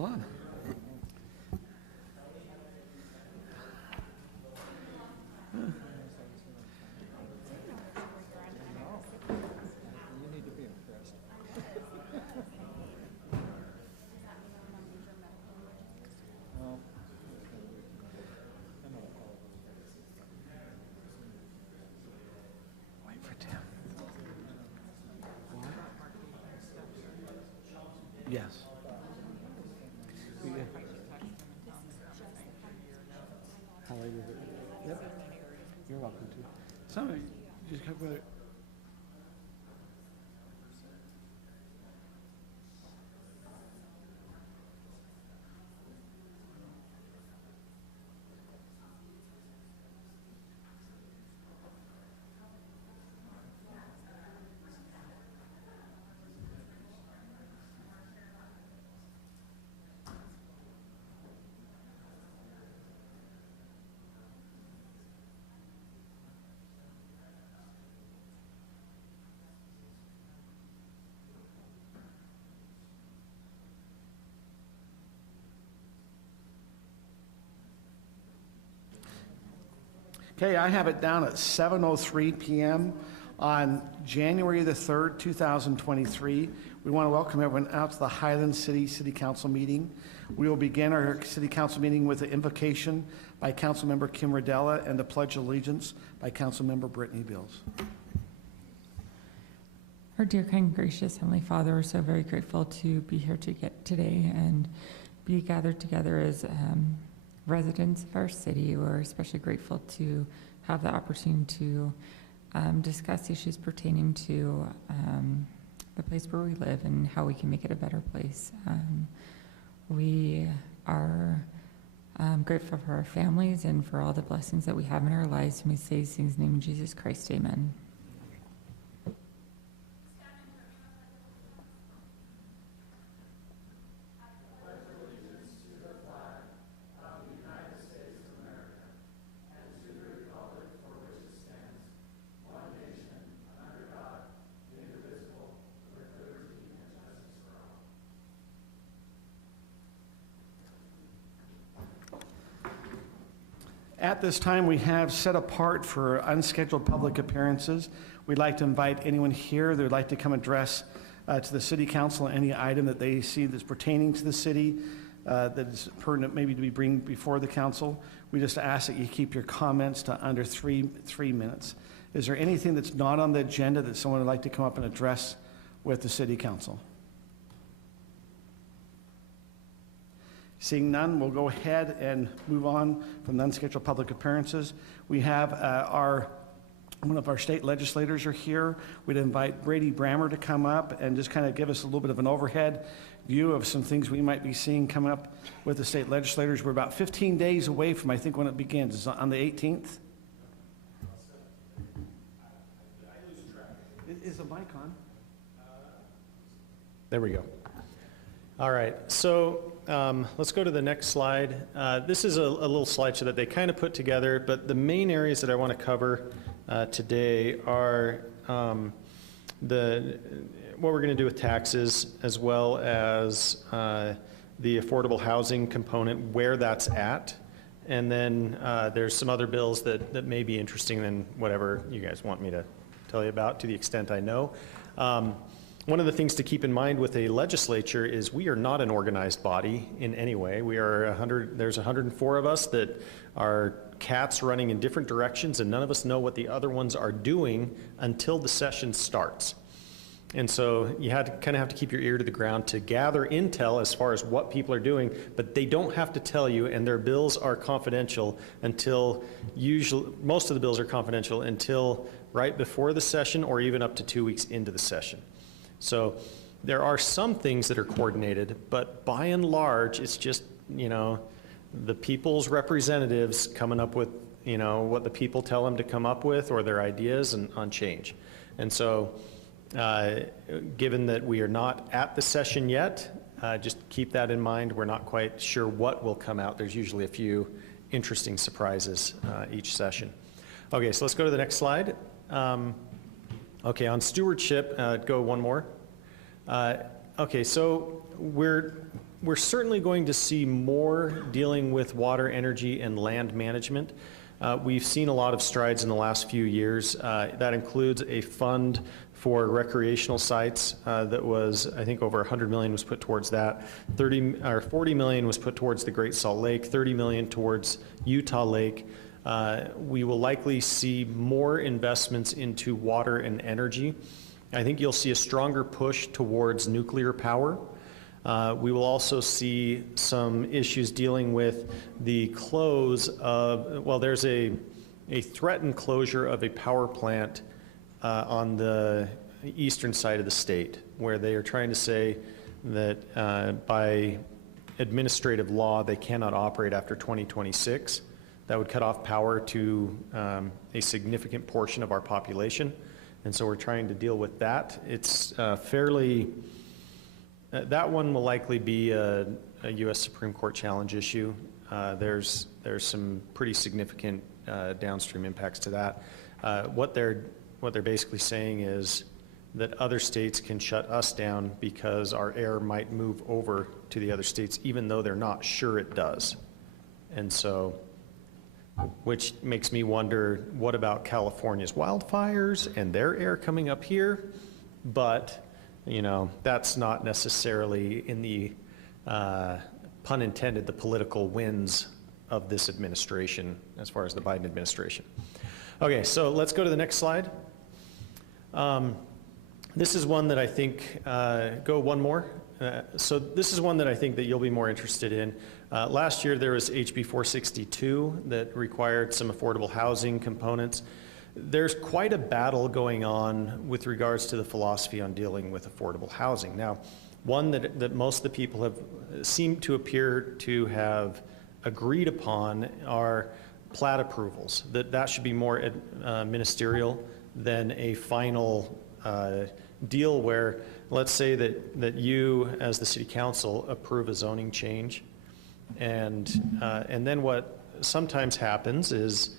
Hold on. You need to be impressed. Well, I know all of Wait for Tim. What? Yes. How late is it? Yep. You're welcome to. Somebody just come with it. Okay, I have it down at 7:03 p.m. on January the 3rd, 2023. We want to welcome everyone out to the Highland City City Council meeting. We will begin our City Council meeting with the invocation by Councilmember Kim Rodella and the Pledge of Allegiance by Councilmember Brittany Bills. Our dear, kind, gracious Heavenly Father, we're so very grateful to be here today and be gathered together as residents of our city. We're especially grateful to have the opportunity to discuss issues pertaining to the place where we live and how we can make it a better place. We are grateful for our families and for all the blessings that we have in our lives. And we say these things in the name of Jesus Christ, amen. At this time, we have set apart for unscheduled public appearances. We'd like to invite anyone here that would like to come address to the City Council any item that they see that's pertaining to the city that is pertinent maybe to be bring before the council. We just ask that you keep your comments to under three minutes. Is there anything that's not on the agenda that someone would like to come up and address with the City Council? Seeing none, we'll go ahead and move on from the unscheduled public appearances. We have one of our state legislators are here. We'd invite Brady Brammer to come up and just kind of give us a little bit of an overhead view of some things we might be seeing coming up with the state legislators. We're about 15 days away from, I think, when it begins. It's on the 18th. Is the mic on? There we go. All right, so let's go to the next slide. This is a little slideshow that they kind of put together, but the main areas that I want to cover today are what we're going to do with taxes, as well as the affordable housing component, where that's at, and then there's some other bills that may be interesting than whatever you guys want me to tell you about, to the extent I know. One of the things to keep in mind with a legislature is we are not an organized body in any way. We are there's 104 of us that are cats running in different directions, and none of us know what the other ones are doing until the session starts. And so you kind of have to keep your ear to the ground to gather intel as far as what people are doing, but they don't have to tell you, and their bills are confidential until most of the bills are confidential until right before the session or even up to 2 weeks into the session. So there are some things that are coordinated, but by and large, it's just, the people's representatives coming up with, what the people tell them to come up with or their ideas on change. And so given that we are not at the session yet, just keep that in mind. We're not quite sure what will come out. There's usually a few interesting surprises each session. Okay, so let's go to the next slide. Okay, on stewardship, go one more. Okay, so we're we're certainly going to see more dealing with water, energy, and land management. We've seen a lot of strides in the last few years. That includes a fund for recreational sites that was, I think, over $100 million was put towards that. 40 million was put towards the Great Salt Lake, 30 million towards Utah Lake. We will likely see more investments into water and energy. I think you'll see a stronger push towards nuclear power. We will also see some issues dealing with the close of, well, there's a threatened closure of a power plant on the eastern side of the state, where they are trying to say that by administrative law, they cannot operate after 2026. That would cut off power to a significant portion of our population. And so we're trying to deal with that. It's fairly, that one will likely be a U.S. Supreme Court challenge issue. There's some pretty significant downstream impacts to that. What they're basically saying is that other states can shut us down because our air might move over to the other states, even though they're not sure it does. And so, which makes me wonder, what about California's wildfires and their air coming up here? But, you know, that's not necessarily in the, pun intended, the political winds of this administration, as far as the Biden administration. Okay, so let's go to the next slide. This is one that I think, go one more. So this is one that I think that you'll be more interested in. Last year there was HB 462 that required some affordable housing components. There's quite a battle going on with regards to the philosophy on dealing with affordable housing. Now, one that most of the people have seemed to appear to have agreed upon are plat approvals, that should be more ministerial than a final deal where, let's say that you, as the city council, approve a zoning change, and then what sometimes happens is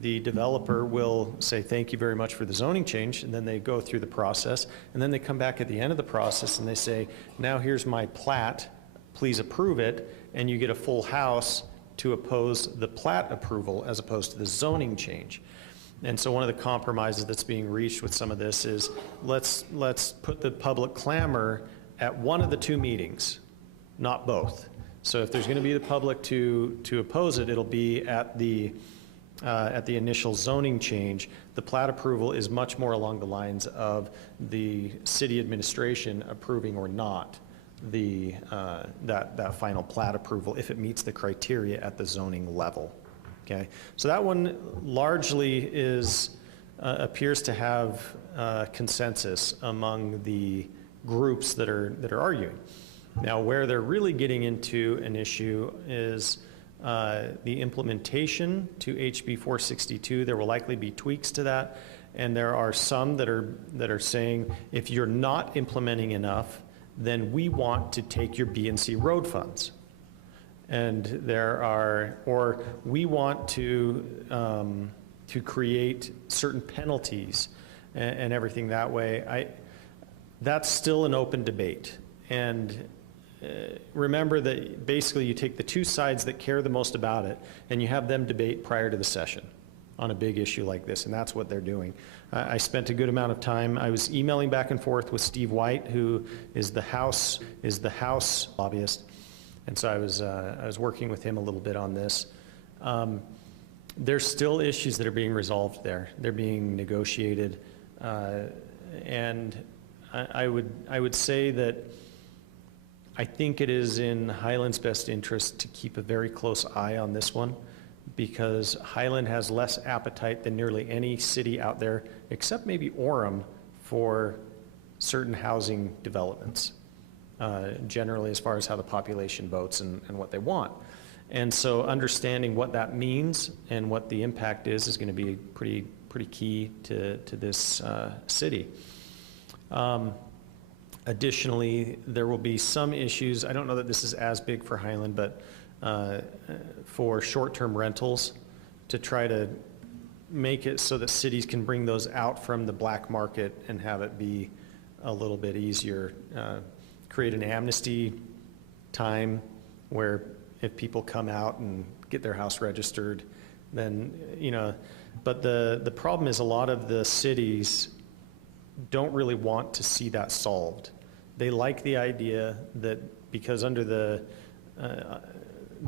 the developer will say, thank you very much for the zoning change, and then they go through the process, and then they come back at the end of the process and they say, now here's my plat, please approve it, and you get a full house to oppose the plat approval as opposed to the zoning change. And so one of the compromises that's being reached with some of this is let's put the public clamor at one of the two meetings, not both. So if there's going to be the public to oppose it, it'll be at the initial zoning change. The plat approval is much more along the lines of the city administration approving or not that final plat approval if it meets the criteria at the zoning level. Okay, so that one largely appears to have consensus among the groups that are arguing. Now, where they're really getting into an issue is the implementation to HB 462. There will likely be tweaks to that, and there are some that are saying if you're not implementing enough, then we want to take your B&C road funds. And or we want to create certain penalties and everything that way. That's still an open debate. And remember that basically you take the two sides that care the most about it and you have them debate prior to the session on a big issue like this, and that's what they're doing. I spent a good amount of time. I was emailing back and forth with Steve White, who is the House lobbyist. And so I was working with him a little bit on this. There's still issues that are being resolved there. They're being negotiated, and I would say that I think it is in Highland's best interest to keep a very close eye on this one, because Highland has less appetite than nearly any city out there, except maybe Orem, for certain housing developments. Generally, as far as how the population votes and what they want. And so understanding what that means and what the impact is going to be pretty key to this city. Additionally, there will be some issues, I don't know that this is as big for Highland, but for short-term rentals, to try to make it so that cities can bring those out from the black market and have it be a little bit easier. Create an amnesty time where if people come out and get their house registered, then, but the problem is a lot of the cities don't really want to see that solved. They like the idea that because under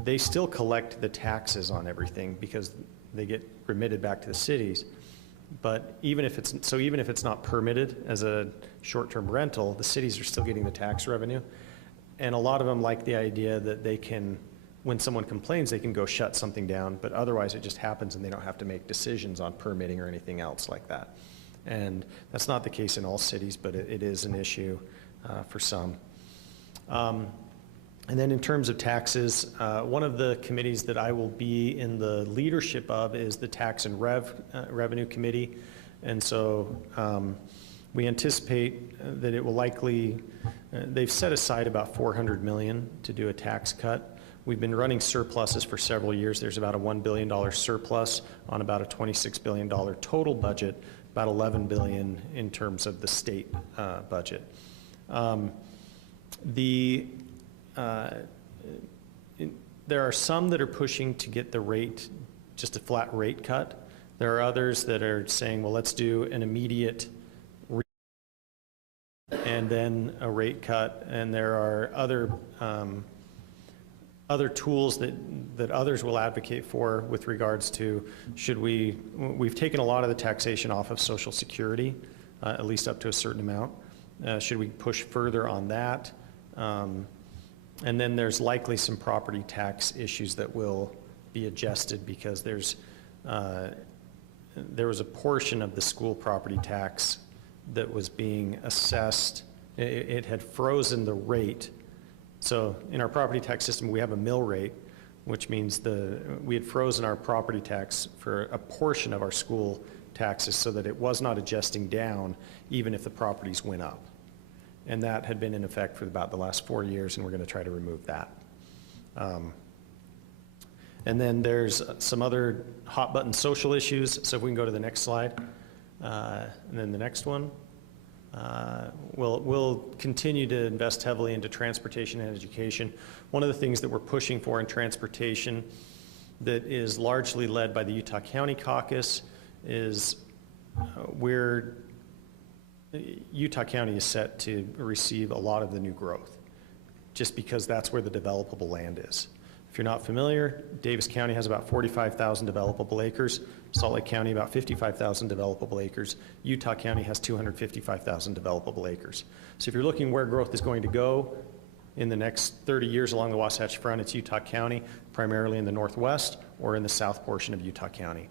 they still collect the taxes on everything because they get remitted back to the cities. But even if it's not permitted as a short-term rental, the cities are still getting the tax revenue. And a lot of them like the idea that they can, when someone complains, they can go shut something down, but otherwise it just happens and they don't have to make decisions on permitting or anything else like that. And that's not the case in all cities, but it is an issue for some. And then in terms of taxes, one of the committees that I will be in the leadership of is the Tax and Revenue Committee. And so we anticipate that it will likely, they've set aside about $400 million to do a tax cut. We've been running surpluses for several years. There's about a $1 billion surplus on about a $26 billion total budget, about $11 billion in terms of the state budget. There are some that are pushing to get the rate, just a flat rate cut. There are others that are saying, well, let's do an immediate and then a rate cut. And there are other tools that others will advocate for with regards to we've taken a lot of the taxation off of Social Security, at least up to a certain amount. Should we push further on that? And then there's likely some property tax issues that will be adjusted because there was a portion of the school property tax that was being assessed. It had frozen the rate. So in our property tax system, we have a mill rate, which means we had frozen our property tax for a portion of our school taxes so that it was not adjusting down even if the properties went up. And that had been in effect for about the last 4 years, and we're going to try to remove that. And then there's some other hot button social issues. So if we can go to the next slide, and then the next one. We'll continue to invest heavily into transportation and education. One of the things that we're pushing for in transportation that is largely led by the Utah County Caucus is Utah County is set to receive a lot of the new growth just because that's where the developable land is. If you're not familiar, Davis County has about 45,000 developable acres, Salt Lake County about 55,000 developable acres, Utah County has 255,000 developable acres. So if you're looking where growth is going to go in the next 30 years along the Wasatch Front, it's Utah County, primarily in the northwest or in the south portion of Utah County.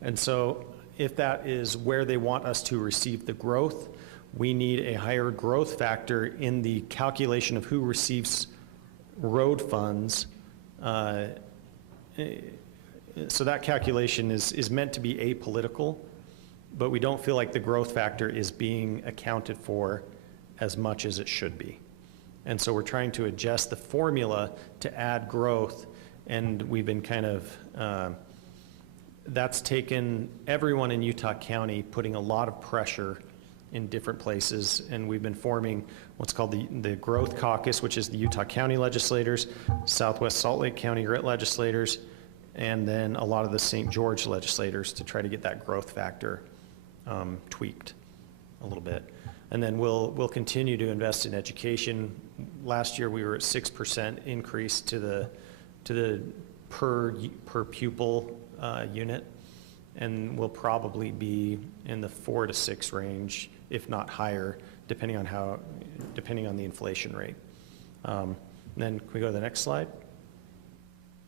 And so if that is where they want us to receive the growth, we need a higher growth factor in the calculation of who receives road funds. So that calculation is meant to be apolitical, but we don't feel like the growth factor is being accounted for as much as it should be. And so we're trying to adjust the formula to add growth, and we've been kind of, that's taken everyone in Utah County putting a lot of pressure in different places, and we've been forming what's called the Growth Caucus, which is the Utah County legislators, Southwest Salt Lake County Grit legislators, and then a lot of the St. George legislators to try to get that growth factor tweaked a little bit. And then we'll continue to invest in education. Last year we were at 6% increase to the per pupil unit, and we'll probably be in the 4 to 6 range, if not higher, depending on the inflation rate. Then can we go to the next slide?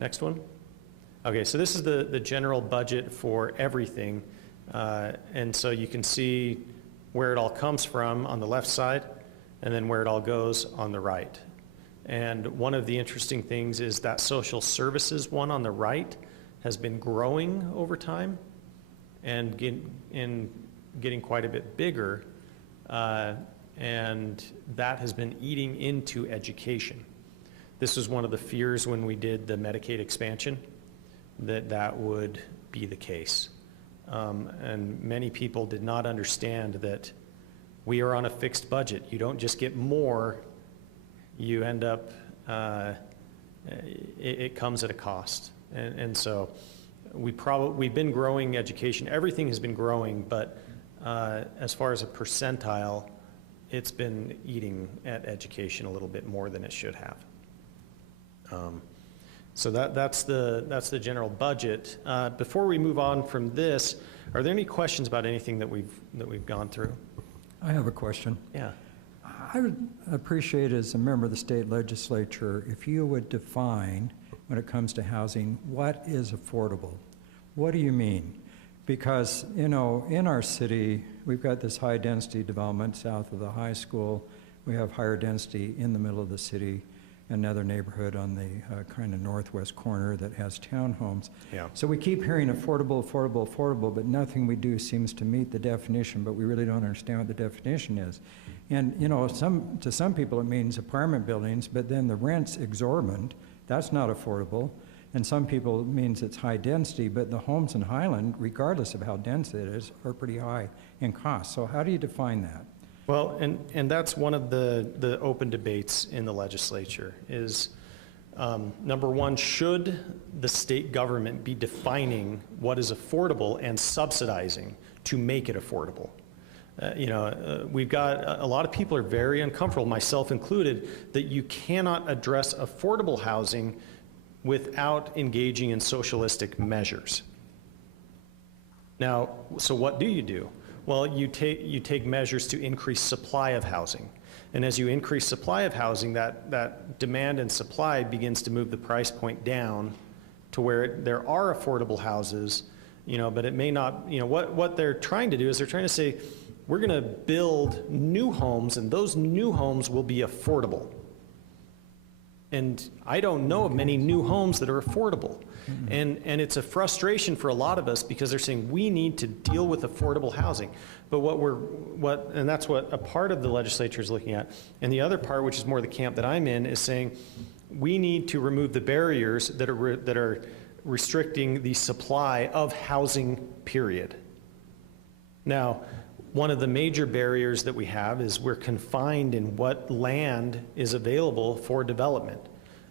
Next one. Okay, so this is the general budget for everything, and so you can see where it all comes from on the left side, and then where it all goes on the right. And one of the interesting things is that social services one on the right has been growing over time and getting quite a bit bigger, and that has been eating into education. This was one of the fears when we did the Medicaid expansion, that would be the case. And many people did not understand that we are on a fixed budget. You don't just get more, you end up it comes at a cost. And so we've been growing education. Everything has been growing, but as far as a percentile, it's been eating at education a little bit more than it should have. So that's the general budget. Before we move on from this, are there any questions about anything that we've gone through? I have a question. Yeah. I would appreciate, as a member of the state legislature, if you would define, when it comes to housing, what is affordable? What do you mean? Because, you know, in our city, we've got this high-density development south of the high school. We have higher density in the middle of the city, another neighborhood on the kind of northwest corner that has townhomes. Yeah. So we keep hearing affordable, affordable, affordable, but nothing we do seems to meet the definition, but we really don't understand what the definition is. And, you know, to some people it means apartment buildings, but then the rent's exorbitant. That's not affordable. And some people it means it's high density, but the homes in Highland, regardless of how dense it is, are pretty high in cost. So how do you define that? Well, and that's one of the open debates in the legislature is, number one, should the state government be defining what is affordable and subsidizing to make it affordable? We've got, a lot of people are very uncomfortable, myself included, that you cannot address affordable housing without engaging in socialistic measures. Now, so what do? Well, you take measures to increase supply of housing. And as you increase supply of housing, that demand and supply begins to move the price point down to where there are affordable houses, but it may not, what they're trying to do is they're trying to say, we're gonna build new homes and those new homes will be affordable. And I don't know of many new homes that are affordable. And it's a frustration for a lot of us because they're saying we need to deal with affordable housing. But and that's what a part of the legislature is looking at. And the other part, which is more the camp that I'm in, is saying we need to remove the barriers that are restricting the supply of housing, period. Now, one of the major barriers that we have is we're confined in what land is available for development.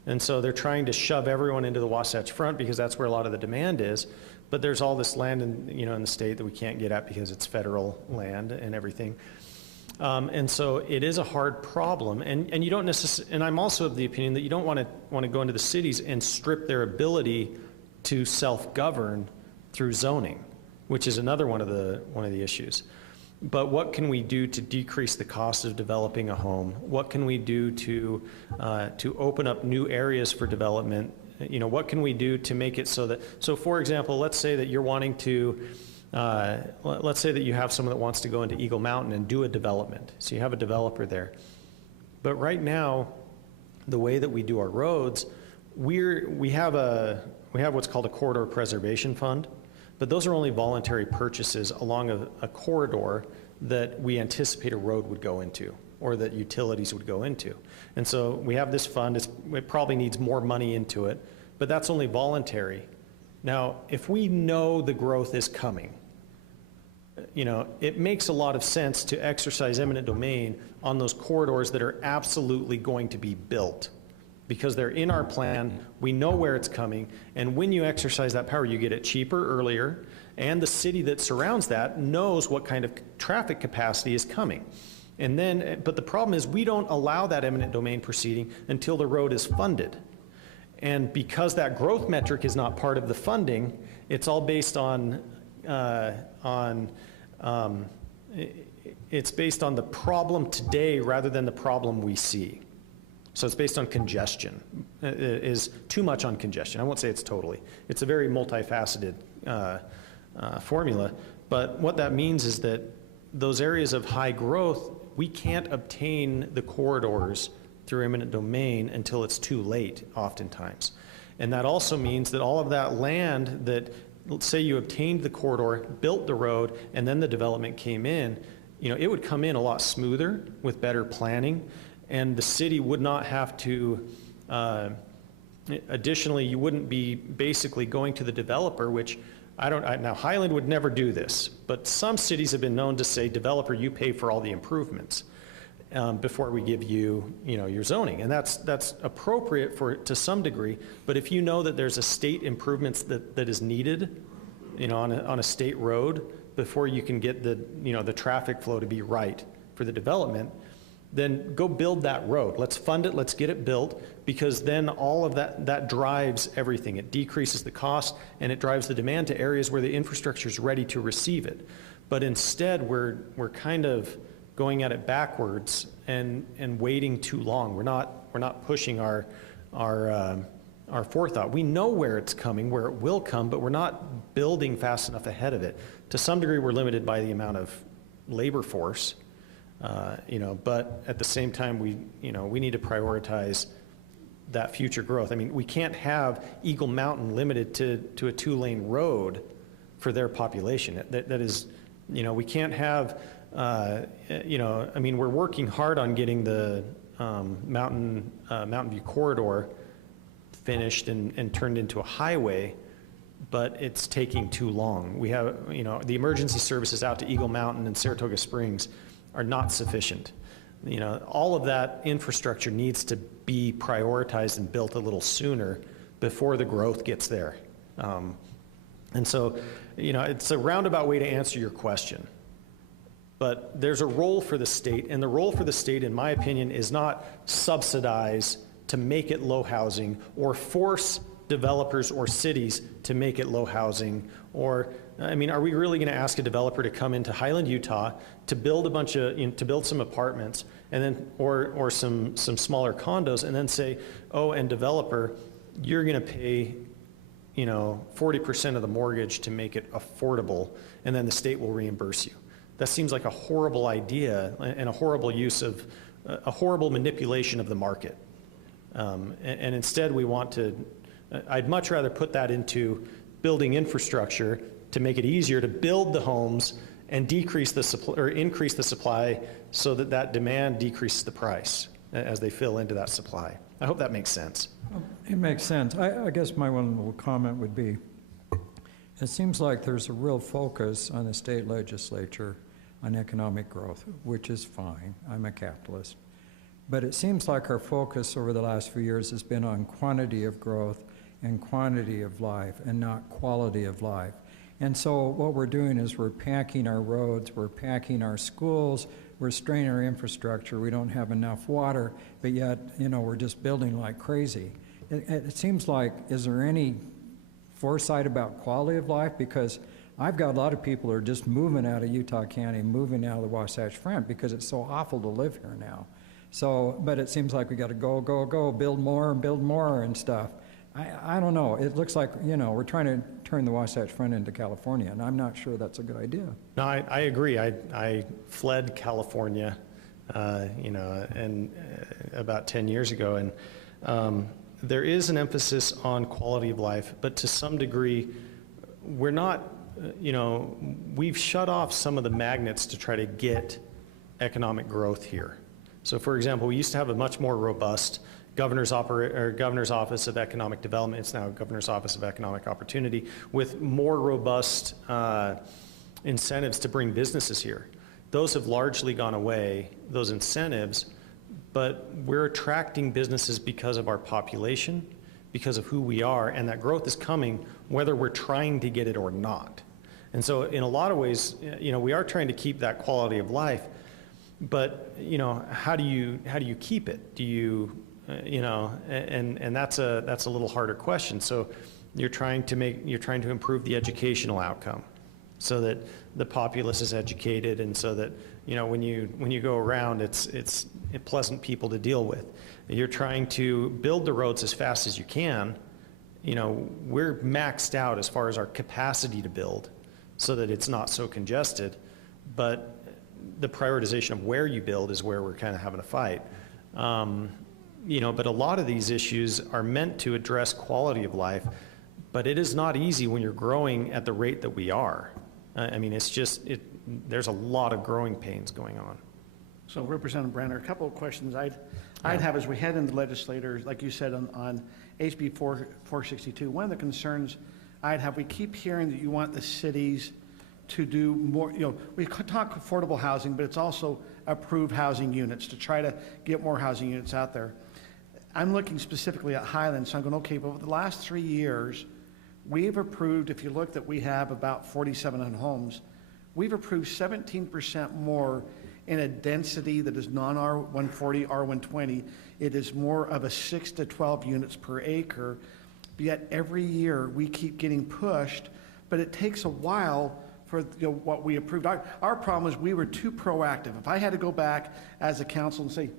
And so they're trying to shove everyone into the Wasatch Front because that's where a lot of the demand is. But there's all this land in the state that we can't get at because it's federal land and everything. And so it is a hard problem. And you don't necessarily, and I'm also of the opinion that you don't want to go into the cities and strip their ability to self-govern through zoning, which is another one of the issues. But what can we do to decrease the cost of developing a home? What can we do to open up new areas for development? What can we do to make it so for example, let's say that you're wanting to, let's say that you have someone that wants to go into Eagle Mountain and do a development. So you have a developer there. But right now, the way that we do our roads, we have what's called a corridor preservation fund. But those are only voluntary purchases along a corridor that we anticipate a road would go into or that utilities would go into. And so we have this fund, it probably needs more money into it, but that's only voluntary. Now, if we know the growth is coming, it makes a lot of sense to exercise eminent domain on those corridors that are absolutely going to be built, because they're in our plan, we know where it's coming, and when you exercise that power, you get it cheaper earlier, and the city that surrounds that knows what kind of traffic capacity is coming. But the problem is we don't allow that eminent domain proceeding until the road is funded. And because that growth metric is not part of the funding, it's all based it's based on the problem today rather than the problem we see. So it's based on congestion. It is too much on congestion. I won't say it's totally. It's a very multifaceted formula. But what that means is that those areas of high growth, we can't obtain the corridors through eminent domain until it's too late, oftentimes. And that also means that all of that land that, let's say you obtained the corridor, built the road, and then the development came in, it would come in a lot smoother with better planning. And the city would not have to, additionally, you wouldn't be basically going to the developer, which now Highland would never do this, but some cities have been known to say, developer, you pay for all the improvements. before we give you, your zoning. And that's appropriate to some degree, but if you know that there's a state improvements that is needed, on a state road before you can get the traffic flow to be right for the development, then go build that road. Let's fund it, let's get it built, because then all of that drives everything. It decreases the cost and it drives the demand to areas where the infrastructure is ready to receive it. But instead, we're kind of going at it backwards and waiting too long. We're not pushing our forethought. We know where it's coming, where it will come, but we're not building fast enough ahead of it. To some degree, we're limited by the amount of labor force. But at the same time, we need to prioritize that future growth. I mean, we can't have Eagle Mountain limited to a 2-lane road for their population. That is, we can't have, we're working hard on getting the Mountain View corridor finished and turned into a highway, but it's taking too long. We have, the emergency services out to Eagle Mountain and Saratoga Springs are not sufficient. All of that infrastructure needs to be prioritized and built a little sooner before the growth gets there. And so, it's a roundabout way to answer your question. But there's a role for the state, and the role for the state, in my opinion, is not subsidize to make it low housing or force developers or cities to make it low housing. Or, are we really going to ask a developer to come into Highland, Utah to build to build some apartments and then, or some smaller condos, and then say, oh, and developer, you're going to pay, 40% of the mortgage to make it affordable, and then the state will reimburse you? That seems like a horrible idea and a horrible use of, a horrible manipulation of the market. And instead we want to, I'd much rather put that into building infrastructure to make it easier to build the homes and decrease the supply, or increase the supply, so that demand decreases the price as they fill into that supply. I hope that makes sense. It makes sense. I guess my one little comment would be, it seems like there's a real focus on the state legislature on economic growth, which is fine. I'm a capitalist. But it seems like our focus over the last few years has been on quantity of growth and quantity of life and not quality of life. And so what we're doing is we're packing our roads, we're packing our schools, we're straining our infrastructure, we don't have enough water, but yet, we're just building like crazy. It seems like, is there any foresight about quality of life? Because I've got a lot of people who are just moving out of Utah County, moving out of the Wasatch Front because it's so awful to live here now. So, but it seems like we got to go, build more and stuff. I don't know. It looks like, we're trying to turn the Wasatch Front into California, and I'm not sure that's a good idea. No, I agree. I fled California, and about 10 years ago, and there is an emphasis on quality of life, but to some degree, we're not, we've shut off some of the magnets to try to get economic growth here. So, for example, we used to have a much more robust Governor's Office of Economic Development. It's now Governor's Office of Economic Opportunity, with more robust incentives to bring businesses here. Those have largely gone away, those incentives, but we're attracting businesses because of our population, because of who we are, and that growth is coming whether we're trying to get it or not. And so in a lot of ways, we are trying to keep that quality of life, but how do you keep it? Do you and that's a little harder question. So you're trying to improve the educational outcome so that the populace is educated, and so that when you go around, it's pleasant people to deal with. You're trying to build the roads as fast as you can. We're maxed out as far as our capacity to build so that it's not so congested, but the prioritization of where you build is where we're kind of having a fight. But a lot of these issues are meant to address quality of life, but it is not easy when you're growing at the rate that we are. There's a lot of growing pains going on. So Representative Branner, a couple of questions I'd have as we head into legislators, like you said on HB 462. One of the concerns I'd have, we keep hearing that you want the cities to do more, we could talk affordable housing, but it's also approve housing units to try to get more housing units out there. I'm looking specifically at Highland, so I'm going, okay, but over the last 3 years, we've approved, if you look that we have about 4,700 homes, we've approved 17% more in a density that is non-R140, R120. It is more of a 6 to 12 units per acre, but yet every year we keep getting pushed, but it takes a while for what we approved. Our problem is we were too proactive. If I had to go back as a council and say,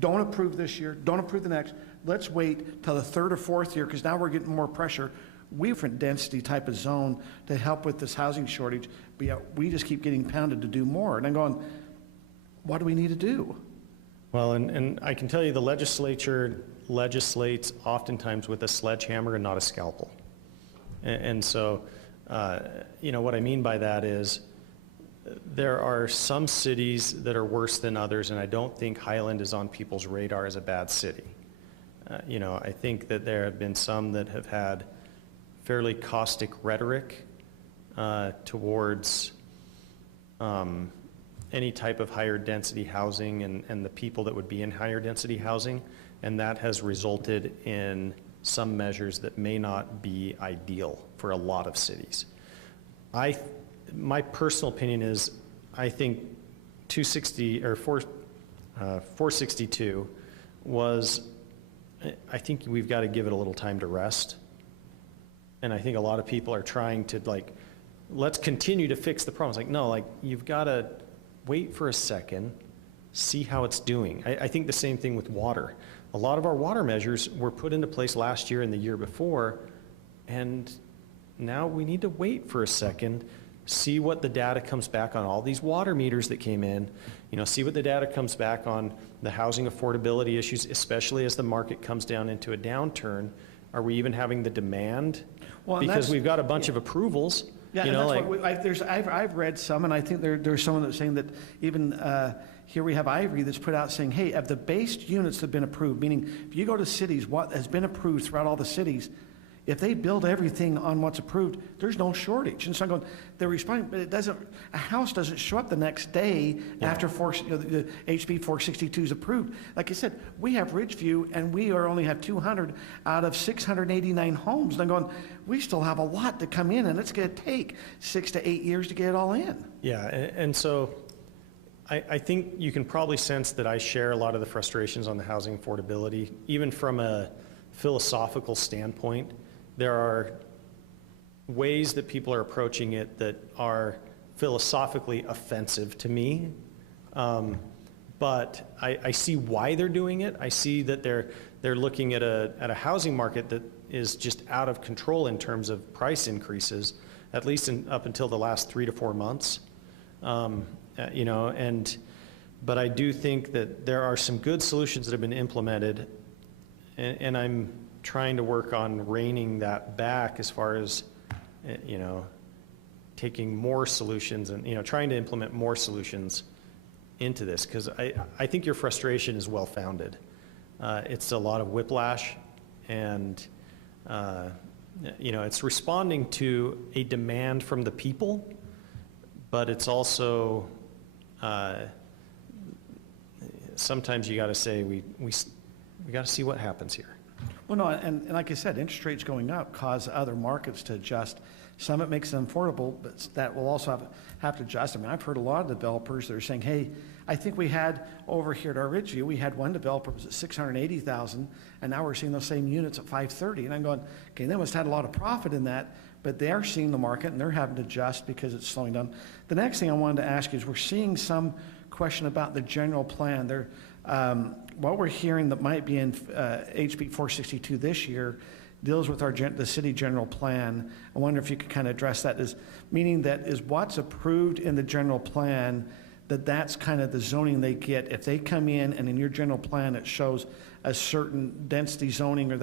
don't approve this year, don't approve the next, let's wait till the third or fourth year, because now we're getting more pressure. We're different density type of zone to help with this housing shortage, but yet we just keep getting pounded to do more. And I'm going, what do we need to do? Well, and I can tell you the legislature legislates oftentimes with a sledgehammer and not a scalpel. And so, what I mean by that is there are some cities that are worse than others, and I don't think Highland is on people's radar as a bad city. I think that there have been some that have had fairly caustic rhetoric towards any type of higher density housing and the people that would be in higher density housing, and that has resulted in some measures that may not be ideal for a lot of cities. My personal opinion is I think 462 was, I think we've got to give it a little time to rest. And I think a lot of people are trying to let's continue to fix the problems. No, you've got to wait for a second, see how it's doing. I think the same thing with water. A lot of our water measures were put into place last year and the year before, and now we need to wait for a second, see what the data comes back on all these water meters that came in, see what the data comes back on the housing affordability issues, especially as the market comes down into a downturn. Are we even having the demand? Well, because we've got a bunch of approvals. Yeah, and that's what I've read some, and I think there's someone that's saying that even here we have Ivory that's put out saying, hey, of the base units that have been approved, meaning if you go to cities, what has been approved throughout all the cities, if they build everything on what's approved, there's no shortage. And so I'm going, they're responding, but a house doesn't show up the next day after the HB 462 is approved. Like I said, we have Ridgeview, and we only have 200 out of 689 homes. And I'm going, we still have a lot to come in, and it's going to take 6 to 8 years to get it all in. Yeah, and so I think you can probably sense that I share a lot of the frustrations on the housing affordability, even from a philosophical standpoint. There are ways that people are approaching it that are philosophically offensive to me, but I see why they're doing it. I see that they're looking at a housing market that is just out of control in terms of price increases, at least up until the last 3 to 4 months. But I do think that there are some good solutions that have been implemented, and I'm trying to work on reining that back as far as, taking more solutions and, trying to implement more solutions into this, because I think your frustration is well-founded. It's a lot of whiplash, and, it's responding to a demand from the people, but it's also, sometimes you got to say, we got to see what happens here. Well, no, and like I said, interest rates going up cause other markets to adjust. Some it makes them affordable, but that will also have to adjust. I mean, I've heard a lot of developers that are saying, hey, I think we had over here at our Ridgeview, we had one developer was at 680,000, and now we're seeing those same units at 530. And I'm going, okay, they must have had a lot of profit in that, but they are seeing the market and they're having to adjust because it's slowing down. The next thing I wanted to ask you is we're seeing some question about the general plan. What we're hearing that might be in HB 462 this year deals with the city general plan. I wonder if you could kind of address that, meaning that is what's approved in the general plan, that's kind of the zoning they get. If they come in and in your general plan it shows a certain density zoning or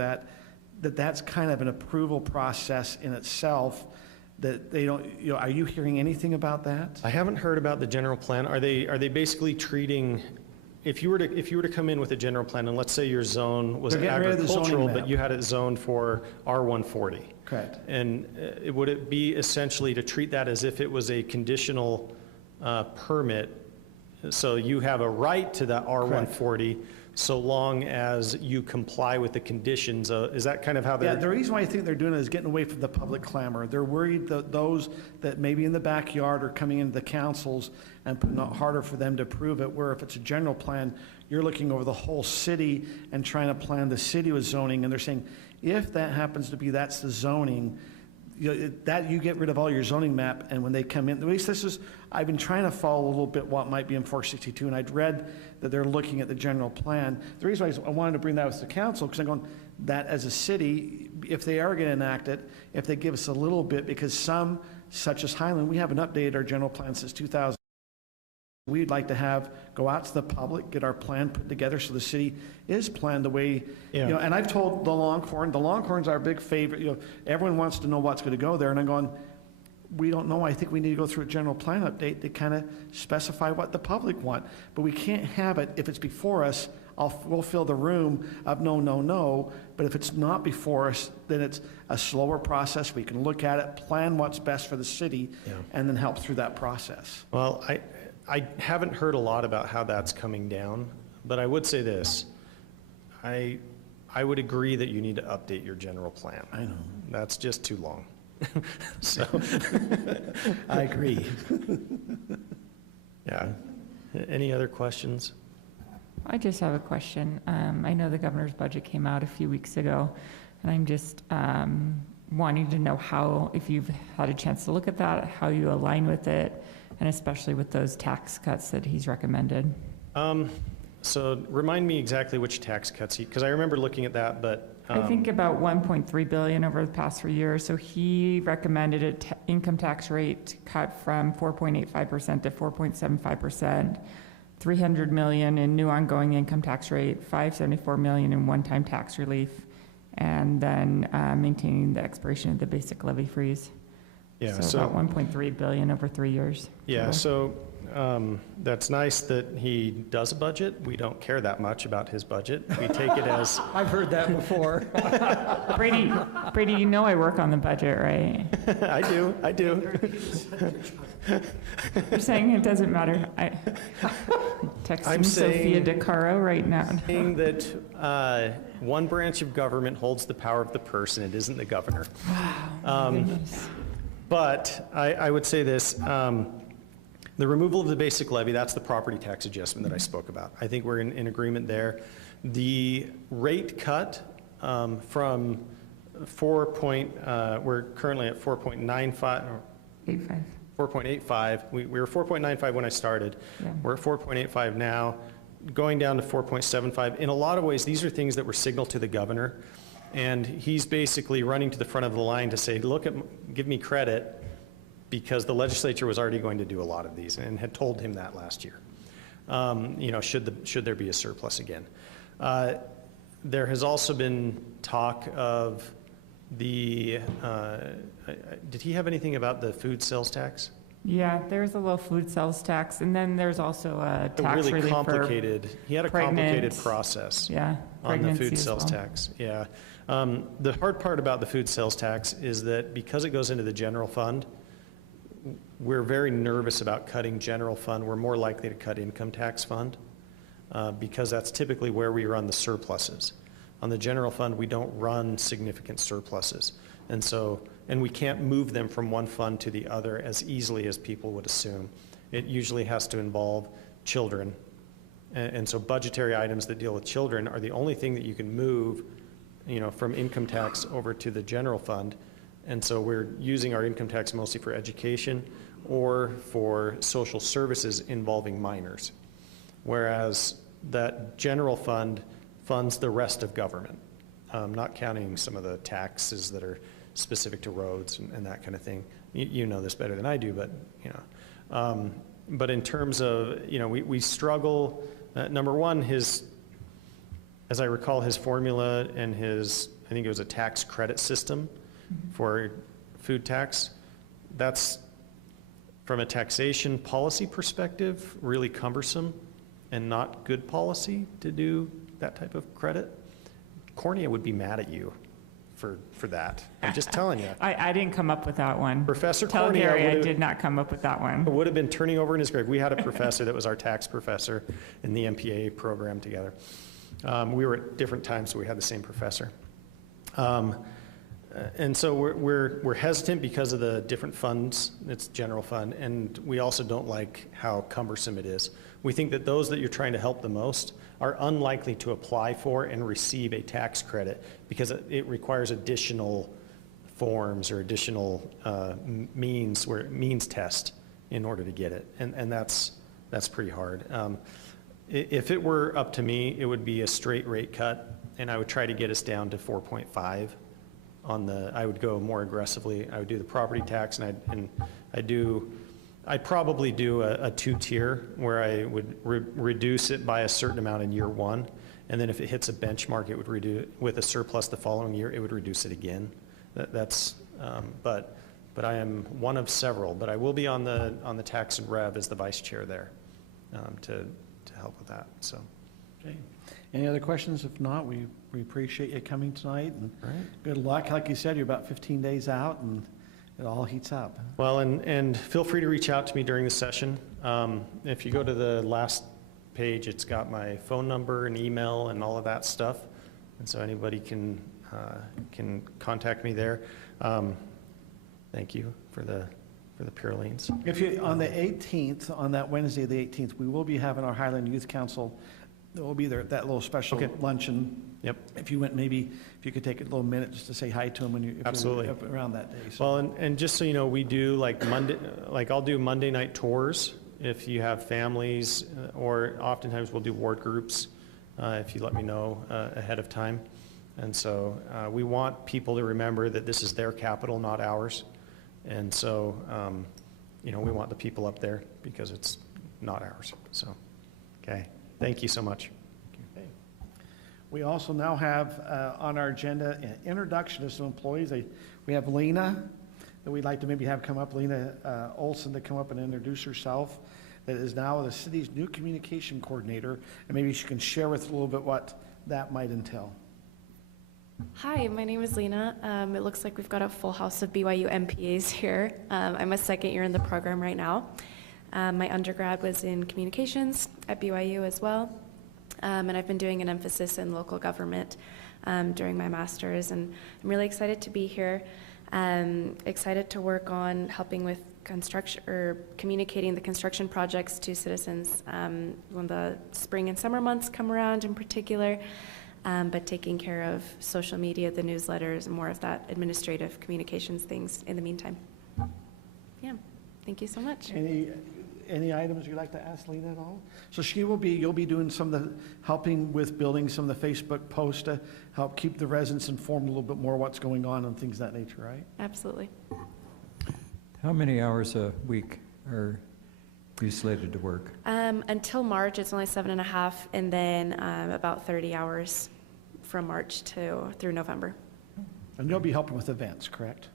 that's kind of an approval process in itself, that they don't, are you hearing anything about that? I haven't heard about the general plan. Are they basically treating if you were to come in with a general plan, and let's say your zone was They're getting rid of the zoning agricultural, but map. you had it zoned for R140. Correct. And would it be essentially to treat that as if it was a conditional permit? So you have a right to that R140 so long as you comply with the conditions. Is that kind of how Yeah, they're? the reason why I think they're doing it is getting away from the public clamor. They're worried that those that maybe in the backyard are coming into the councils and putting it harder for them to prove it, where if it's a general plan, you're looking over the whole city and trying to plan the city with zoning, and they're saying, if that happens to be, that's the zoning, that you get rid of all your zoning map, and when they come in, at least this is, I've been trying to follow a little bit what might be in 462, and I'd read that they're looking at the general plan. The reason why I wanted to bring that with the council, because I'm going, that as a city, if they are going to enact it, if they give us a little bit, because some, such as Highland, we haven't updated our general plan since 2000. We'd like to have, go out to the public, get our plan put together so the city is planned the way, Yeah. and I've told the Longhorn's our big favorite, everyone wants to know what's going to go there, and I'm going, we don't know, I think we need to go through a general plan update to kind of specify what the public want, but we can't have it, if it's before us, we'll fill the room of no, but if it's not before us, then it's a slower process, we can look at it, plan what's best for the city, and then help through that process. Well, I haven't heard a lot about how that's coming down, but I would say this. I would agree that you need to update your general plan. I know. That's just too long. So, I agree. yeah. Any other questions? I just have a question. I know the governor's budget came out a few weeks ago, and I'm just wanting to know how, if you've had a chance to look at that, how you align with it, and especially with those tax cuts that he's recommended. So remind me exactly which tax cuts because I remember looking at that, but. I think about 1.3 billion over the past 3 years. So he recommended an income tax rate cut from 4.85% to 4.75%, 300 million in new ongoing income tax rate, 574 million in one-time tax relief, and then maintaining the expiration of the basic levy freeze. Yeah, So about 1.3 billion over 3 years. Yeah, so that's nice that he does a budget. We don't care that much about his budget. We take it as. I've heard that before. Brady, you know I work on the budget, right? I do. You're saying it doesn't matter. I'm texting Sophia DeCaro right now. Saying that one branch of government holds the power of the purse, and it isn't the governor. Goodness. But I would say this, the removal of the basic levy, that's the property tax adjustment that I spoke about. I think we're in agreement there. The rate cut from we're currently at 4.95, 85. 4.85. We were 4.95 when I started. Yeah. We're at 4.85 now, going down to 4.75. In a lot of ways, these are things that were signaled to the governor. And he's basically running to the front of the line to say, give me credit, because the legislature was already going to do a lot of these and had told him that last year. Should there be a surplus again? There has also been talk of did he have anything about the food sales tax? Yeah, there's a little food sales tax, and then there's also a tax Really relief complicated. He had a complicated process. Yeah, On the pregnancy food as sales well. tax, yeah. The hard part about the food sales tax is that because it goes into the general fund, we're very nervous about cutting general fund. We're more likely to cut income tax fund because that's typically where we run the surpluses. On the general fund, we don't run significant surpluses. And we can't move them from one fund to the other as easily as people would assume. It usually has to involve children. And so budgetary items that deal with children are the only thing that you can move, from income tax over to the general fund. And so we're using our income tax mostly for education or for social services involving minors. Whereas that general fund funds the rest of government, not counting some of the taxes that are specific to roads and that kind of thing. You know this better than I do, but but in terms of, we struggle. Number one, as I recall, his formula and I think it was a tax credit system for food tax. That's, from a taxation policy perspective, really cumbersome. and not good policy to do that type of credit. Cornea would be mad at you for that. I'm just telling you. I didn't come up with that one. Professor Tell Cornea Gary I would've- did not come up with that one. would have been turning over in his grave. We had a professor that was our tax professor in the MPA program together. We were at different times, so we had the same professor. And so we're hesitant because of the different funds. It's general fund, and we also don't like how cumbersome it is. We think that those that you're trying to help the most are unlikely to apply for and receive a tax credit because it requires additional forms or additional means test in order to get it, and that's pretty hard. If it were up to me, it would be a straight rate cut, and I would try to get us down to 4.5 on the. I would go more aggressively. I would do the property tax, and I'd probably do a two-tier where I would reduce it by a certain amount in year one, and then if it hits a benchmark, it would reduce with a surplus the following year. It would reduce it again. But I am one of several. But I will be on the tax and rev as the vice chair there to help with that. So. Okay. Any other questions? If not, we appreciate you coming tonight, and Right. good luck. Like you said, you're about 15 days out, and it all heats up. Well, and feel free to reach out to me during the session. If you go to the last page, it's got my phone number and email and all of that stuff, and so anybody can contact me there. Thank you for the Purelanes. If you, on the 18th, on that Wednesday, the 18th, we will be having our Highland Youth Council. It will be there, that little special Okay. luncheon. Yep. If you went, maybe if you could take a little minute just to say hi to them when you, if you're Absolutely. up around that day. So. Well, and just so you know, we do like I'll do Monday night tours if you have families, or oftentimes we'll do ward groups if you let me know ahead of time. And so we want people to remember that this is their capital, not ours. And so, we want the people up there because it's not ours. So, okay. Thank you so much. Okay. We also now have on our agenda an introduction to some employees. We have Lena that we'd like to maybe have come up, Lena Olson, to come up and introduce herself, that is now the city's new communication coordinator, and maybe she can share with us a little bit what that might entail. Hi, my name is Lena. It looks like we've got a full house of BYU MPAs here. I'm a second year in the program right now. My undergrad was in communications at BYU as well, and I've been doing an emphasis in local government during my master's, and I'm really excited to be here. Excited to work on helping with construction or communicating the construction projects to citizens when the spring and summer months come around in particular. But taking care of social media, the newsletters, and more of that administrative communications things in the meantime. Yeah, thank you so much. Any items you'd like to ask Lena at all? So you'll be doing some of the, helping with building some of the Facebook posts to help keep the residents informed a little bit more what's going on and things of that nature, right? Absolutely. How many hours a week are you slated to work? Until March, it's only 7.5, and then about 30 hours from March through November. And you'll be helping with events, correct?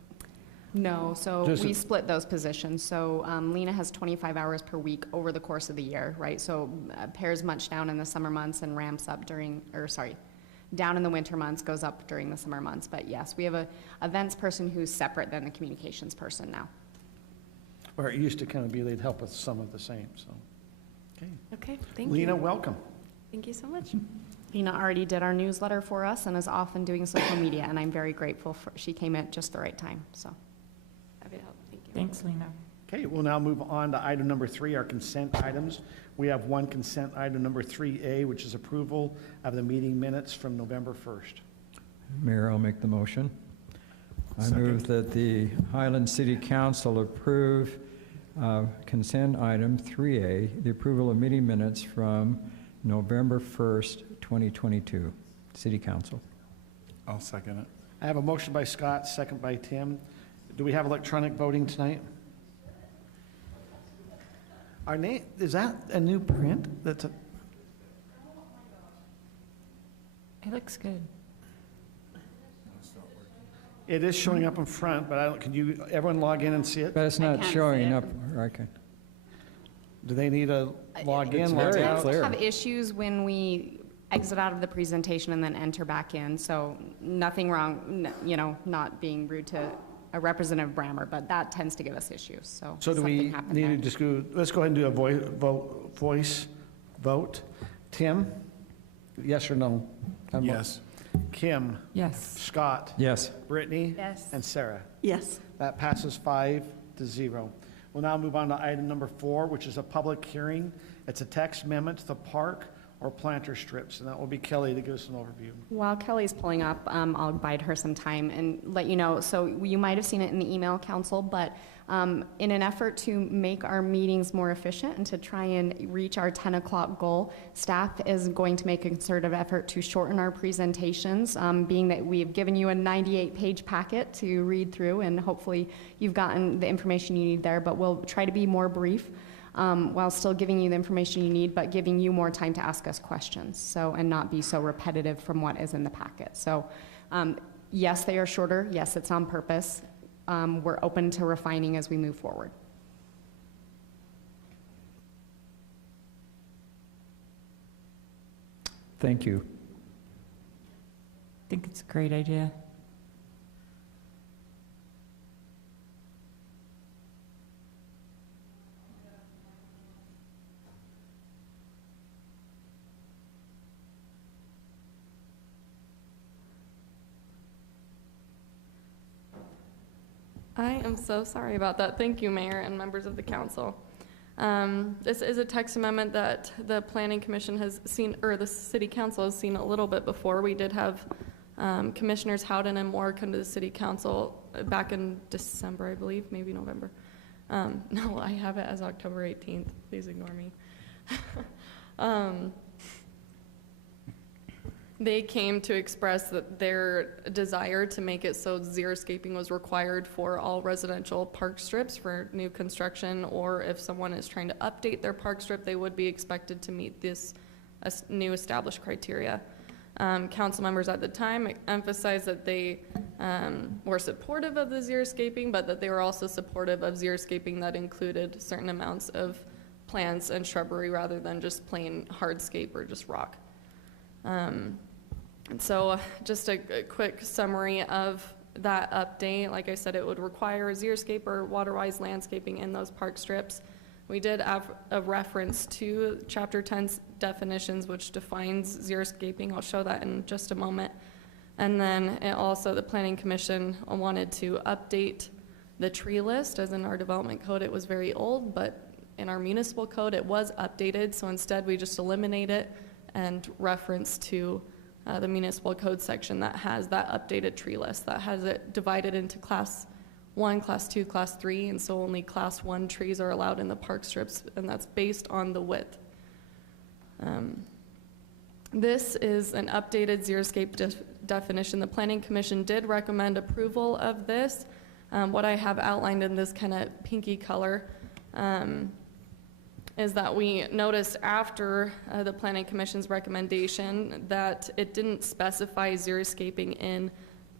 No, so Just we a- split those positions. So Lena has 25 hours per week over the course of the year, right? So pairs much down in the summer months and ramps up down in the winter months, goes up during the summer months. But yes, we have a events person who's separate than the communications person now. Or it used to kind of be they'd help with some of the same, so. Okay. Okay, thank Lena, you. welcome. Thank you so much. Lena already did our newsletter for us and is often doing social media, and I'm very grateful she came at just the right time, so. Happy to help. Thank you. Thanks, Lena. Okay, we'll now move on to item number 3, our consent items. We have one consent item, number 3A, which is approval of the meeting minutes from November 1st. Mayor, I'll make the motion. I move that the Highland City Council approve consent item 3A, the approval of meeting minutes from November 1st, 2022. City Council. I'll second it. I have a motion by Scott, second by Tim. Do we have electronic voting tonight? Our name, is that a new print? It looks good. It is showing up in front, but can everyone log in and see it? But it's not can't see showing it. up, okay. Do they need to log It's in, log very out? clear. Have issues when we exit out of the presentation and then enter back in, so nothing wrong, not being rude to a representative Brammer, but that tends to give us issues, so So do something we happened need to there. just go, let's go ahead and do a voice vote. Tim? Yes or no? Yes. Kim? Yes. Scott? Yes. Brittany? Yes. And Sarah? Yes. That passes 5-0. We'll now move on to item number 4, which is a public hearing. It's a text amendment to the park or planter strips, and that will be Kelly to give us an overview. While Kelly's pulling up, I'll bide her some time and let you know. So you might have seen it in the email, council, but in an effort to make our meetings more efficient and to try and reach our 10 o'clock goal, staff is going to make a concerted effort to shorten our presentations, being that we've given you a 98-page packet to read through, and hopefully you've gotten the information you need there, but we'll try to be more brief. While still giving you the information you need, but giving you more time to ask us questions, so, and not be so repetitive from what is in the packet. So, yes, they are shorter. Yes, it's on purpose. We're open to refining as we move forward. Thank you. I think it's a great idea. I am so sorry about that. Thank you, Mayor and members of the council. This is a text amendment that the Planning Commission has seen, or the City Council has seen a little bit before. We did have Commissioners Howden and Moore come to the City Council back in December, I believe, maybe November. No, I have it as October 18th. Please ignore me. They came to express that their desire to make it so xeriscaping was required for all residential park strips for new construction, or if someone is trying to update their park strip, they would be expected to meet this new established criteria. Council members at the time emphasized that they were supportive of the xeriscaping, but that they were also supportive of xeriscaping that included certain amounts of plants and shrubbery rather than just plain hardscape or just rock. And so just a quick summary of that update. Like I said, it would require a xeriscape or water-wise landscaping in those park strips. We did have a reference to Chapter 10's definitions, which defines xeriscaping. I'll show that in just a moment. And then the Planning Commission wanted to update the tree list, as in our development code, it was very old, but in our municipal code, it was updated. So instead, we just eliminate it and reference to the municipal code section that has that updated tree list, that has it divided into class 1, class 2, class 3, and so only class 1 trees are allowed in the park strips, and that's based on the width. This is an updated xeriscape definition. The Planning Commission did recommend approval of this. What I have outlined in this kind of pinky color is that we noticed after the Planning Commission's recommendation that it didn't specify xeriscaping in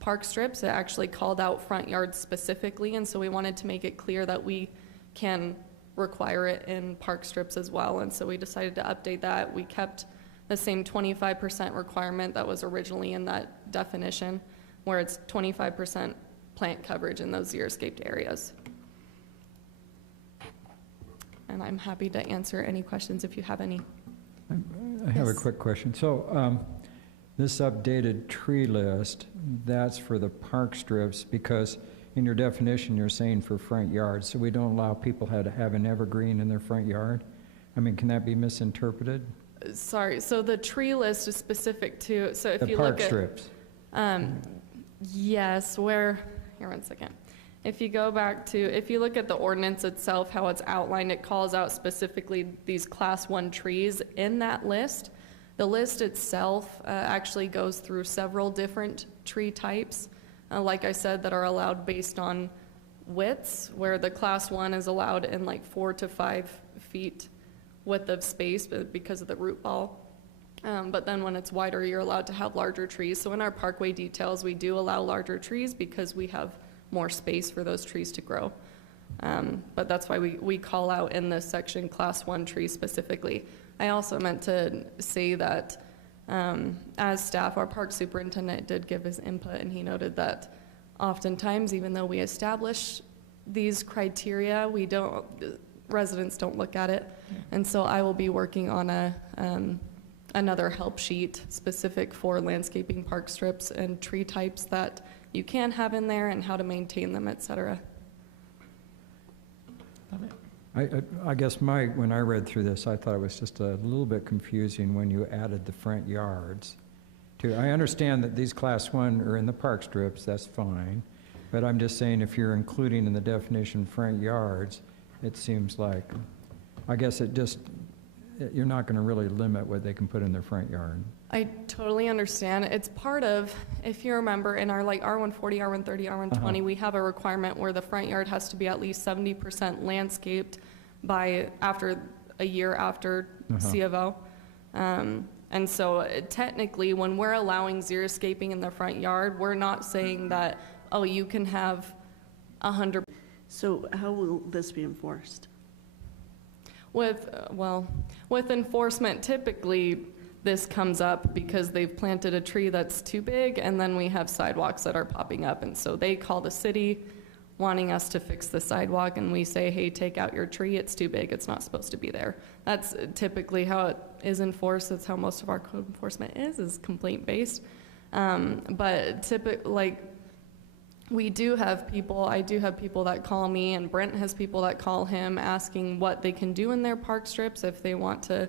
park strips. It actually called out front yards specifically, and so we wanted to make it clear that we can require it in park strips as well, and so we decided to update that. We kept the same 25% requirement that was originally in that definition, where it's 25% plant coverage in those xeriscaped areas. And I'm happy to answer any questions if you have any. I have a Yes. quick question. So this updated tree list, that's for the park strips, because in your definition, you're saying for front yards, so we don't allow people to have an evergreen in their front yard? I mean, can that be misinterpreted? Sorry, so the tree list is specific to, so if The you park look at. strips. Yes, here, 1 second. If you go back to, if you look at the ordinance itself, how it's outlined, it calls out specifically these class 1 trees in that list. The list itself actually goes through several different tree types, like I said, that are allowed based on widths, where the class 1 is allowed in like 4 to 5 feet width of space because of the root ball. But then when it's wider, you're allowed to have larger trees. So in our parkway details, we do allow larger trees because we have more space for those trees to grow. But that's why we call out in this section Class 1 trees specifically. I also meant to say that as staff, our park superintendent did give his input, and he noted that oftentimes, even though we establish these criteria, residents don't look at it. And so I will be working on another help sheet specific for landscaping park strips and tree types that you can have in there and how to maintain them, et cetera. I guess when I read through this, I thought it was just a little bit confusing when you added the front yards. I understand that these Class 1 are in the park strips, that's fine, but I'm just saying if you're including in the definition front yards, it seems like, I guess you're not going to really limit what they can put in their front yard. I totally understand. It's part of, if you remember, in our like R140, R130, R120, we have a requirement where the front yard has to be at least 70% landscaped by a year after C of O. And so technically, when we're allowing xeriscaping in the front yard, we're not saying that, oh, you can have 100. So how will this be enforced? With enforcement, typically this comes up because they've planted a tree that's too big, and then we have sidewalks that are popping up, and so they call the city wanting us to fix the sidewalk, and we say, hey, take out your tree, it's too big, it's not supposed to be there. That's typically how it is enforced. That's how most of our code enforcement is complaint-based. But typically, I do have people that call me, and Brent has people that call him asking what they can do in their park strips if they want to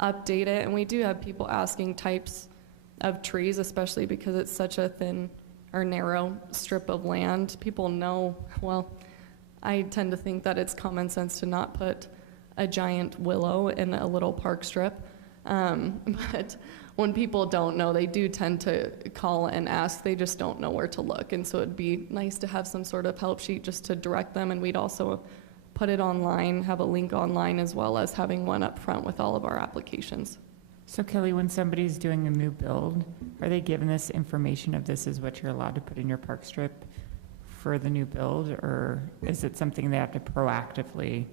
update it. And we do have people asking types of trees, especially because it's such a thin or narrow strip of land. People know, well, I tend to think that it's common sense to not put a giant willow in a little park strip. But when people don't know, they do tend to call and ask. They just don't know where to look. And so it'd be nice to have some sort of help sheet just to direct them. And we'd also put it online, have a link online, as well as having one up front with all of our applications. So Kelly, when somebody's doing a new build, are they given this information of this is what you're allowed to put in your park strip for the new build, or is it something they have to proactively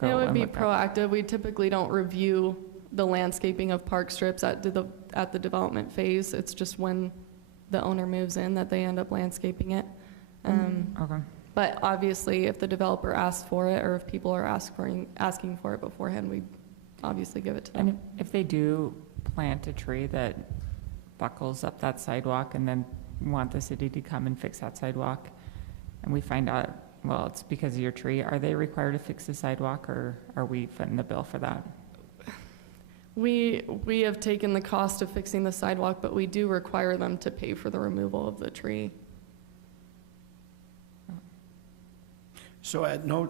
go It would and be look up? proactive. We typically don't review the landscaping of park strips at the development phase. It's just when the owner moves in that they end up landscaping it. Okay. But obviously, if the developer asks for it, or if people are asking for it beforehand, we obviously give it to them. And if they do plant a tree that buckles up that sidewalk and then want the city to come and fix that sidewalk, and we find out, well, it's because of your tree, are they required to fix the sidewalk, or are we footing the bill for that? We have taken the cost of fixing the sidewalk, but we do require them to pay for the removal of the tree. So at no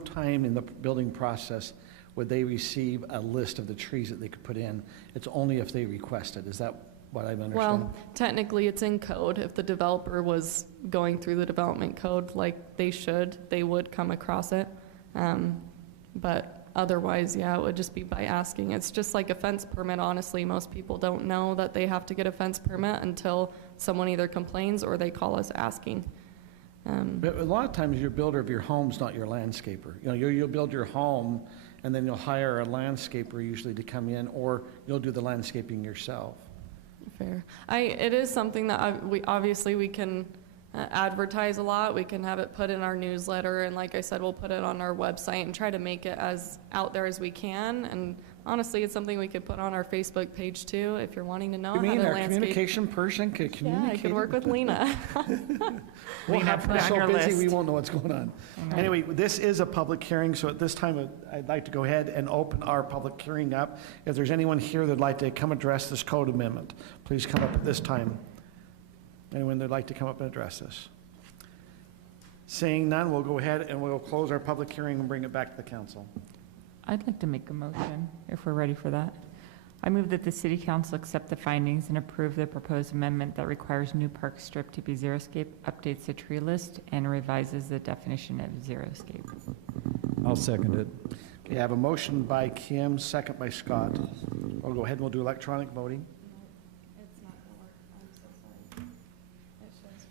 time in the building process would they receive a list of the trees that they could put in? It's only if they request it. Is that what I'm understanding? Well, technically, it's in code. If the developer was going through the development code like they should, they would come across it. But otherwise, yeah, it would just be by asking. It's just like a fence permit, honestly. Most people don't know that they have to get a fence permit until someone either complains or they call us asking. But a lot of times your builder of your home's not your landscaper. You know, you'll build your home and then you'll hire a landscaper usually to come in, or you'll do the landscaping yourself. Fair. It is something that we can advertise a lot. We can have it put in our newsletter, and like I said, we'll put it on our website and try to make it as out there as we can. And honestly, it's something we could put on our Facebook page too, if you're wanting to know You how mean to our landscape. communication person could communicate? Yeah, I could work with Lena. We'll Lena, have put her it on so your busy, list. we won't know what's going on. Anyway, this is a public hearing, so at this time, I'd like to go ahead and open our public hearing up. If there's anyone here that'd like to come address this code amendment, please come up at this time. Anyone that'd like to come up and address this? Seeing none, we'll go ahead and we'll close our public hearing and bring it back to the council. I'd like to make a motion, if we're ready for that. I move that the city council accept the findings and approve the proposed amendment that requires new park strip to be xeriscape, updates the tree list, and revises the definition of xeriscape. I'll second it. Okay, I have a motion by Kim, second by Scott. We'll go ahead and we'll do electronic voting.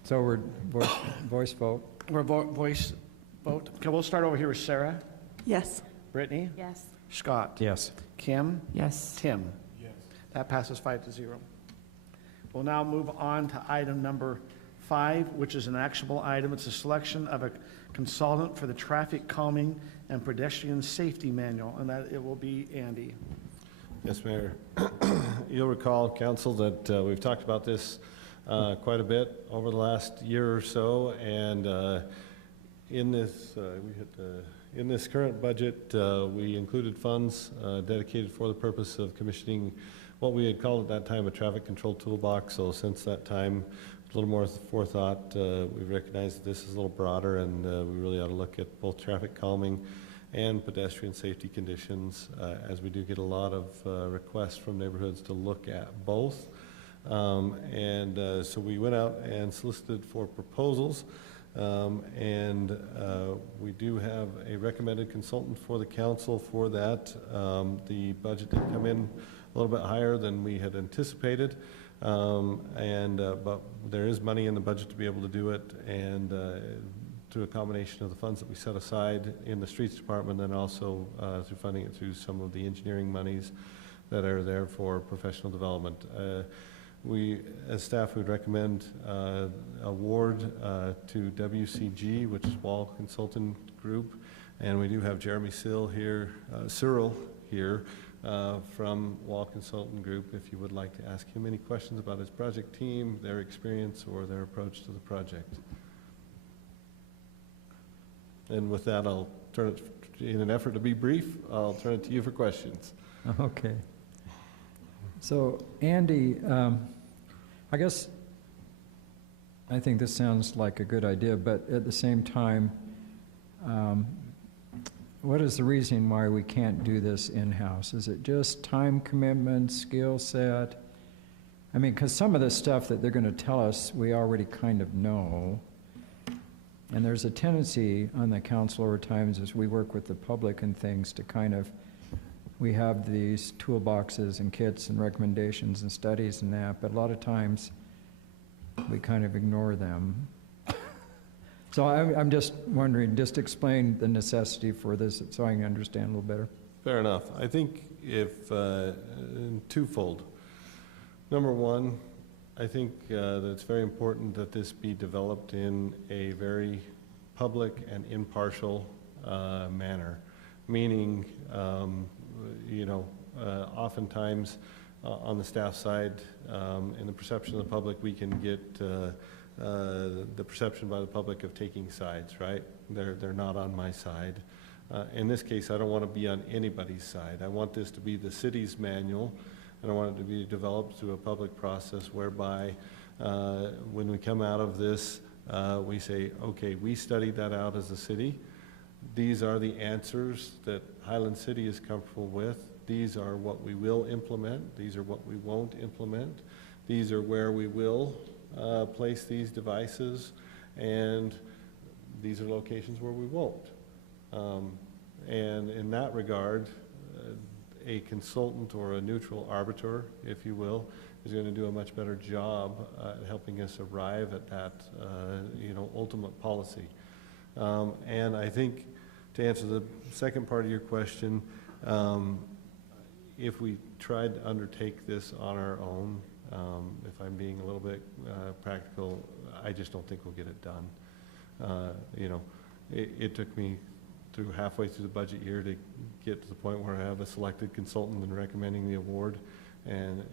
So we're voice vote. We're voice Vote. Okay, we'll start over here with Sarah, Yes. Brittany, Yes. Scott, Yes. Kim, Yes. Tim. That passes 5-0. We'll now move on to item number 5, which is an actionable item. It's a selection of a consultant for the traffic calming and pedestrian safety manual, and that it will be Andy. Yes, Mayor. You'll recall, council, that we've talked about this quite a bit over the last year or so, and in this current budget, we included funds dedicated for the purpose of commissioning what we had called at that time a traffic control toolbox. So since that time, a little more forethought, we recognized that this is a little broader, and we really ought to look at both traffic calming and pedestrian safety conditions, as we do get a lot of requests from neighborhoods to look at both. So we went out and solicited for proposals, and we do have a recommended consultant for the council for that. The budget did come in a little bit higher than we had anticipated, but there is money in the budget to be able to do it, and through a combination of the funds that we set aside in the streets department, and also through funding it through some of the engineering monies that are there for professional development. We, as staff, would recommend award to WCG, which is Wall Consultant Group, and we do have Jeremy Cyril here from Wall Consultant Group, if you would like to ask him any questions about his project team, their experience, or their approach to the project. And with that, I'll turn it, in an effort to be brief, I'll turn it to you for questions. Okay. So, Andy, I guess I think this sounds like a good idea, but at the same time, what is the reason why we can't do this in-house? Is it just time commitment, skill set? I mean, because some of the stuff that they're going to tell us, we already kind of know. And there's a tendency on the council over times as we work with the public and things to kind of, we have these toolboxes and kits and recommendations and studies and that, but a lot of times we kind of ignore them. So I'm just wondering, just explain the necessity for this so I can understand a little better. Fair enough. I think if twofold. Number one, I think that it's very important that this be developed in a very public and impartial manner, meaning, oftentimes on the staff side, in the perception of the public, we can get the perception by the public of taking sides, right? They're not on my side. In this case, I don't want to be on anybody's side. I want this to be the city's manual, and I want it to be developed through a public process whereby when we come out of this, we say, okay, we studied that out as a city. These are the answers that Highland City is comfortable with. These are what we will implement. These are what we won't implement. These are where we will place these devices, and these are locations where we won't. And in that regard, a consultant or a neutral arbiter, if you will, is going to do a much better job at helping us arrive at that, ultimate policy. And I think to answer the second part of your question, if we tried to undertake this on our own, if I'm being a little bit practical, I just don't think we'll get it done. It took me through halfway through the budget year to get to the point where I have a selected consultant and recommending the award. And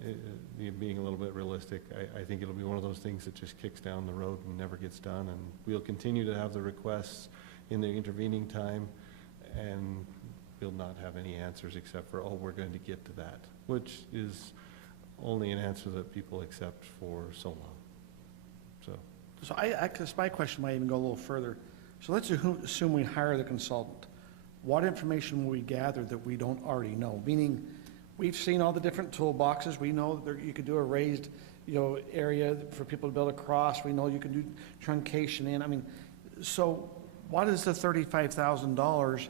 being a little bit realistic, I think it'll be one of those things that just kicks down the road and never gets done. And we'll continue to have the requests in the intervening time, and we'll not have any answers except for, oh, we're going to get to that, which is only an answer that people accept for so long. So I guess my question might even go a little further. So let's assume we hire the consultant. What information will we gather that we don't already know? Meaning, we've seen all the different toolboxes. We know that you could do a raised, area for people to build across. We know you can do truncation in. I mean, so what is the $35,000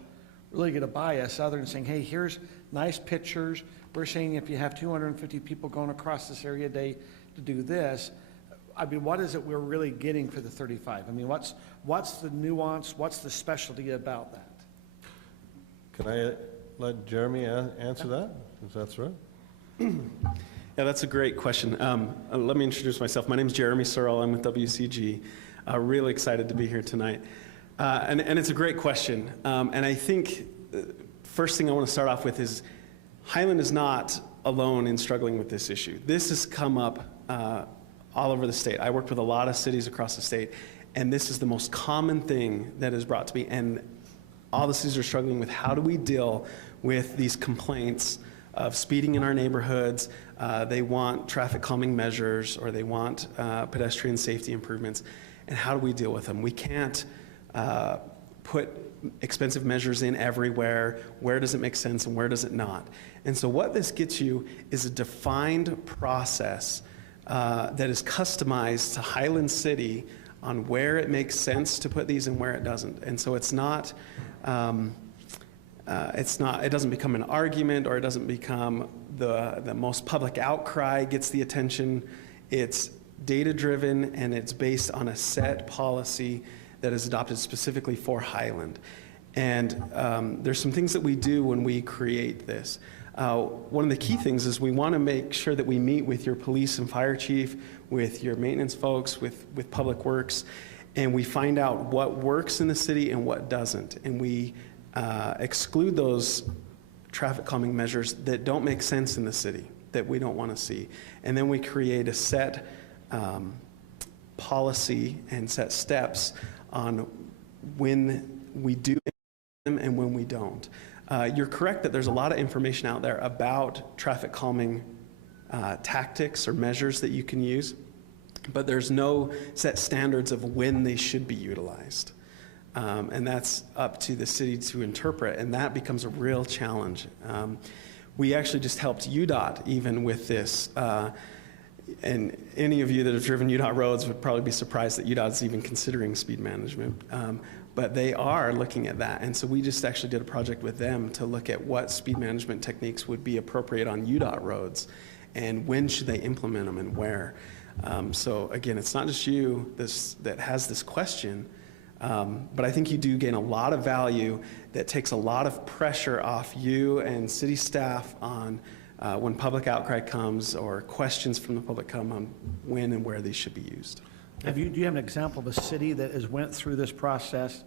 really going to buy us other than saying, hey, here's nice pictures. We're saying if you have 250 people going across this area a day to do this, I mean, what is it we're really getting for the 35? I mean, what's the nuance, what's the specialty about that? Can I let Jeremy answer that, if that's right? Yeah, that's a great question. Let me introduce myself. My name is Jeremy Searle. I'm with WCG. Really excited to be here tonight. And it's a great question. And I think first thing I want to start off with is Highland is not alone in struggling with this issue. This has come up all over the state. I worked with a lot of cities across the state, and this is the most common thing that is brought to me. And all the cities are struggling with how do we deal with these complaints of speeding in our neighborhoods. They want traffic calming measures, or they want pedestrian safety improvements. And how do we deal with them? We can't put expensive measures in everywhere. Where does it make sense and where does it not? And so what this gets you is a defined process that is customized to Highland City on where it makes sense to put these and where it doesn't. And so it's not, it doesn't become an argument, or it doesn't become the most public outcry gets the attention. It's data-driven, and it's based on a set policy that is adopted specifically for Highland. And there's some things that we do when we create this. One of the key things is we want to make sure that we meet with your police and fire chief, with your maintenance folks, with public works, and we find out what works in the city and what doesn't. And we exclude those traffic calming measures that don't make sense in the city, that we don't want to see. And then we create a set policy and set steps on when we do them and when we don't. You're correct that there's a lot of information out there about traffic calming tactics or measures that you can use, but there's no set standards of when they should be utilized. And that's up to the city to interpret, and that becomes a real challenge. We actually just helped UDOT even with this. And any of you that have driven UDOT roads would probably be surprised that UDOT is even considering speed management. But they are looking at that. And so we just actually did a project with them to look at what speed management techniques would be appropriate on UDOT roads, and when should they implement them and where. So again, it's not just you that has this question, but I think you do gain a lot of value that takes a lot of pressure off you and city staff on when public outcry comes or questions from the public come on when and where these should be used. Do you have an example of a city that has went through this process,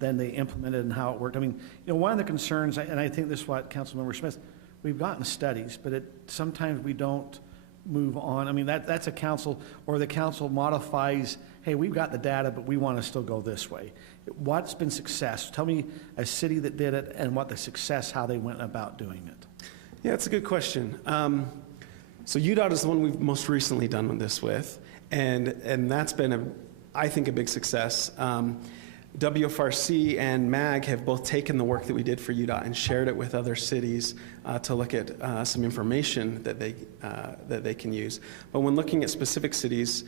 then they implemented and how it worked? I mean, one of the concerns, and I think this is what Councilmember Smith, we've gotten studies, but sometimes we don't move on. I mean, that's a council, or the council modifies, hey, we've got the data, but we want to still go this way. What's been success? Tell me a city that did it and what the success, how they went about doing it. Yeah, it's a good question. So UDOT is the one we've most recently done this with, and that's been, I think, a big success. WFRC and MAG have both taken the work that we did for UDOT and shared it with other cities to look at some information that they can use. But when looking at specific cities,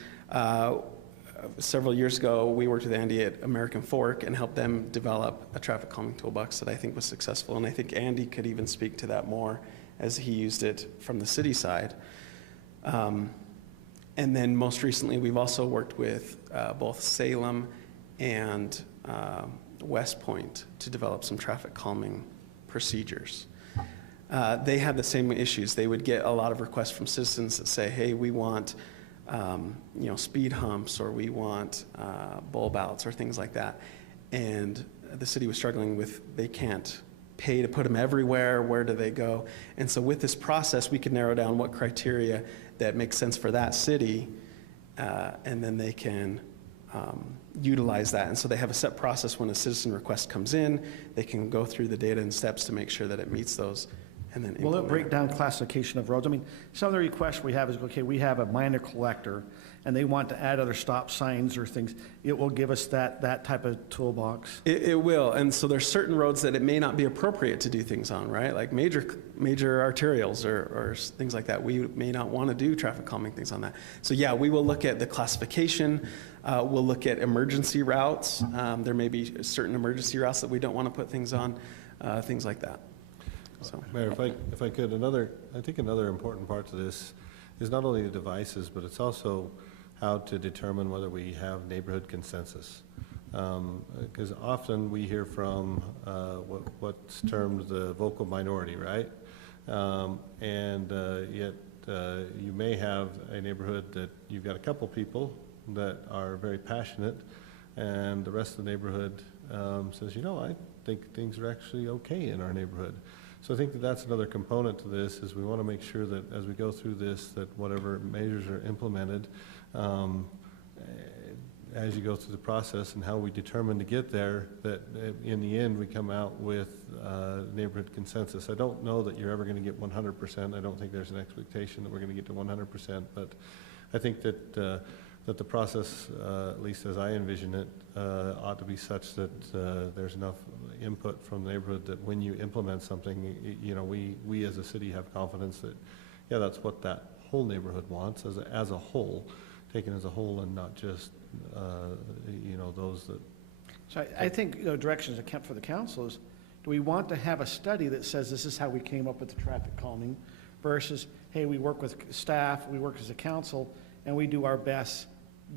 several years ago, we worked with Andy at American Fork and helped them develop a traffic calming toolbox that I think was successful. And I think Andy could even speak to that more as he used it from the city side. And then most recently, we've also worked with both Salem and West Point to develop some traffic calming procedures. They had the same issues. They would get a lot of requests from citizens that say, hey, we want speed humps, or we want bulb outs or things like that. And the city was struggling with, they can't pay to put them everywhere, where do they go? And so with this process, we can narrow down what criteria that makes sense for that city, and then they can utilize that. And so they have a set process. When a citizen request comes in, they can go through the data and steps to make sure that it meets those, and then Will it break down classification of roads? I mean, some of the requests we have is, okay, we have a minor collector, and they want to add other stop signs or things. It will give us that type of toolbox. It will, and so there's certain roads that it may not be appropriate to do things on, right? Like major arterials or things like that. We may not want to do traffic calming things on that. So yeah, we will look at the classification. We'll look at emergency routes. There may be certain emergency routes that we don't want to put things on, things like that. So. Mayor, if I could, I think another important part to this is not only the devices, but it's also how to determine whether we have neighborhood consensus. Because often we hear from what's termed the vocal minority, right? Yet you may have a neighborhood that you've got a couple people that are very passionate, and the rest of the neighborhood says, I think things are actually okay in our neighborhood. So I think that that's another component to this, is we want to make sure that as we go through this, that whatever measures are implemented, as you go through the process and how we determine to get there, that in the end we come out with neighborhood consensus. I don't know that you're ever going to get 100%. I don't think there's an expectation that we're going to get to 100%, but I think that that the process, at least as I envision it, ought to be such that there's enough input from the neighborhood that when you implement something, we as a city have confidence that, yeah, that's what that whole neighborhood wants as a whole, taken as a whole, and not just those that. So I think, directions that kept for the council is, do we want to have a study that says this is how we came up with the traffic calming versus, hey, we work with staff, we work as a council, and we do our best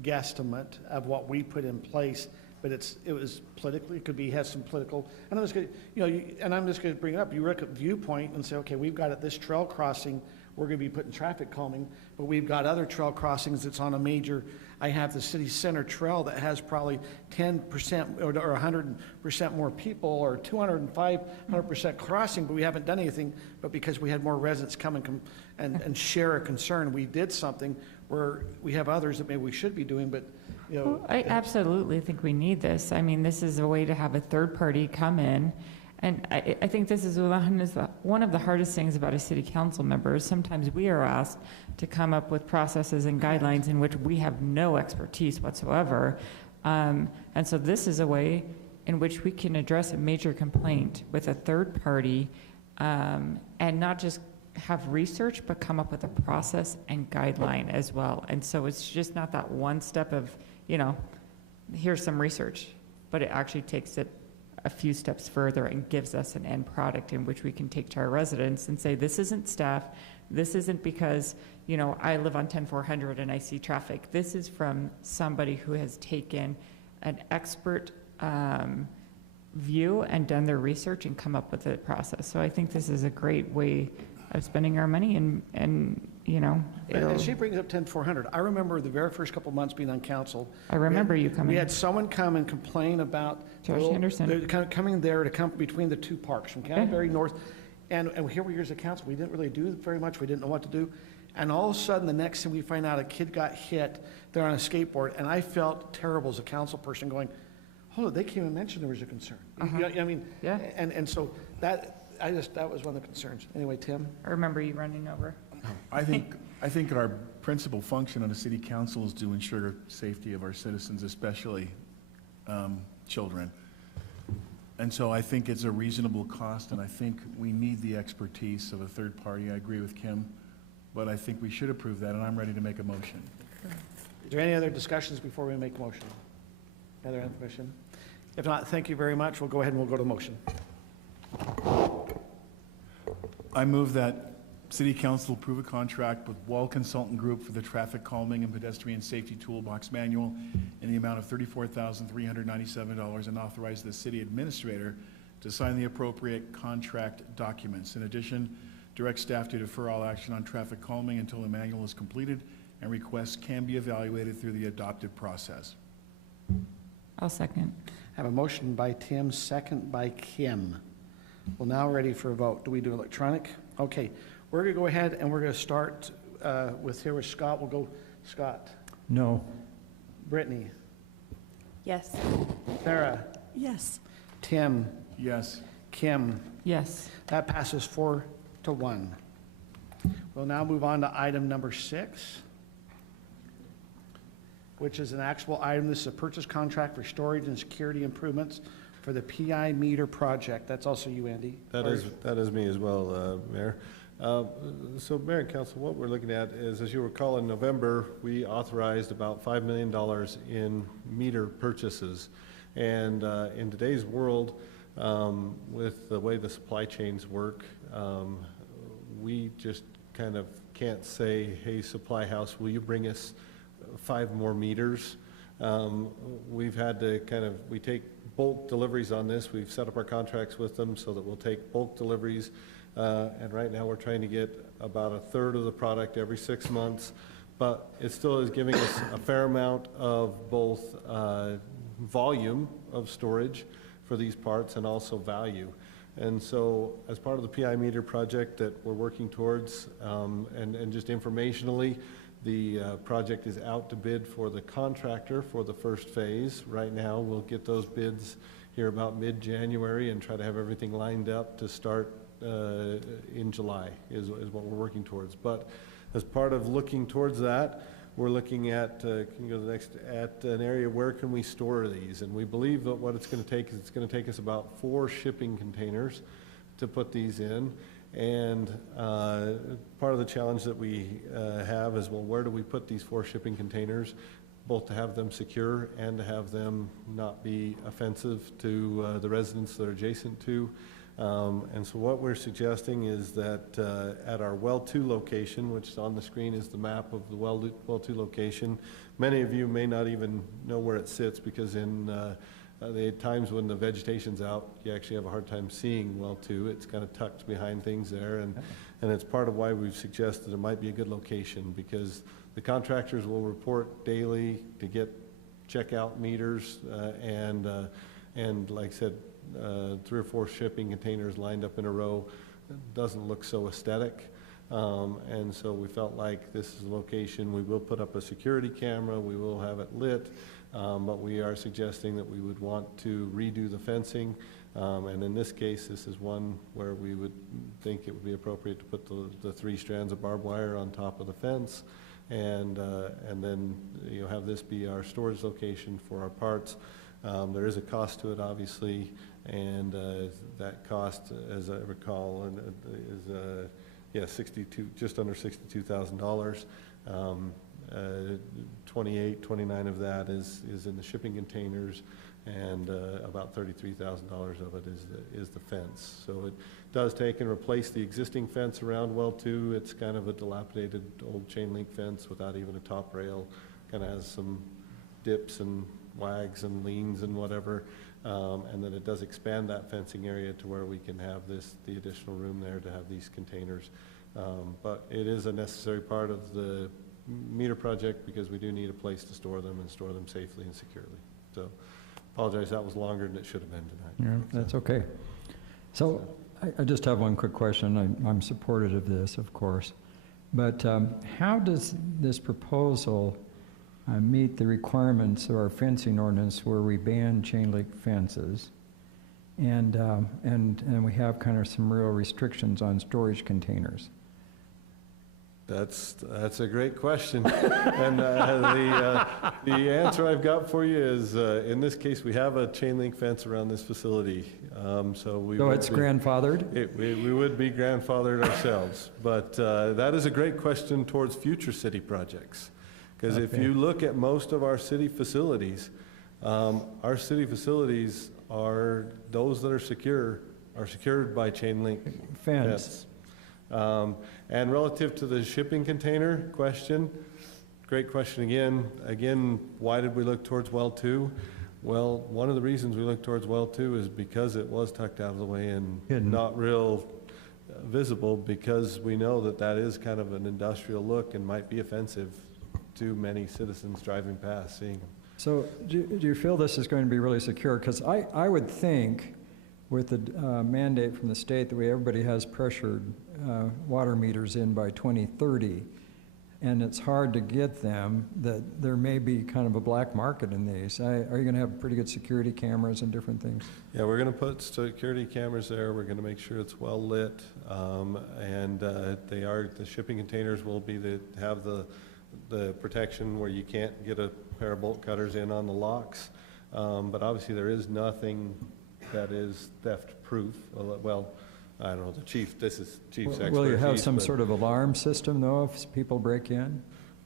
guesstimate of what we put in place, but it was politically, it could be, has some political, and I'm just going to, bring it up. You look at viewpoint and say, okay, we've got at this trail crossing, we're going to be putting traffic calming, but we've got other trail crossings that's on a major, I have the city center trail that has probably 10% or 100% more people, or 100% crossing, but we haven't done anything, but because we had more residents come and share a concern, we did something where we have others that maybe we should be doing, but, I absolutely think we need this. I mean, this is a way to have a third party come in. And I think this is one of the hardest things about a city council member. Sometimes we are asked to come up with processes and guidelines in which we have no expertise whatsoever. And so this is a way in which we can address a major complaint with a third party, and not just have research, but come up with a process and guideline as well. And so it's just not that one step of, here's some research, but it actually takes it a few steps further and gives us an end product in which we can take to our residents and say, this isn't staff, this isn't because, I live on 10400 and I see traffic. This is from somebody who has taken an expert view and done their research and come up with a process. So I think this is a great way of spending our money, and And she brings up 10400. I remember the very first couple months being on council. I remember you coming. We had someone come and complain about Josh Anderson. they're kind of coming there to come between the two parks from Canterbury North, and here we are as a council. We didn't really do very much. We didn't know what to do, and all of a sudden, the next thing we find out, a kid got hit. They're on a skateboard, and I felt terrible as a council person, going, "Oh, they came and mentioned there was a concern." I mean, Yeah. And so that was one of the concerns. Anyway, Tim. I remember you running over. I think our principal function on the city council is to ensure safety of our citizens, especially children. And so I think it's a reasonable cost, and I think we need the expertise of a third party. I agree with Kim, but I think we should approve that, and I'm ready to make a motion. Is there any other discussions before we make a motion? Other information? If not, thank you very much. We'll go ahead and we'll go to motion. I move that City Council approve a contract with Wall Consultant Group for the Traffic Calming and Pedestrian Safety Toolbox Manual in the amount of $34,397, and authorize the city administrator to sign the appropriate contract documents. In addition, direct staff to defer all action on traffic calming until the manual is completed and requests can be evaluated through the adopted process. I'll second. I have a motion by Tim, second by Kim. Well, now ready for a vote. Do we do electronic? Okay, we're going to go ahead and we're going to start with Scott. We'll go Scott. No. Brittany. Yes. Sarah. Yes. Tim. Yes. Kim. Yes. That passes 4-1. We'll now move on to item number 6, which is an actual item. This is a purchase contract for storage and security improvements for the PI meter project. That's also you, Andy. That is me as well, Mayor. So Mayor and Council, what we're looking at is, as you recall, in November, we authorized about $5 million in meter purchases. And in today's world, with the way the supply chains work, we just kind of can't say, hey, supply house, will you bring us 5 more meters. We've had to we take bulk deliveries on this. We've set up our contracts with them so that we'll take bulk deliveries. And right now we're trying to get about a third of the product every 6 months. But it still is giving us a fair amount of both volume of storage for these parts and also value. And so as part of the PI meter project that we're working towards, and just informationally, the project is out to bid for the contractor for the first phase. Right now, we'll get those bids here about mid-January and try to have everything lined up to start in July is what we're working towards. But as part of looking towards that, we're looking at, can you go to the next, at an area where can we store these? And we believe that what it's going to take is it's going to take us about 4 shipping containers to put these in. And part of the challenge that we have is, well, where do we put these 4 shipping containers, both to have them secure and to have them not be offensive to the residents that are adjacent to. And so what we're suggesting is that at our Well 2 location, which on the screen is the map of the Well 2 location, many of you may not even know where it sits because in the times when the vegetation's out, you actually have a hard time seeing Well 2. It's kind of tucked behind things there, and it's part of why we've suggested it might be a good location because the contractors will report daily to get checkout meters and like I said, 3 or 4 shipping containers lined up in a row doesn't look so aesthetic. And so we felt like this is a location. We will put up a security camera. We will have it lit. But we are suggesting that we would want to redo the fencing. And in this case, this is one where we would think it would be appropriate to put the 3 strands of barbed wire on top of the fence. And then have this be our storage location for our parts. There is a cost to it, obviously, and that cost, as I recall, is just under $62,000. 29 of that is in the shipping containers, and about $33,000 of it is the fence. So it does take and replace the existing fence around Well 2. It's kind of a dilapidated old chain link fence without even a top rail. Kind of has some dips and wags and leans and whatever, and then it does expand that fencing area to where we can have the additional room there to have these containers. But it is a necessary part of the meter project because we do need a place to store them and store them safely and securely. So apologize, that was longer than it should have been tonight. Yeah, that's okay. So I just have one quick question. I'm supportive of this, of course. But how does this proposal meet the requirements of our fencing ordinance where we ban chain link fences and we have kind of some real restrictions on storage containers? That's a great question. And the answer I've got for you is, in this case, we have a chain link fence around this facility. So it's grandfathered? We would be grandfathered ourselves. But that is a great question towards future city projects. Because if you look at most of our city facilities are those that are secured by chain link fence. And relative to the shipping container question, great question again. Again, why did we look towards Well 2? Well, one of the reasons we looked towards Well 2 is because it was tucked out of the way and hidden, not real visible, because we know that is kind of an industrial look and might be offensive to many citizens driving past seeing them. So do you feel this is going to be really secure? Because I would think with the mandate from the state that everybody has pressured water meters in by 2030, and it's hard to get them, that there may be kind of a black market in these. Are you going to have pretty good security cameras and different things? Yeah, we're going to put security cameras there. We're going to make sure it's well lit, and the shipping containers will have the protection where you can't get a pair of bolt cutters in on the locks. But obviously there is nothing that is theft proof. Well, I don't know, this is Chief's expertise. Will you have some sort of alarm system though if people break in?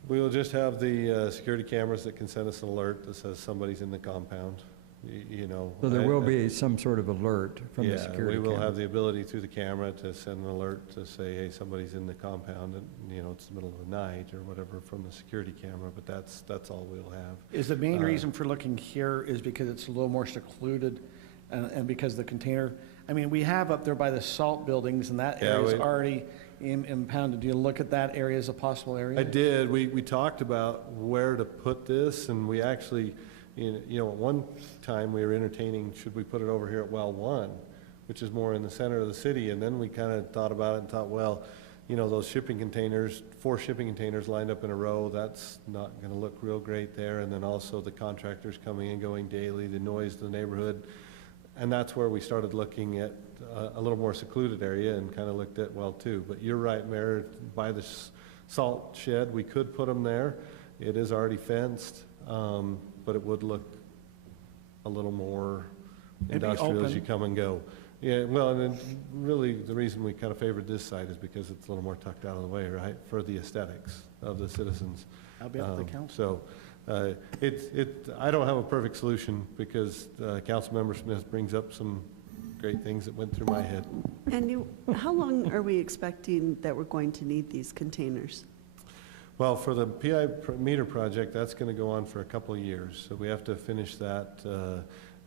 We will just have the security cameras that can send us an alert that says somebody's in the compound. you know. So there will be some sort of alert from the security Yeah, we will camera. have the ability through the camera to send an alert to say, hey, somebody's in the compound, and, you know, it's the middle of the night or whatever from the security camera, but that's all we'll have. Is the main reason for looking here is because it's a little more secluded and because the container, I mean, we have up there by the salt buildings and that Yeah, area is we- already impounded. Do you look at that area as a possible area? I did. We talked about where to put this, and we actually, you know, at one time, we were entertaining, should we put it over here at Well One, which is more in the center of the city, and then we kind of thought about it and thought, well, you know, those shipping containers, 4 shipping containers lined up in a row, that's not going to look real great there, and then also the contractors coming and going daily, the noise to the neighborhood, and that's where we started looking at a little more secluded area and kind of looked at Well Two. But you're right, Mayor, by the salt shed, we could put them there. It is already fenced, but it would look a little more It'd be industrial as you open. come and go. Yeah, well, and then really, the reason we kind of favored this site is because it's a little more tucked out of the way, right, for the aesthetics of the citizens. I'll be up to the council. So, I don't have a perfect solution because Councilmember Smith brings up some great things that went through my head. Andy, how long are we expecting that we're going to need these containers? Well, for the meter project, that's going to go on for a couple of years. So we have to finish that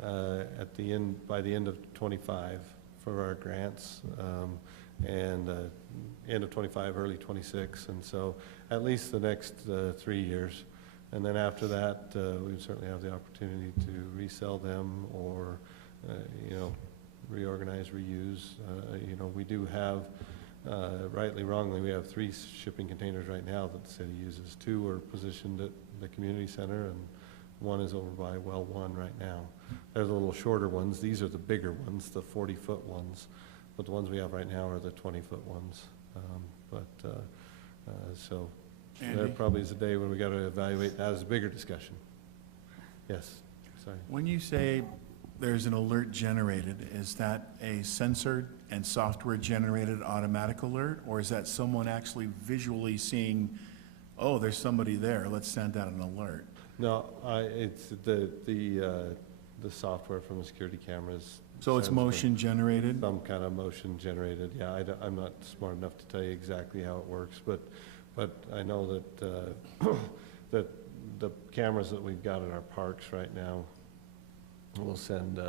by the end of '25 for our grants, and end of '25, early '26. And so at least the next 3 years. And then after that, we certainly have the opportunity to resell them or, you know, reorganize, reuse. You know, we do have, rightly, wrongly, we have 3 shipping containers right now that the city uses. 2 are positioned at the community center, and 1 is over by Well One right now. They're the little shorter ones. These are the bigger ones, the 40-foot ones. But the ones we have right now are the 20-foot ones. So there Andy? probably is a day when we got to evaluate that as a bigger discussion. Yes, sorry. When you say there's an alert generated, is that a censored and software-generated automatic alert? Or is that someone actually visually seeing, oh, there's somebody there, let's send out an alert? No, it's the software from the security cameras. So it's sends me motion-generated? Some kind of motion generated, yeah. I'm not smart enough to tell you exactly how it works, but I know that, that the cameras that we've got at our parks right now will send,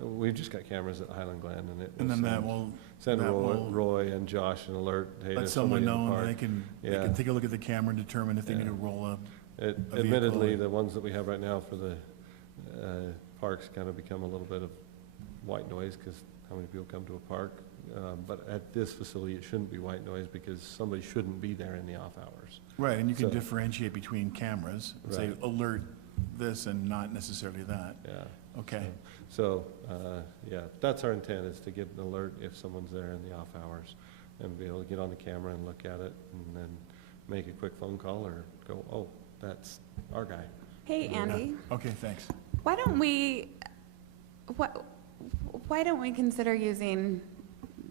we've just got cameras at Highland Glen, and it will And then that send, will, send that will Roy and Josh an alert, hey, let there's someone somebody in the know, park. and they Yeah. can take a look at the camera and determine if they Yeah. need to roll up. vehicle. Admittedly, the ones that we have right now for the parks kind of become a little bit of white noise, because how many people come to a park? But at this facility, it shouldn't be white noise because somebody shouldn't be there in the off hours. Right, and you can So- differentiate between cameras, say Right. alert this and not necessarily that. Yeah. Okay. So, yeah, that's our intent, is to get an alert if someone's there in the off hours and be able to get on the camera and look at it and then make a quick phone call or go, oh, that's our guy. Hey, Andy, Okay, thanks. why don't we, why don't we consider using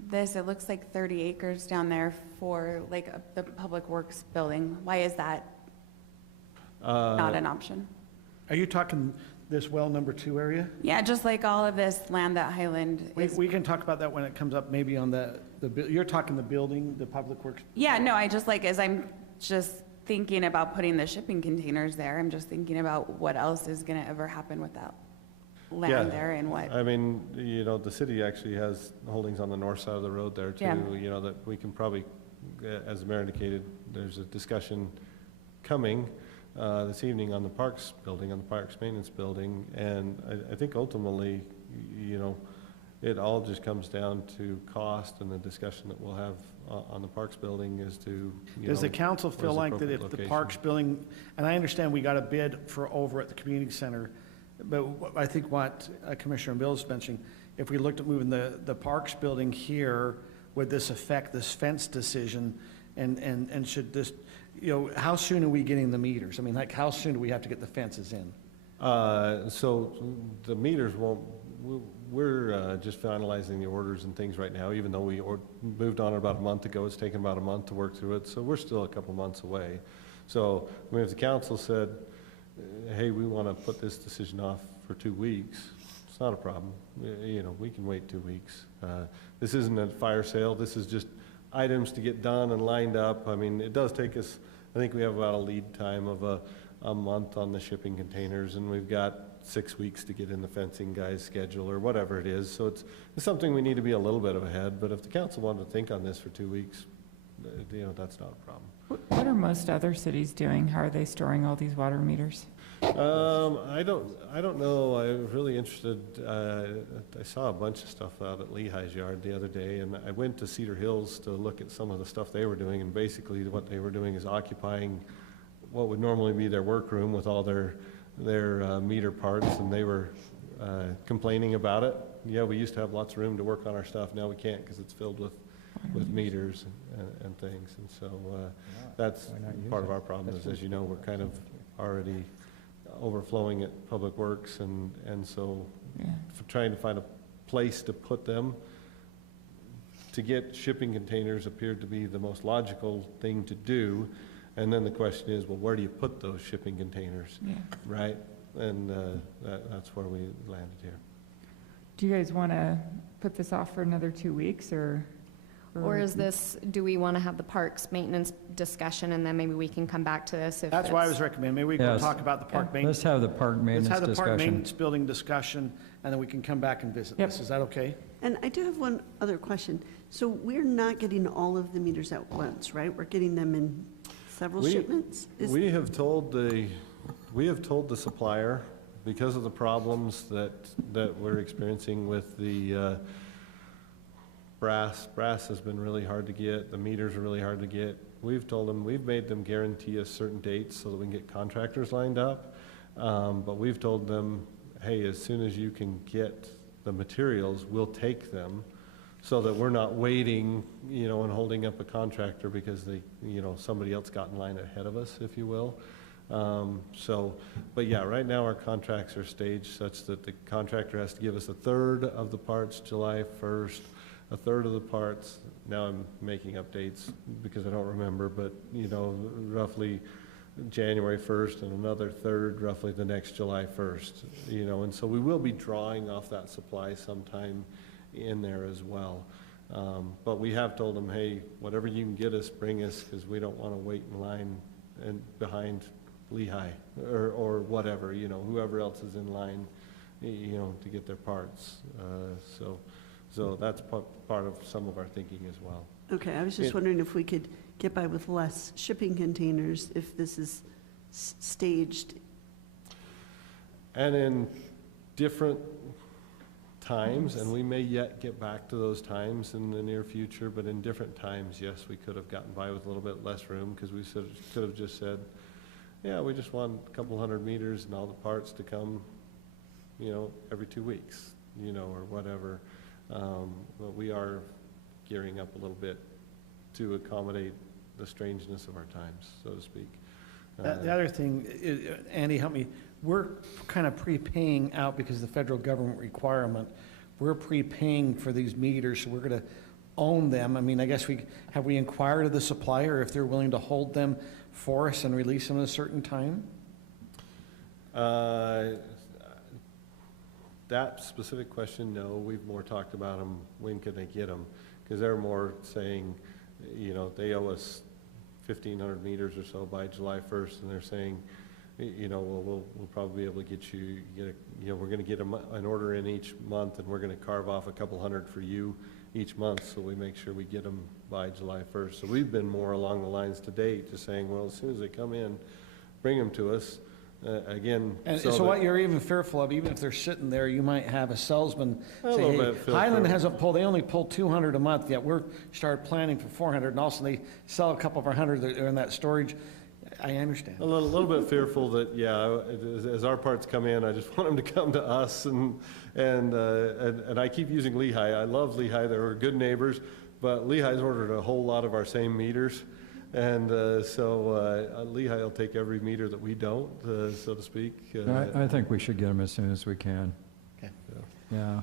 this, it looks like 30 acres down there for like the Public Works building? Why is that not an option? Are you talking this well number 2 area? Yeah, just like all of this land that Highland is. We can talk about that when it comes up, maybe on you're talking the building, the Public Works. Yeah, no, I just like, as I'm just thinking about putting the shipping containers there, I'm just thinking about what else is gonna ever happen with that Yeah. land there and what. I mean, you know, the city actually has holdings on the north side of the road there too, Yeah. you know, that we can probably, as the mayor indicated, there's a discussion coming this evening on the Parks building, on the Parks Maintenance building, and I think ultimately, you know, it all just comes down to cost and the discussion that we'll have on the Parks building as to, you Does know, the council feel where's the like that if appropriate the location? Parks building, and I understand we got a bid for over at the community center, but I think what Commissioner Bill is mentioning, if we looked at moving the Parks building here, would this affect this fence decision? And should this, you know, how soon are we getting the meters? I mean, like, how soon do we have to get the fences in? So the meters won't, we're just finalizing the orders and things right now, even though we moved on about a month ago. It's taken about a month to work through it, so we're still a couple months away. So, I mean, if the council said, hey, we want to put this decision off for 2 weeks, it's not a problem. You know, we can wait 2 weeks. This isn't a fire sale, this is just items to get done and lined up. I mean, it does take us, I think we have about a lead time of a month on the shipping containers, and we've got 6 weeks to get in the fencing guy's schedule or whatever it is. So it's something we need to be a little bit of ahead, but if the council wanted to think on this for 2 weeks, you know, that's not a problem. What are most other cities doing? How are they storing all these water meters? I don't know. I was really interested. I saw a bunch of stuff out at Lehigh's yard the other day, and I went to Cedar Hills to look at some of the stuff they were doing, and basically what they were doing is occupying what would normally be their workroom with all their meter parts, and they were complaining about it. Yeah, we used to have lots of room to work on our stuff. Now we can't because it's filled with meters and things. And so that's part of our problem is, as you know, we're kind of already overflowing at Public Works, and so for trying to find a place to put them, to get shipping containers appeared to be the most logical thing to do. And then the question is, well, where do you put those shipping containers, right? And that's where we landed here. Do you guys want to put this off for another 2 weeks, or is this, do we want to have the parks maintenance discussion, and then maybe we can come back to this if That's why I was recommending, maybe we can Yes. talk about the park maintenance. Let's have the park maintenance Let's have the park discussion. maintenance building discussion, and then we can come back and visit this. Is that okay? And I do have one other question. So we're not getting all of the meters at once, right? We're getting them in several shipments? We have told the supplier, because of the problems that we're experiencing with the brass has been really hard to get, the meters are really hard to get. We've told them, we've made them guarantee us certain dates so that we can get contractors lined up. But we've told them, hey, as soon as you can get the materials, we'll take them, so that we're not waiting, you know, and holding up a contractor because they, you know, somebody else got in line ahead of us, if you will. But yeah, right now our contracts are staged such that the contractor has to give us a third of the parts July 1st, a third of the parts, now I'm making up dates because I don't remember, but, you know, roughly January 1st, and another third roughly the next July 1st, you know, and so we will be drawing off that supply sometime in there as well. But we have told them, hey, whatever you can get us, bring us, because we don't want to wait in line and behind Lehigh or whatever, you know, whoever else is in line, you know, to get their parts. So that's part of some of our thinking as well. Okay, I was just wondering if we could get by with less shipping containers if this is staged. And in different times, and we may yet get back to those times in the near future, but in different times, yes, we could have gotten by with a little bit less room, because we could have just said, yeah, we just want a couple hundred meters and all the parts to come, you know, every 2 weeks, you know, or whatever. But we are gearing up a little bit to accommodate the strangeness of our times, so to speak. The other thing, Andy, help me, we're kind of prepaying out because of the federal government requirement. We're prepaying for these meters, so we're going to own them. I mean, I guess have we inquired of the supplier if they're willing to hold them for us and release them at a certain time? That specific question, no. We've more talked about them, when could they get them? Because they're more saying, you know, they owe us 1,500 meters or so by July 1st, and they're saying, you know, well, we'll probably be able to get you know, we're going to get an order in each month, and we're going to carve off a couple hundred for you each month, so we make sure we get them by July 1st. So we've been more along the lines to date, just saying, well, as soon as they come in, bring them to us. Again, and so what you're even fearful of, even if they're sitting there, you might have a salesman say, hey, Highland hasn't pulled, they only pull 200 a month, yet we're started planning for 400, and also they sell a couple of our hundred that are in that storage. I understand. A little bit fearful that, yeah, as our parts come in, I just want them to come to us, and I keep using Lehigh. I love Lehigh. They're good neighbors, but Lehigh's ordered a whole lot of our same meters. And so Lehigh will take every meter that we don't, so to speak. I think we should get them as soon as we can. Okay. Yeah.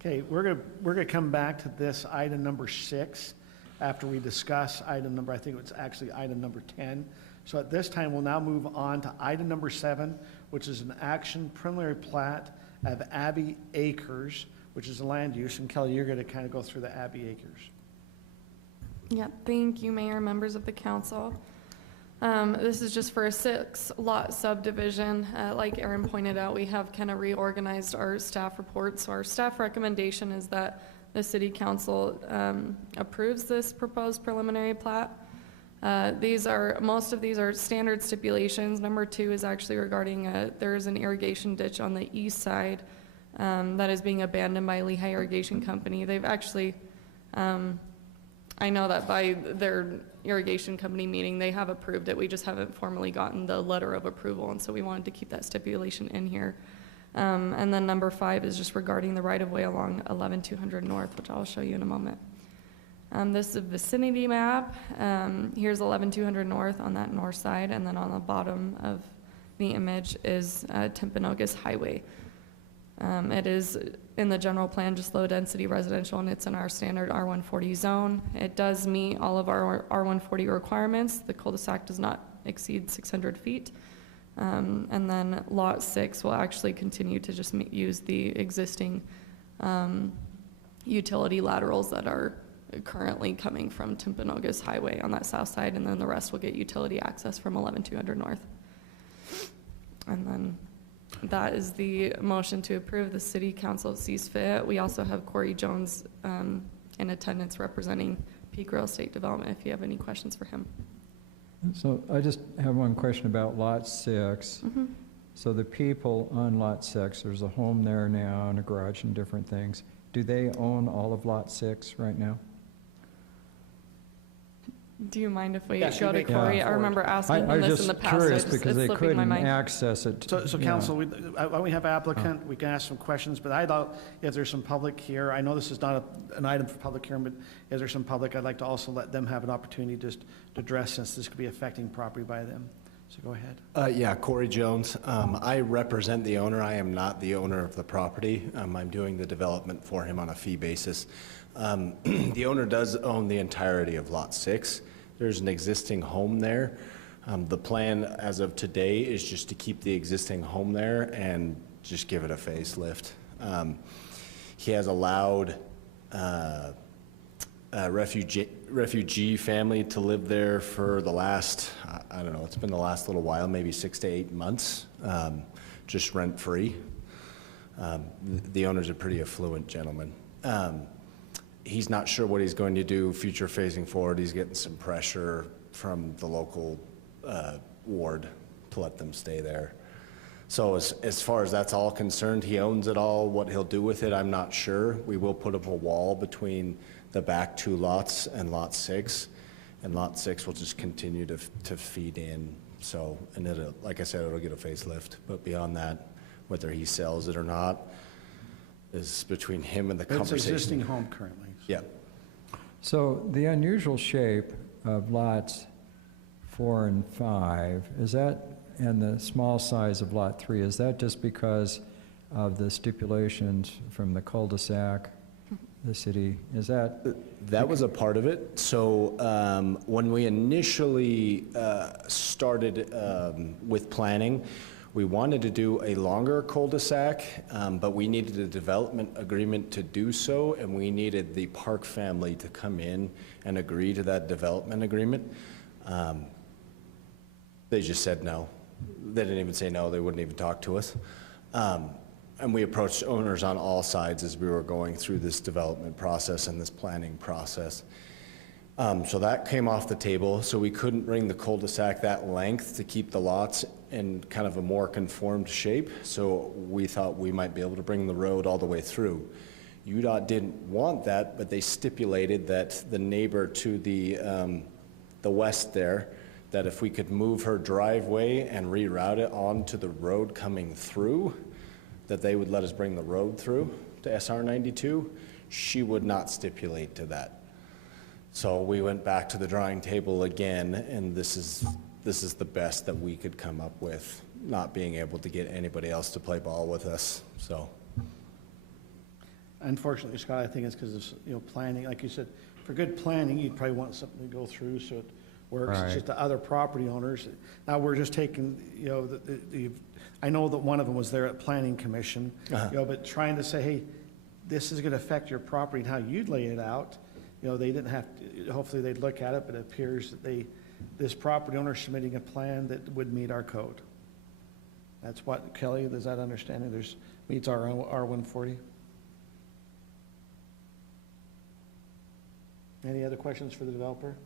Okay, we're gonna come back to this item number 6 after we discuss item number, I think it's actually item number 10. So at this time, we'll now move on to item number 7, which is an action preliminary plat of Abbey Acres, which is a land use. And Kelly, you're going to kind of go through the Abbey Acres. Yeah, thank you, Mayor, members of the council. This is just for a 6-lot subdivision. Like Aaron pointed out, we have kind of reorganized our staff report. So our staff recommendation is that the city council approves this proposed preliminary plat. Most of these are standard stipulations. Number 2 is actually regarding there's an irrigation ditch on the east side that is being abandoned by Lehigh Irrigation Company. They've actually, I know that by their irrigation company meeting, they have approved it. We just haven't formally gotten the letter of approval, and so we wanted to keep that stipulation in here. And then number 5 is just regarding the right-of-way along 11200 North, which I'll show you in a moment. This is a vicinity map. Here's 11200 North on that north side, and then on the bottom of the image is Timpanogos Highway. It is in the general plan, just low-density residential, and it's in our standard R140 zone. It does meet all of our R140 requirements. The cul-de-sac does not exceed 600 feet. And then Lot 6 will actually continue to just use the existing utility laterals that are currently coming from Timpanogos Highway on that south side, and then the rest will get utility access from 11200 North. And then that is the motion to approve. The city council sees fit. We also have Corey Jones in attendance representing Peak Real Estate Development if you have any questions for him. So I just have one question about Lot 6. Mm-hmm. So the people on Lot 6, there's a home there now and a garage and different things. Do they own all of Lot 6 right now? Do you mind if we Yes, go you to may come Corey? I forward. remember asking him this in the past. I'm just curious It's because they slipping my couldn't mind. access it. So yeah. council, when we have applicant, we can ask some questions, but I thought if there's some public here, I know this is not an item for public hearing, but if there's some public, I'd like to also let them have an opportunity just to address, since this could be affecting property by them. So go ahead. Yeah, Corey Jones. I represent the owner. I am not the owner of the property. I'm doing the development for him on a fee basis. The owner does own the entirety of Lot 6. There's an existing home there. The plan as of today is just to keep the existing home there and just give it a facelift. He has allowed a refugee family to live there for the last, I don't know, it's been the last little while, maybe 6 to 8 months, just rent-free. The owner's a pretty affluent gentleman. He's not sure what he's going to do future facing forward. He's getting some pressure from the local ward to let them stay there. So as far as that's all concerned, he owns it all. What he'll do with it, I'm not sure. We will put up a wall between the back 2 lots and Lot 6, and Lot 6 will just continue to feed in. So, and it'll, like I said, it'll get a facelift. But beyond that, whether he sells it or not is between him and the It's an conversation. existing home currently. Yeah. So the unusual shape of lots 4 and 5, is that, and the small size of Lot 3, is that just because of the stipulations from the cul-de-sac, the city? Is that? That was a part of it. So when we initially started with planning, we wanted to do a longer cul-de-sac, but we needed a development agreement to do so, and we needed the Park family to come in and agree to that development agreement. They just said no. They didn't even say no. They wouldn't even talk to us. And we approached owners on all sides as we were going through this development process and this planning process. So that came off the table. So we couldn't bring the cul-de-sac that length to keep the lots in kind of a more conformed shape. So we thought we might be able to bring the road all the way through. UDOT didn't want that, but they stipulated that the neighbor to the west there, that if we could move her driveway and reroute it onto the road coming through, that they would let us bring the road through to SR 92. She would not stipulate to that. So we went back to the drawing table again, and this is the best that we could come up with, not being able to get anybody else to play ball with us, so. Unfortunately, Scott, I think it's because of, planning. Like you said, for good planning, you'd probably want something to go through so it works. It's Right. just the other property owners. Now, we're just taking, I know that one of them was there at Planning Commission, but trying to say, hey, this is going to affect your property and how you'd lay it out. They didn't have, hopefully they'd look at it, but it appears that this property owner is submitting a plan that would meet our code. That's what, Kelly, is that understanding? Meets our R140? Any other questions for the developer?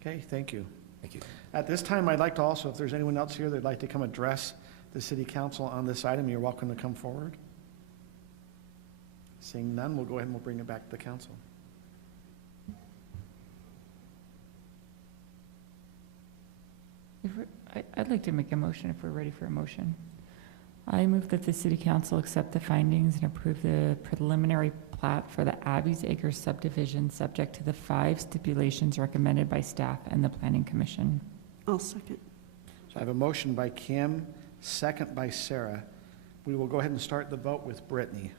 Okay, thank you. Thank you. At this time, I'd like to also, if there's anyone else here that'd like to come address the city council on this item, you're welcome to come forward. Seeing none, we'll go ahead and we'll bring it back to the council. I'd like to make a motion if we're ready for a motion. I move that the city council accept the findings and approve the preliminary plat for the Abby's Acres subdivision, subject to the 5 stipulations recommended by staff and the planning commission. I'll second. So I have a motion by Kim, second by Sarah. We will go ahead and start the vote with Brittany.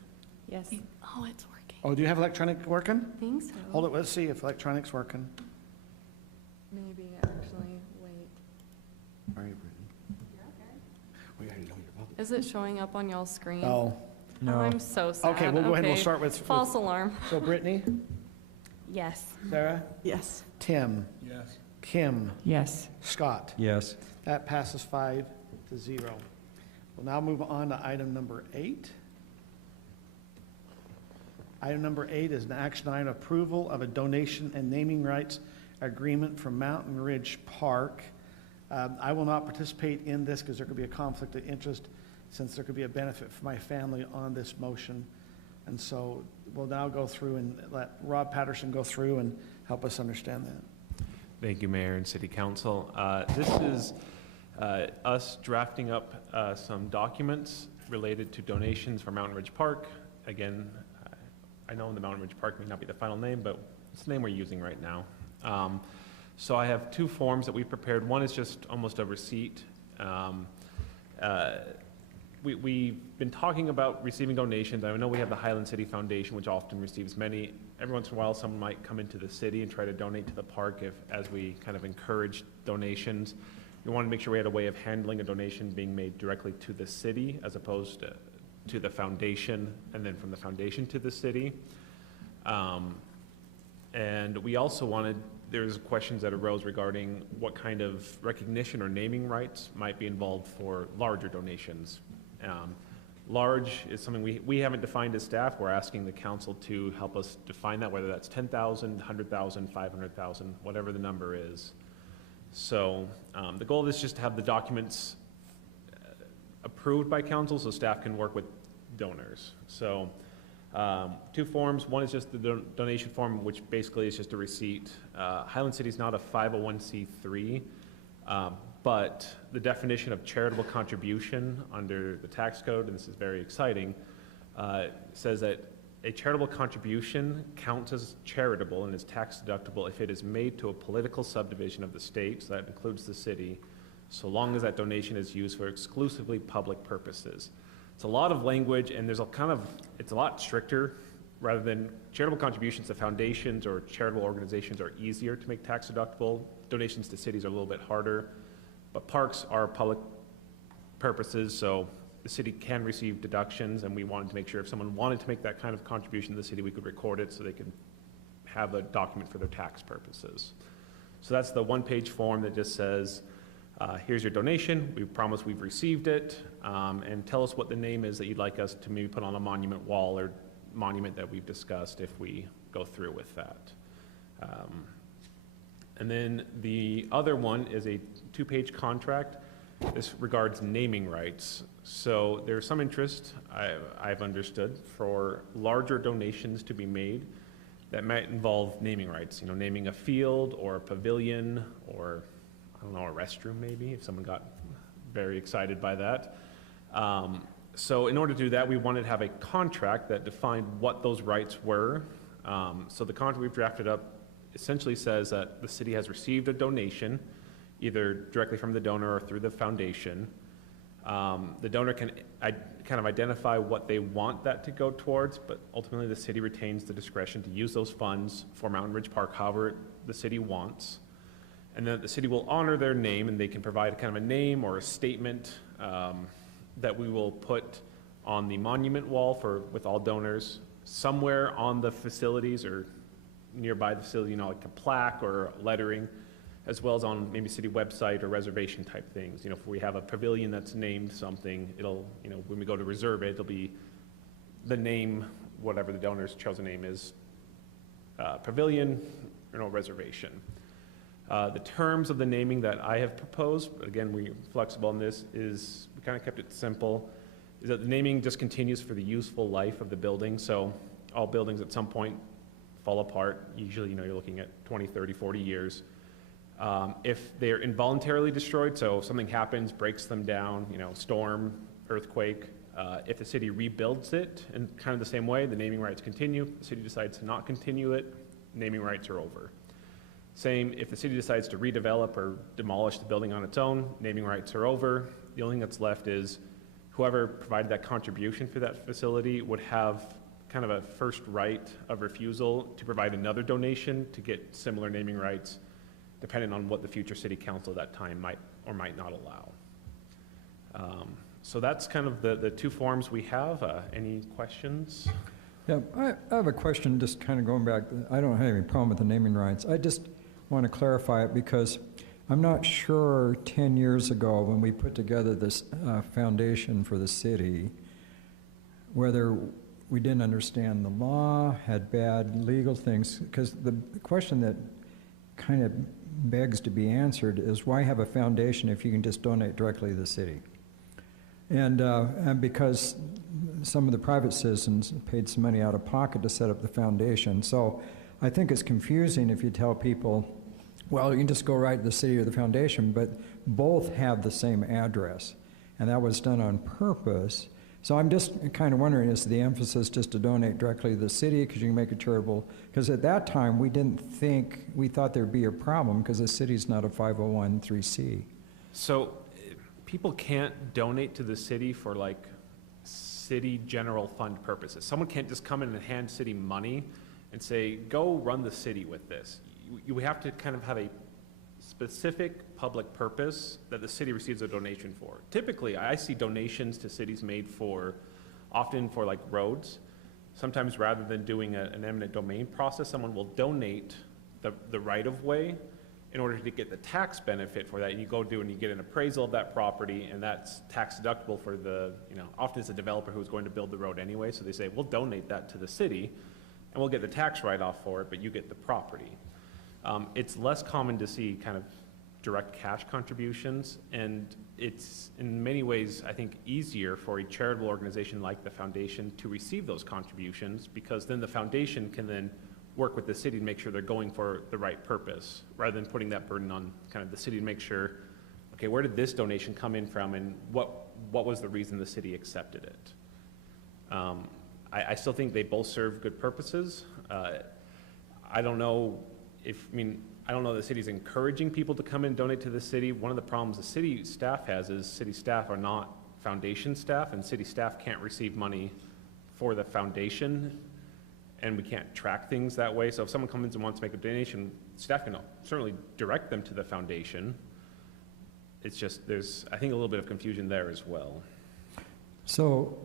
Yes. Oh, it's working. Oh, do you have electronic working? I think so. Hold it, let's see if electronic's working. Maybe, actually, wait. All right, Brittany. We already know your vote. Is it showing up on y'all's screen? Oh, No. I'm so sad. okay, we'll go ahead and we'll Okay. start with, False alarm. so Brittany, Yes. Sarah, Yes. Tim, Yes. Kim, Yes. Scott. Yes. That passes 5-0. We'll now move on to item number 8. Item number 8 is an action item, approval of a donation and naming rights agreement from Mountain Ridge Park. I will not participate in this because there could be a conflict of interest, since there could be a benefit for my family on this motion. And so we'll now go through and let Rob Patterson go through and help us understand that. Thank you, Mayor and City Council. This is us drafting up some documents related to donations for Mountain Ridge Park. Again, I know the Mountain Ridge Park may not be the final name, but it's the name we're using right now. So I have 2 forms that we prepared. One is just almost a receipt. We've been talking about receiving donations. I know we have the Highland City Foundation, which often receives many. Every once in a while, someone might come into the city and try to donate to the park as we kind of encourage donations. We wanted to make sure we had a way of handling a donation being made directly to the city as opposed to the foundation, and then from the foundation to the city. And we also wanted, there's questions that arose regarding what kind of recognition or naming rights might be involved for larger donations. Large is something we haven't defined as staff. We're asking the council to help us define that, whether that's 10,000, 100,000, 500,000, whatever the number is. So the goal is just to have the documents approved by council so staff can work with donors. So 2 forms. One is just the donation form, which basically is just a receipt. Highland City is not a 501c3, but the definition of charitable contribution under the tax code, and this is very exciting, says that a charitable contribution counts as charitable and is tax deductible if it is made to a political subdivision of the state, so that includes the city, so long as that donation is used for exclusively public purposes. It's a lot of language, and it's a lot stricter. Rather than charitable contributions to foundations or charitable organizations are easier to make tax deductible. Donations to cities are a little bit harder, but parks are public purposes, so the city can receive deductions, and we wanted to make sure if someone wanted to make that kind of contribution to the city, we could record it so they could have a document for their tax purposes. So that's the 1-page form that just says, here's your donation, we promise we've received it, and tell us what the name is that you'd like us to maybe put on a monument wall or monument that we've discussed if we go through with that. And then the other one is a 2-page contract. This regards naming rights. So there's some interest, I've understood, for larger donations to be made that might involve naming rights, naming a field or a pavilion or, I don't know, a restroom maybe, if someone got very excited by that. So in order to do that, we wanted to have a contract that defined what those rights were. So the contract we've drafted up essentially says that the city has received a donation, either directly from the donor or through the foundation. The donor can kind of identify what they want that to go towards, but ultimately the city retains the discretion to use those funds for Mountain Ridge Park however the city wants. And then the city will honor their name, and they can provide kind of a name or a statement that we will put on the monument wall with all donors, somewhere on the facilities or nearby the facility, like a plaque or lettering, as well as on maybe city website or reservation type things. If we have a pavilion that's named something, it'll, when we go to reserve it, it'll be the name, whatever the donor's chosen name is, pavilion, reservation. The terms of the naming that I have proposed, but again, we're flexible on this, is we kind of kept it simple, is that the naming just continues for the useful life of the building. So all buildings at some point fall apart. Usually, you're looking at 20, 30, 40 years. If they're involuntarily destroyed, so something happens, breaks them down, storm, earthquake, if the city rebuilds it in kind of the same way, the naming rights continue. If the city decides to not continue it, naming rights are over. Same, if the city decides to redevelop or demolish the building on its own, naming rights are over. The only thing that's left is whoever provided that contribution for that facility would have kind of a first right of refusal to provide another donation to get similar naming rights, depending on what the future city council at that time might or might not allow. So that's kind of the two forms we have. Any questions? Yeah, I have a question, just kind of going back. I don't have any problem with the naming rights. I just want to clarify it because I'm not sure 10 years ago when we put together this foundation for the city, whether we didn't understand the law, had bad legal things, because the question that kind of begs to be answered is why have a foundation if you can just donate directly to the city? And because some of the private citizens paid some money out of pocket to set up the foundation. So I think it's confusing if you tell people, well, you can just go right to the city or the foundation, but both have the same address. And that was done on purpose. So I'm just kind of wondering, is the emphasis just to donate directly to the city because you can make it charitable? Because at that time, we thought there'd be a problem because the city's not a 501(c)(3). So people can't donate to the city for like city general fund purposes. Someone can't just come in and hand city money and say, go run the city with this. You have to kind of have a specific public purpose that the city receives a donation for. Typically, I see donations to cities made often for like roads. Sometimes rather than doing an eminent domain process, someone will donate the right of way in order to get the tax benefit for that. And you go do and you get an appraisal of that property, and that's tax deductible for often it's a developer who's going to build the road anyway. So they say, we'll donate that to the city and we'll get the tax write-off for it, but you get the property. It's less common to see kind of direct cash contributions, and it's in many ways, I think, easier for a charitable organization like the foundation to receive those contributions, because then the foundation can then work with the city to make sure they're going for the right purpose, rather than putting that burden on kind of the city to make sure, okay, where did this donation come in from, and what was the reason the city accepted it? I still think they both serve good purposes. I don't know I don't know the city's encouraging people to come in and donate to the city. One of the problems the city staff has is city staff are not foundation staff, and city staff can't receive money for the foundation, and we can't track things that way. So if someone comes in and wants to make a donation, staff can certainly direct them to the foundation. It's just, there's, I think, a little bit of confusion there as well. So,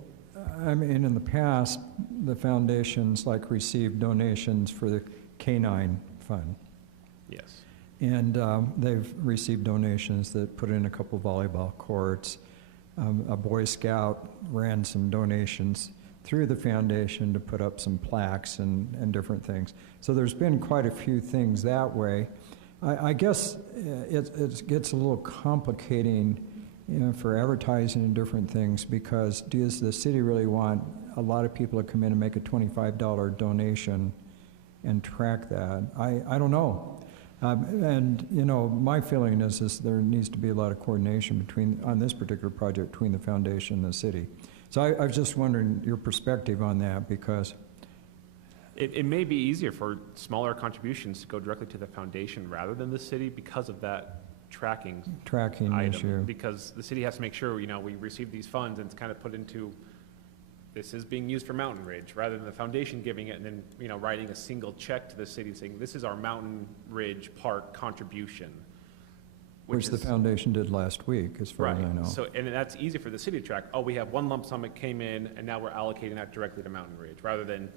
in the past, the foundations received donations for the K-9 fund. Yes. And they've received donations that put in a couple volleyball courts. A Boy Scout ran some donations through the foundation to put up some plaques and different things. So there's been quite a few things that way. I guess it gets a little complicating, for advertising and different things, because does the city really want a lot of people to come in and make a $25 donation and track that? I don't know. My feeling is there needs to be a lot of coordination on this particular project between the foundation and the city. So I was just wondering your perspective on that, because it may be easier for smaller contributions to go directly to the foundation rather than the city because of that tracking item. Issue. Because the city has to make sure, we receive these funds and it's kind of put into, this is being used for Mountain Ridge, rather than the foundation giving it and then, writing a single check to the city saying, this is our Mountain Ridge Park contribution. Which the is- foundation did last week, as far as I know. Right, so, and that's easy for the city to track. Oh, we have one lump sum that came in, and now we're allocating that directly to Mountain Ridge, rather than,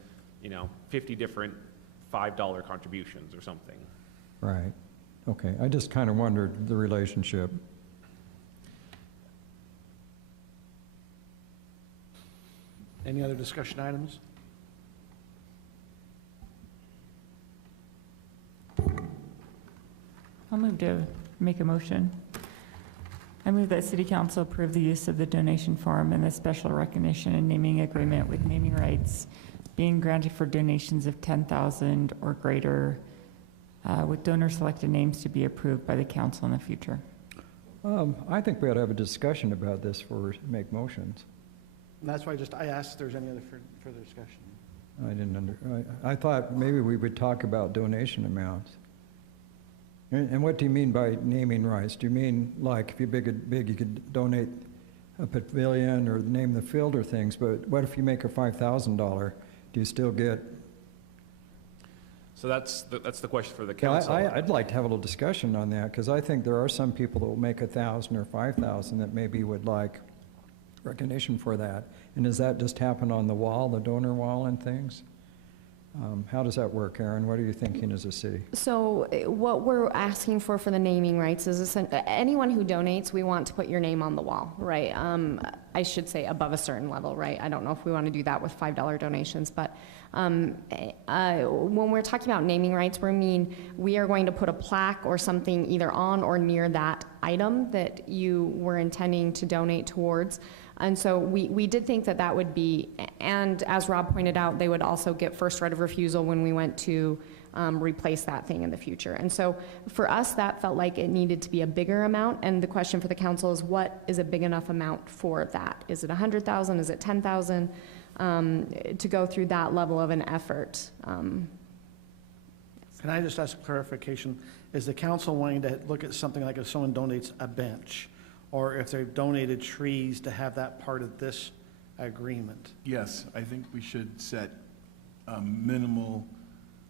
50 different $5 contributions or something. Right, okay, I just kind of wondered the relationship. Any other discussion items? I'll move to make a motion. I move that City Council approve the use of the donation form and the special recognition and naming agreement with naming rights being granted for donations of $10,000 or greater, with donor-selected names to be approved by the council in the future. I think we ought to have a discussion about this before we make motions. And that's why I asked if there's any other further discussion. I thought maybe we would talk about donation amounts. And what do you mean by naming rights? Do you mean, like, if you're big, you could donate a pavilion or name the field or things, but what if you make a $5,000? Do you still get? So that's the question for the Yeah, council. I'd like to have a little discussion on that, because I think there are some people that will make 1,000 or 5,000 that maybe would like recognition for that. And does that just happen on the wall, the donor wall and things? How does that work, Aaron? What are you thinking as a city? So what we're asking for the naming rights is anyone who donates, we want to put your name on the wall, right? I should say above a certain level, right? I don't know if we want to do that with $5 donations, but when we're talking about naming rights, we are going to put a plaque or something either on or near that item that you were intending to donate towards. And so we did think that that would be, and as Rob pointed out, they would also get first right of refusal when we went to replace that thing in the future. And so for us, that felt like it needed to be a bigger amount. And the question for the council is, what is a big enough amount for that? Is it 100,000? Is it 10,000? To go through that level of an effort. Can I just ask a clarification? Is the council wanting to look at something like if someone donates a bench, or if they've donated trees, to have that part of this agreement? Yes, I think we should set minimal,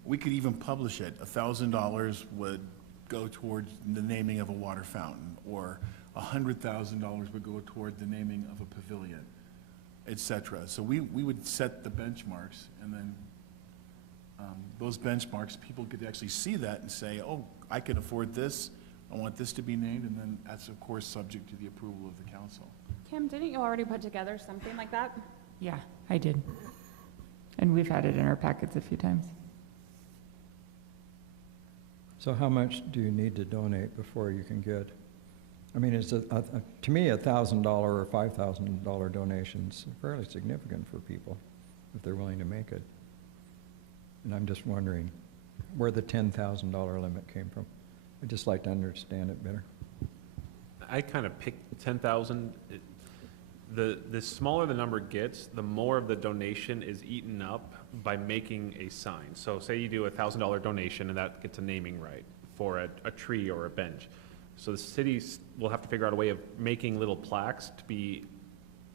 we could even publish it. $1,000 would go towards the naming of a water fountain, or $100,000 would go toward the naming of a pavilion, et cetera. So we would set the benchmarks, and then those benchmarks, people could actually see that and say, oh, I can afford this, I want this to be named, and then that's, of course, subject to the approval of the council. Kim, didn't you already put together something like that? Yeah, I did. And we've had it in our packets a few times. So how much do you need to donate before you can get? I mean, it's to me, $1,000 or $5,000 donations fairly significant for people if they're willing to make it. And I'm just wondering where the $10,000 limit came from. I'd just like to understand it better. I kind of picked 10,000. The smaller the number gets, the more of the donation is eaten up by making a sign. So say you do a $1,000 donation, and that gets a naming right for a tree or a bench. So the cities will have to figure out a way of making little plaques to be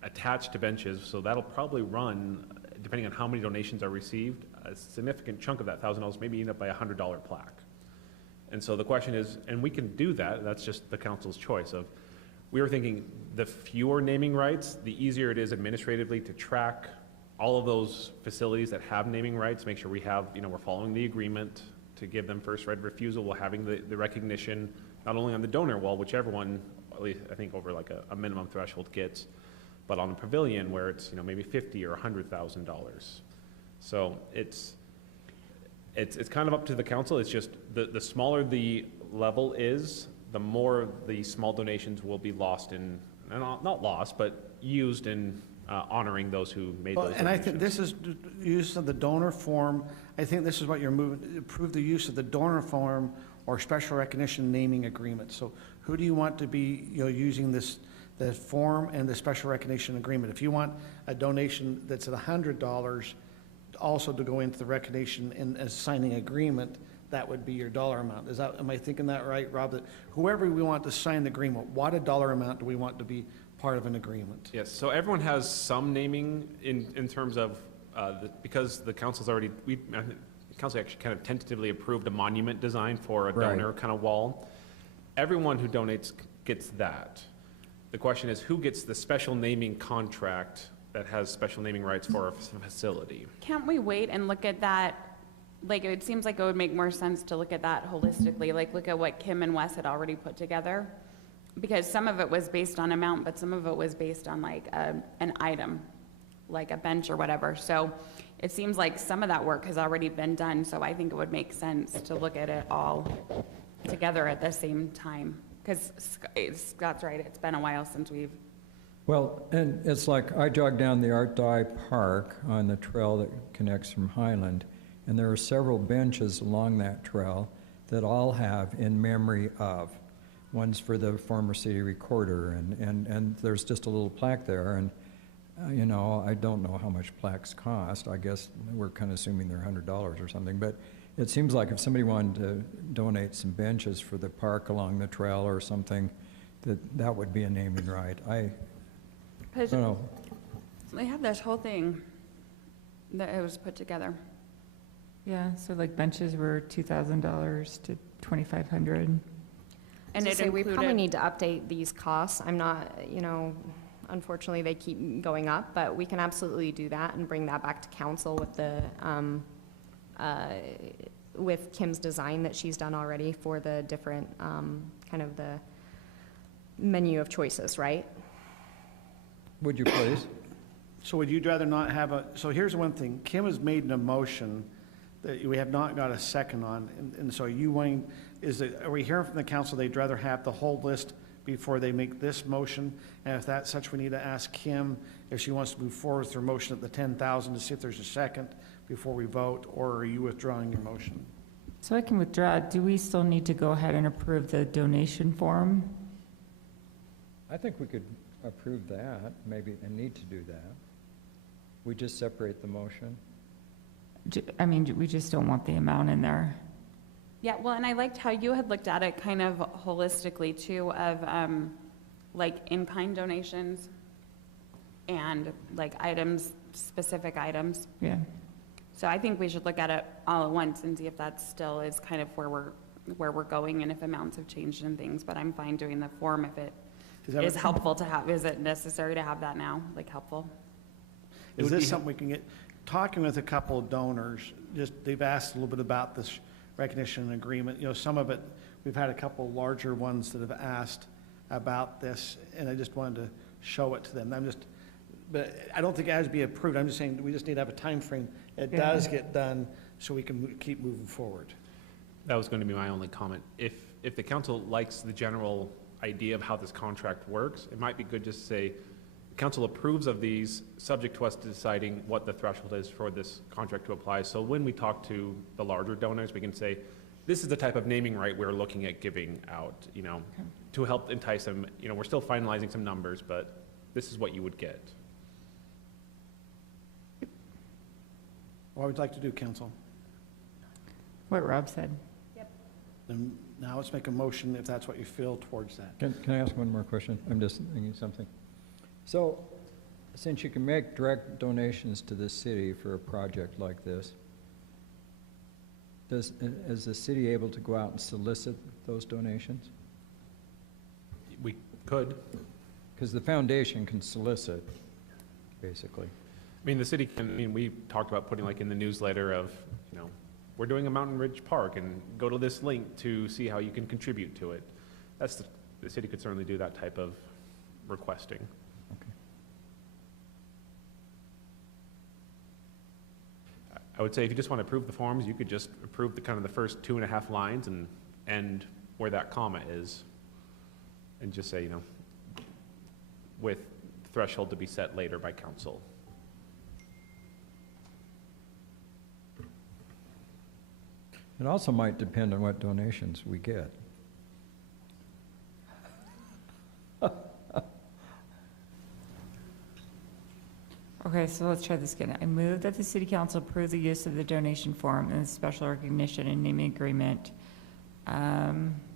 attached to benches. So that'll probably run, depending on how many donations are received, a significant chunk of that $1,000 may be eaten up by a $100 plaque. And so the question is, and we can do that, that's just the council's choice of, we were thinking the fewer naming rights, the easier it is administratively to track all of those facilities that have naming rights, make sure we have, we're following the agreement to give them first right of refusal while having the recognition, not only on the donor wall, which everyone, at least I think over like a minimum threshold gets, but on the pavilion where it's, maybe $50,000 or $100,000. So it's kind of up to the council. It's just the smaller the level is, the more the small donations will be lost in, not lost, but used in honoring those who made those donations. And I think this is use of the donor form. I think this is what you're moving, approve the use of the donor form or special recognition naming agreement. So who do you want to be, using the form and the special recognition agreement? If you want a donation that's at $100 also to go into the recognition and as signing agreement, that would be your dollar amount. Am I thinking that right, Rob? That whoever we want to sign the agreement, what a dollar amount do we want to be part of an agreement? Yes, so everyone has some naming in terms of, because the council's already, the council actually kind of tentatively approved a monument design for a donor kind of wall. everyone who donates gets that. The question is, who gets the special naming contract that has special naming rights for a facility? Can't we wait and look at that? Like, it seems like it would make more sense to look at that holistically, like look at what Kim and Wes had already put together. Because some of it was based on amount, but some of it was based on like an item, like a bench or whatever. So it seems like some of that work has already been done, so I think it would make sense to look at it all together at the same time. Because Scott's right, it's been a while since we've. Well, and it's like, I jogged down the Art Dye Park on the trail that connects from Highland, and there are several benches along that trail that all have in memory of. One's for the former city recorder, and there's just a little plaque there, and you know, I don't know how much plaques cost. I guess we're kind of assuming they're $100 or something, but it seems like if somebody wanted to donate some benches for the park along the trail or something, that would be a naming right. I don't know. They have this whole thing that it was put together. Yeah, so like benches were $2,000 to $2,500. And To it say we probably included- need to update these costs. I'm not, unfortunately, they keep going up, but we can absolutely do that and bring that back to council with the, with Kim's design that she's done already for the different, kind of the menu of choices, right? Would you please? So would you rather not have so here's one thing, Kim has made an emotion that we have not got a second on, and so you wanting, are we hearing from the council they'd rather have the whole list before they make this motion? And if that's such, we need to ask Kim if she wants to move forward with her motion at the 10,000 to see if there's a second before we vote, or are you withdrawing your motion? So I can withdraw. Do we still need to go ahead and approve the donation form? I think we could approve that, maybe, and need to do that. We just separate the motion. I mean, we just don't want the amount in there. Yeah, well, and I liked how you had looked at it kind of holistically too, of like in-kind donations and like items, specific items. Yeah. So I think we should look at it all at once and see if that still is kind of where we're going and if amounts have changed and things, but I'm fine doing the form if it is helpful to have. Is it necessary to have that now, like helpful? Is this something we can get, talking with a couple of donors, just, they've asked a little bit about this recognition and agreement. Some of it, we've had a couple larger ones that have asked about this, and I just wanted to show it to them. But I don't think it has to be approved. I'm just saying we just need to have a time frame. It does get done so we can keep moving forward. That was going to be my only comment. If the council likes the general idea of how this contract works, it might be good just to say, council approves of these, subject to us deciding what the threshold is for this contract to apply. So when we talk to the larger donors, we can say, this is the type of naming right we're looking at giving out, to help entice them. We're still finalizing some numbers, but this is what you would get. What would you like to do, council? What Rob said. And now let's make a motion if that's what you feel towards that. Can I ask one more question? I'm just thinking something. So, since you can make direct donations to the city for a project like this, is the city able to go out and solicit those donations? We could. Because the foundation can solicit, basically. I mean, the city can, we talked about putting like in the newsletter of, we're doing a Mountain Ridge Park and go to this link to see how you can contribute to it. The city could certainly do that type of requesting. Okay. I would say if you just want to approve the forms, you could just approve the kind of the first 2.5 lines and end where that comma is. And just say, with threshold to be set later by council. It also might depend on what donations we get. Okay, so let's try this again. I move that the city council approve the use of the donation form and the special recognition and naming agreement.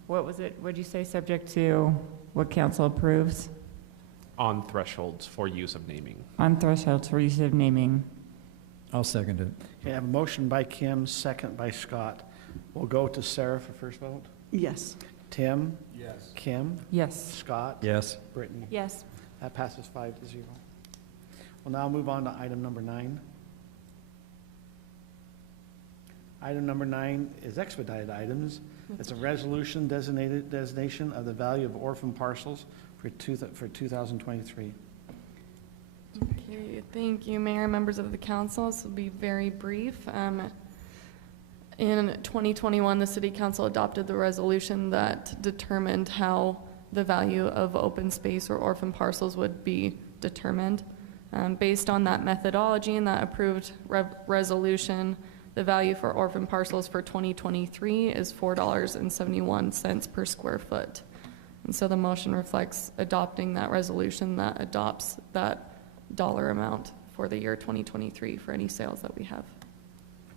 What was it? What'd you say? Subject to what council approves? On thresholds for use of naming. On thresholds for use of naming. I'll second it. Okay, I have a motion by Kim, second by Scott. We'll go to Sarah for first vote. Yes. Tim? Yes. Kim? Yes. Scott? Yes. Brittany? Yes. That passes 5-0. We'll now move on to item number 9. Item number 9 is expedited items. It's a resolution designation of the value of orphan parcels for 2023. Okay, thank you, Mayor, members of the council. This will be very brief. In 2021, the City Council adopted the resolution that determined how the value of open space or orphan parcels would be determined. Based on that methodology and that approved resolution, the value for orphan parcels for 2023 is $4.71 per square foot. And so the motion reflects adopting that resolution that adopts that dollar amount for the year 2023 for any sales that we have.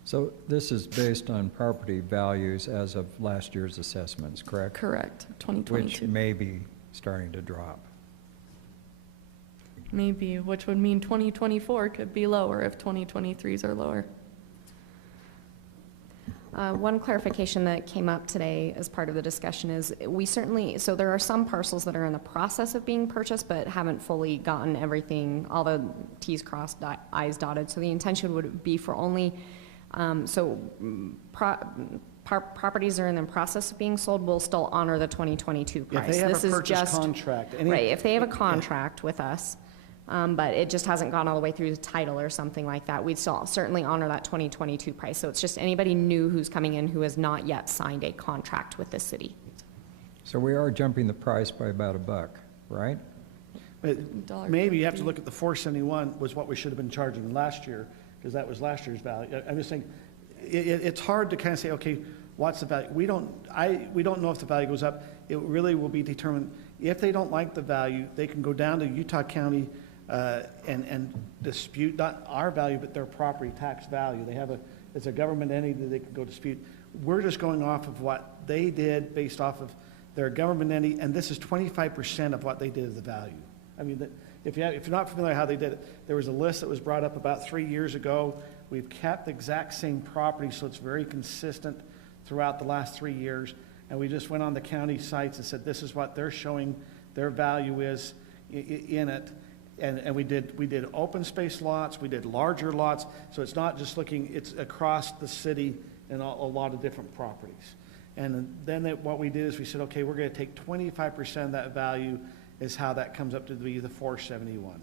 So this is based on property values as of last year's assessments, correct? Correct, 2022. Which may be starting to drop. Maybe, which would mean 2024 could be lower if 2023s are lower. One clarification that came up today as part of the discussion is so there are some parcels that are in the process of being purchased but haven't fully gotten everything, all the T's crossed, I's dotted. So the intention would be for only, properties that are in the process of being sold will still honor the 2022 price. If they have This a is purchase just contract. right, if they have a contract with us, but it just hasn't gone all the way through the title or something like that, we'd still certainly honor that 2022 price. So it's just anybody new who's coming in who has not yet signed a contract with the city. So we are jumping the price by about $1, right? But maybe you have to look at the 471 was what we should have been charging last year, because that was last year's value. I'm just saying, it's hard to kind of say, okay, what's the value? We don't know if the value goes up. It really will be determined. If they don't like the value, they can go down to Utah County and dispute not our value, but their property tax value. It's a government entity that they can go dispute. We're just going off of what they did based off of their government entity, and this is 25% of what they did of the value. I mean, if you're not familiar how they did it, there was a list that was brought up about 3 years ago. We've kept the exact same property, so it's very consistent throughout the last 3 years. And we just went on the county sites and said, this is what they're showing their value is in it. And we did open space lots, we did larger lots, so it's not just it's across the city and a lot of different properties. And then what we did is we said, okay, we're going to take 25% of that value is how that comes up to be the 471.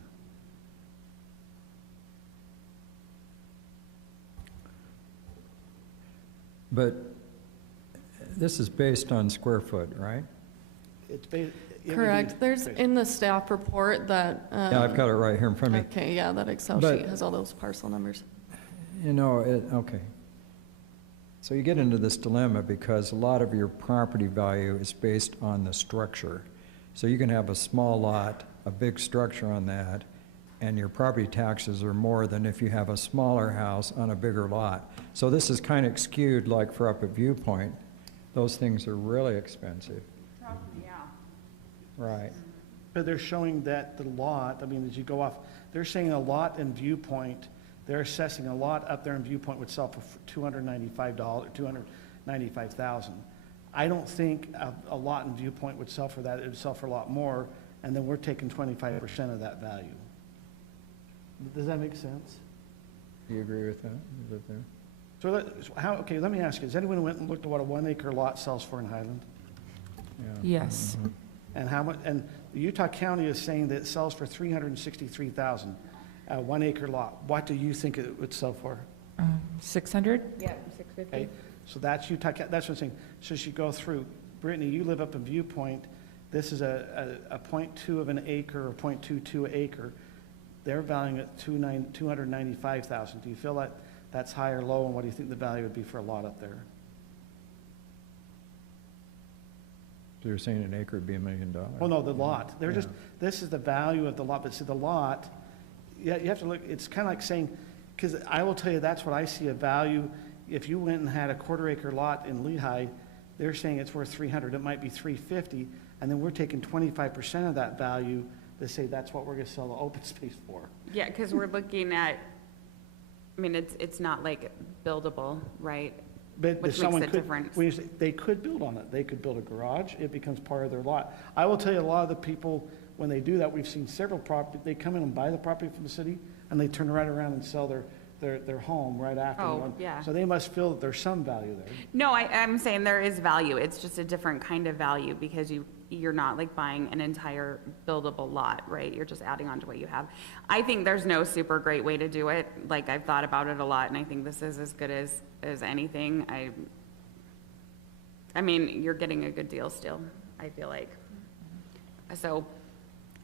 But this is based on square foot, right? It's Correct. There's in the staff report that. Yeah, I've got it right here in front of me. Okay, yeah, that Excel But- sheet has all those parcel numbers. Okay. So you get into this dilemma because a lot of your property value is based on the structure. So you can have a small lot, a big structure on that, and your property taxes are more than if you have a smaller house on a bigger lot. So this is kind of skewed, like for up at Viewpoint. Those things are really expensive. Yeah. Right. But they're showing that the lot, I mean, as you go off, they're saying a lot in Viewpoint, they're assessing a lot up there in Viewpoint would sell for $295,000. I don't think a lot in Viewpoint would sell for that. It would sell for a lot more, and then we're taking 25% of that value. Does that make sense? Do you agree with that? Is that there? So okay, let me ask you, has anyone went and looked at what a 1 acre lot sells for in Highland? Yes. And how much, and Utah County is saying that it sells for $363,000, a 1 acre lot. What do you think it would sell for? 600? Yeah, 650. Okay, so that's Utah, that's what I'm saying. So she go through, Brittany, you live up in Viewpoint, this is a 0.2 of an acre or 0.22 acre. They're valuing it $295,000. Do you feel like that's high or low, and what do you think the value would be for a lot up there? So you're saying an acre would be $1 million? Well, no, the lot. They're Yeah. just, this is the value of the lot, but see, the lot, yeah, you have to look, it's kind of like saying, because I will tell you, that's what I see a value. If you went and had a 1/4 acre lot in Lehigh, they're saying it's worth 300, it might be 350, and then we're taking 25% of that value to say that's what we're going to sell the open space for. Yeah, because we're looking at, I mean, it's not like buildable, right? But if which makes someone a could, difference. when you say- they could build on it. They could build a garage. It becomes part of their lot. I will tell you, a lot of the people, when they do that, we've seen several property, they come in and buy the property from the city, and they turn right around and sell their home right after. Oh, yeah. So they must feel that there's some value there. No, I'm saying there is value. It's just a different kind of value because you're not like buying an entire buildable lot, right? You're just adding on to what you have. I think there's no super great way to do it. Like, I've thought about it a lot, and I think this is as good as anything. I mean, you're getting a good deal still, I feel like. So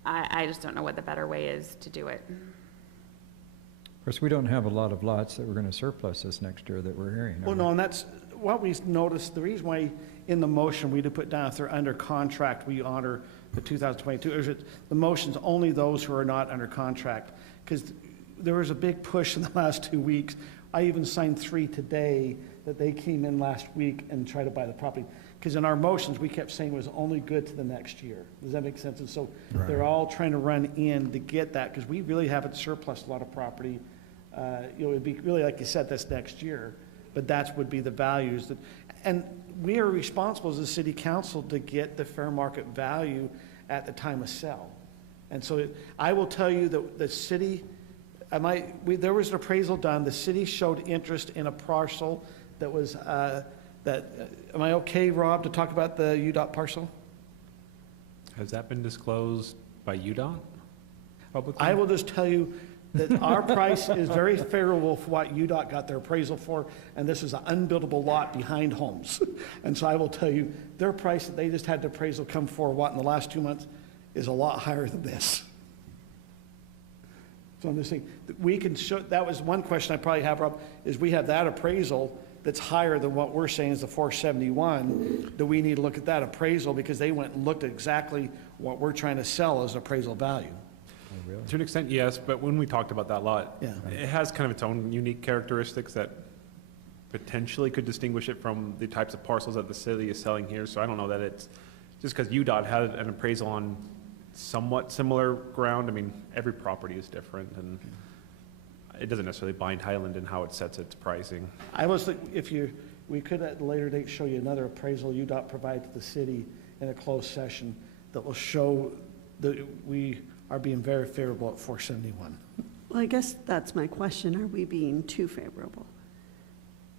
I just don't know what the better way is to do it. Of course, we don't have a lot of lots that we're going to surplus this next year that we're hearing. Well, no, and that's what we noticed, the reason why in the motion we to put down if they're under contract, we honor the 2022, is it, the motion's only those who are not under contract, because there was a big push in the last 2 weeks. I even signed 3 today that they came in last week and tried to buy the property. Because in our motions, we kept saying it was only good to the next year. Does that make sense? And so they're all trying to run in to get that, because we really haven't surplus a lot of property. It'd be really, like you said, this next year, but that would be the values that, and we are responsible as a city council to get the fair market value at the time of sale. And so I will tell you that the city, there was an appraisal done, the city showed interest in a parcel that was, am I okay, Rob, to talk about the UDOT parcel? Has that been disclosed by UDOT publicly? I will just tell you that our price is very favorable for what UDOT got their appraisal for, and this is an unbuildable lot behind homes. And so I will tell you, their price that they just had the appraisal come for, in the last 2 months, is a lot higher than this. So I'm just saying, we can show, that was one question I probably have, Rob, is we have that appraisal that's higher than what we're saying is the 471, do we need to look at that appraisal, because they went and looked at exactly what we're trying to sell as appraisal value. To an extent, yes, but when we talked about that lot, Yeah. it has kind of its own unique characteristics that potentially could distinguish it from the types of parcels that the city is selling here. So I don't know that it's, just because UDOT had an appraisal on somewhat similar ground, I mean, every property is different, and it doesn't necessarily bind Highland in how it sets its pricing. I was, we could at a later date show you another appraisal UDOT provided to the city in a closed session that will show that we are being very favorable at 471. Well, I guess that's my question. Are we being too favorable?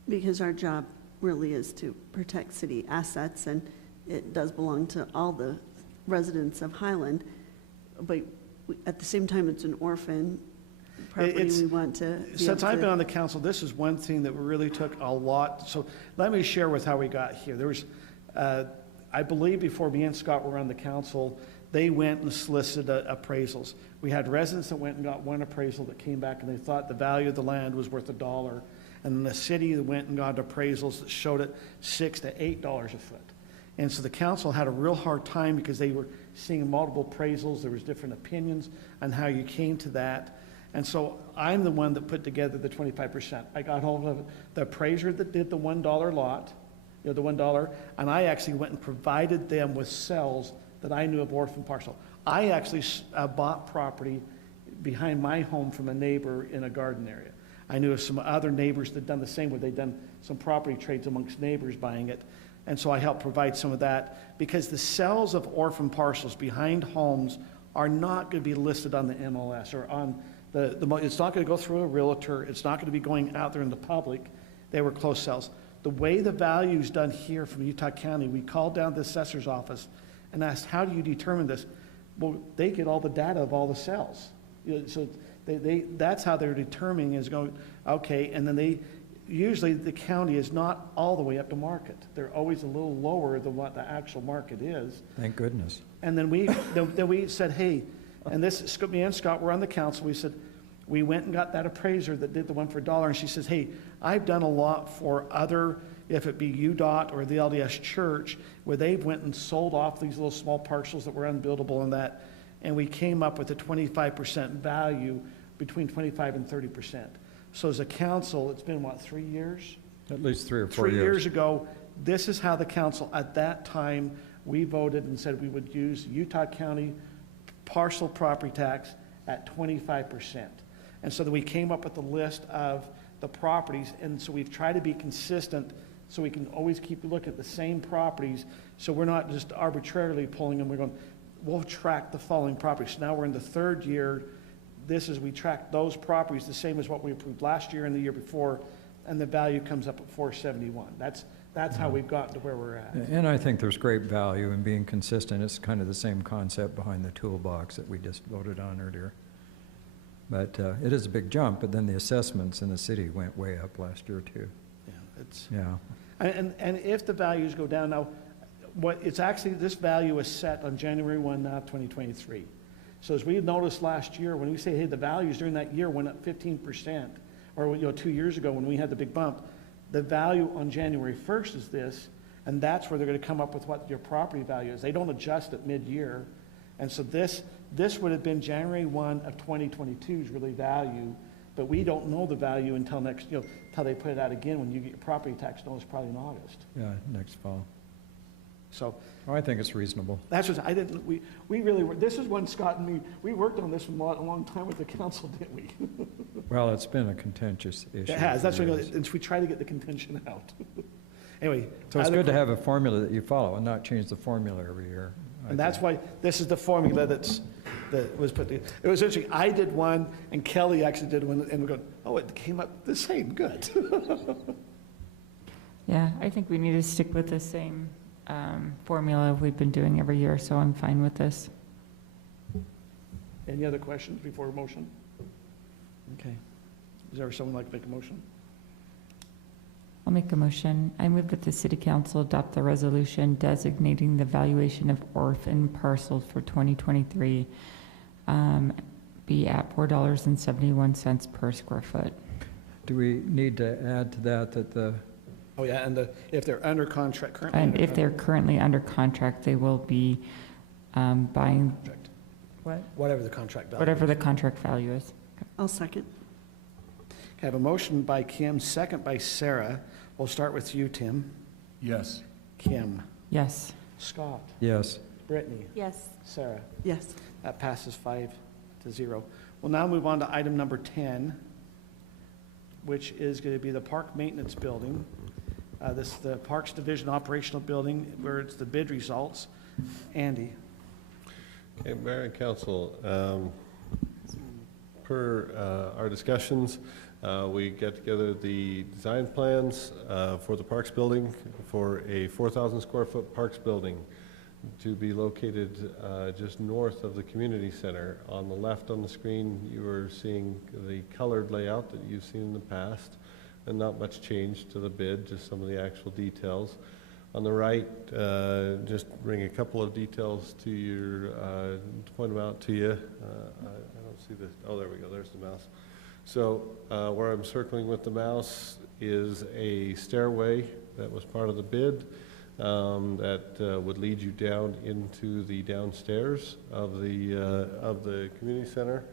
Because our job really is to protect city assets, and it does belong to all the residents of Highland. But at the same time, it's an orphan property we want to be Since able I've to- been on the council, this is one thing that really took a lot. So let me share with how we got here. There was, I believe before me and Scott were on the council, they went and solicited appraisals. We had residents that went and got one appraisal that came back and they thought the value of the land was worth $1. And then the city went and got appraisals that showed it $6 to $8 a foot. And so the council had a real hard time because they were seeing multiple appraisals. There was different opinions on how you came to that. And so I'm the one that put together the 25%. I got hold of the appraiser that did the $1 lot, the $1, and I actually went and provided them with cells that I knew of orphan parcel. I actually bought property behind my home from a neighbor in a garden area. I knew of some other neighbors that had done the same, where they'd done some property trades amongst neighbors buying it. And so I helped provide some of that, because the cells of orphan parcels behind homes are not going to be listed on the MLS or on it's not going to go through a realtor. It's not going to be going out there in the public. They were closed cells. The way the value is done here from Utah County, we called down the assessor's office and asked, how do you determine this? Well, they get all the data of all the cells. So that's how they're determining is going, okay, and then usually the county is not all the way up to market. They're always a little lower than what the actual market is. Thank goodness. And then we said, hey, and this, me and Scott were on the council, we said, we went and got that appraiser that did the one for $1, and she says, hey, I've done a lot for other, if it be UDOT or the LDS Church, where they've went and sold off these little small parcels that were unbuildable and that, and we came up with a 25% value, between 25 and 30%. So as a council, it's been, 3 years? At least 3 or 4 years. 3 years ago, this is how the council, at that time, we voted and said we would use Utah County parcel property tax at 25%. And so then we came up with a list of the properties, and so we've tried to be consistent so we can always keep a look at the same properties, so we're not just arbitrarily pulling them, we're going, we'll track the following properties. So now we're in the third year, we track those properties the same as what we approved last year and the year before, and the value comes up at 471. That's how we've gotten to where we're at. And I think there's great value in being consistent. It's kind of the same concept behind the toolbox that we just voted on earlier. But it is a big jump, but then the assessments in the city went way up last year too. Yeah. And if the values go down, now, this value is set on January 1, 2023. So as we noticed last year, when we say, hey, the values during that year went up 15%, or 2 years ago when we had the big bump, the value on January 1st is this, and that's where they're going to come up with what your property value is. They don't adjust at mid-year. And so this would have been January 1 of 2022's really value, but we don't know the value until until they put it out again when you get your property tax notice, probably in August. Yeah, next fall. So I think it's reasonable. that's what we really were. This is one Scott and me, we worked on this one a long time with the council, didn't we? Well, it's been a contentious issue. It has. That's for what years. and we try to get the contention out. Anyway. So it's good to have a formula that you follow and not change the formula every year. And that's why this is the formula that was put together. It was interesting. I did one, and Kelly actually did one, and we're going, oh, it came up the same. Good. Yeah, I think we need to stick with the same formula we've been doing every year, so I'm fine with this. Any other questions before motion? Okay. Is there someone like to make a motion? I'll make a motion. I move that the city council adopt the resolution designating the valuation of orphan parcels for 2023 be at $4.71 per square foot. Do we need to add to that the Oh, yeah, and if they're under contract currently. And if they're currently under contract, they will be buying whatever the contract value. whatever the contract value is. I'll second. I have a motion by Kim, second by Sarah. We'll start with you, Tim. Yes. Kim. Yes. Scott. Yes. Brittany. Yes. Sarah. Yes. That passes 5-0. We'll now move on to item number 10, which is going to be the park maintenance building. This is the Parks Division operational building where it's the bid results. Andy. Okay, Mayor and Council, per our discussions, we get together the design plans for the Parks building for a 4,000 square foot Parks building to be located just north of the community center. On the left on the screen, you are seeing the colored layout that you've seen in the past, and not much change to the bid, just some of the actual details. On the right, just bring a couple of details to your, to point them out to you. I don't see this, oh, there we go, there's the mouse. So where I'm circling with the mouse is a stairway that was part of the bid that would lead you down into the downstairs of the community center.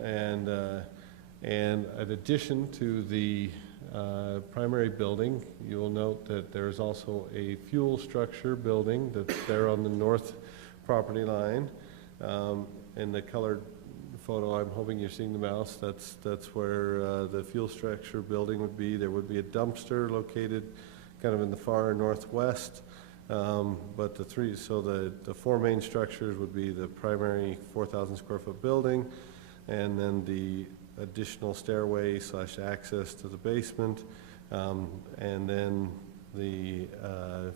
And in addition to the primary building, you will note that there's also a fuel structure building that's there on the north property line. In the colored photo, I'm hoping you're seeing the mouse. That's where the fuel structure building would be. There would be a dumpster located kind of in the far northwest. But the four main structures would be the primary 4,000 square foot building, and then the additional stairway / access to the basement, and then the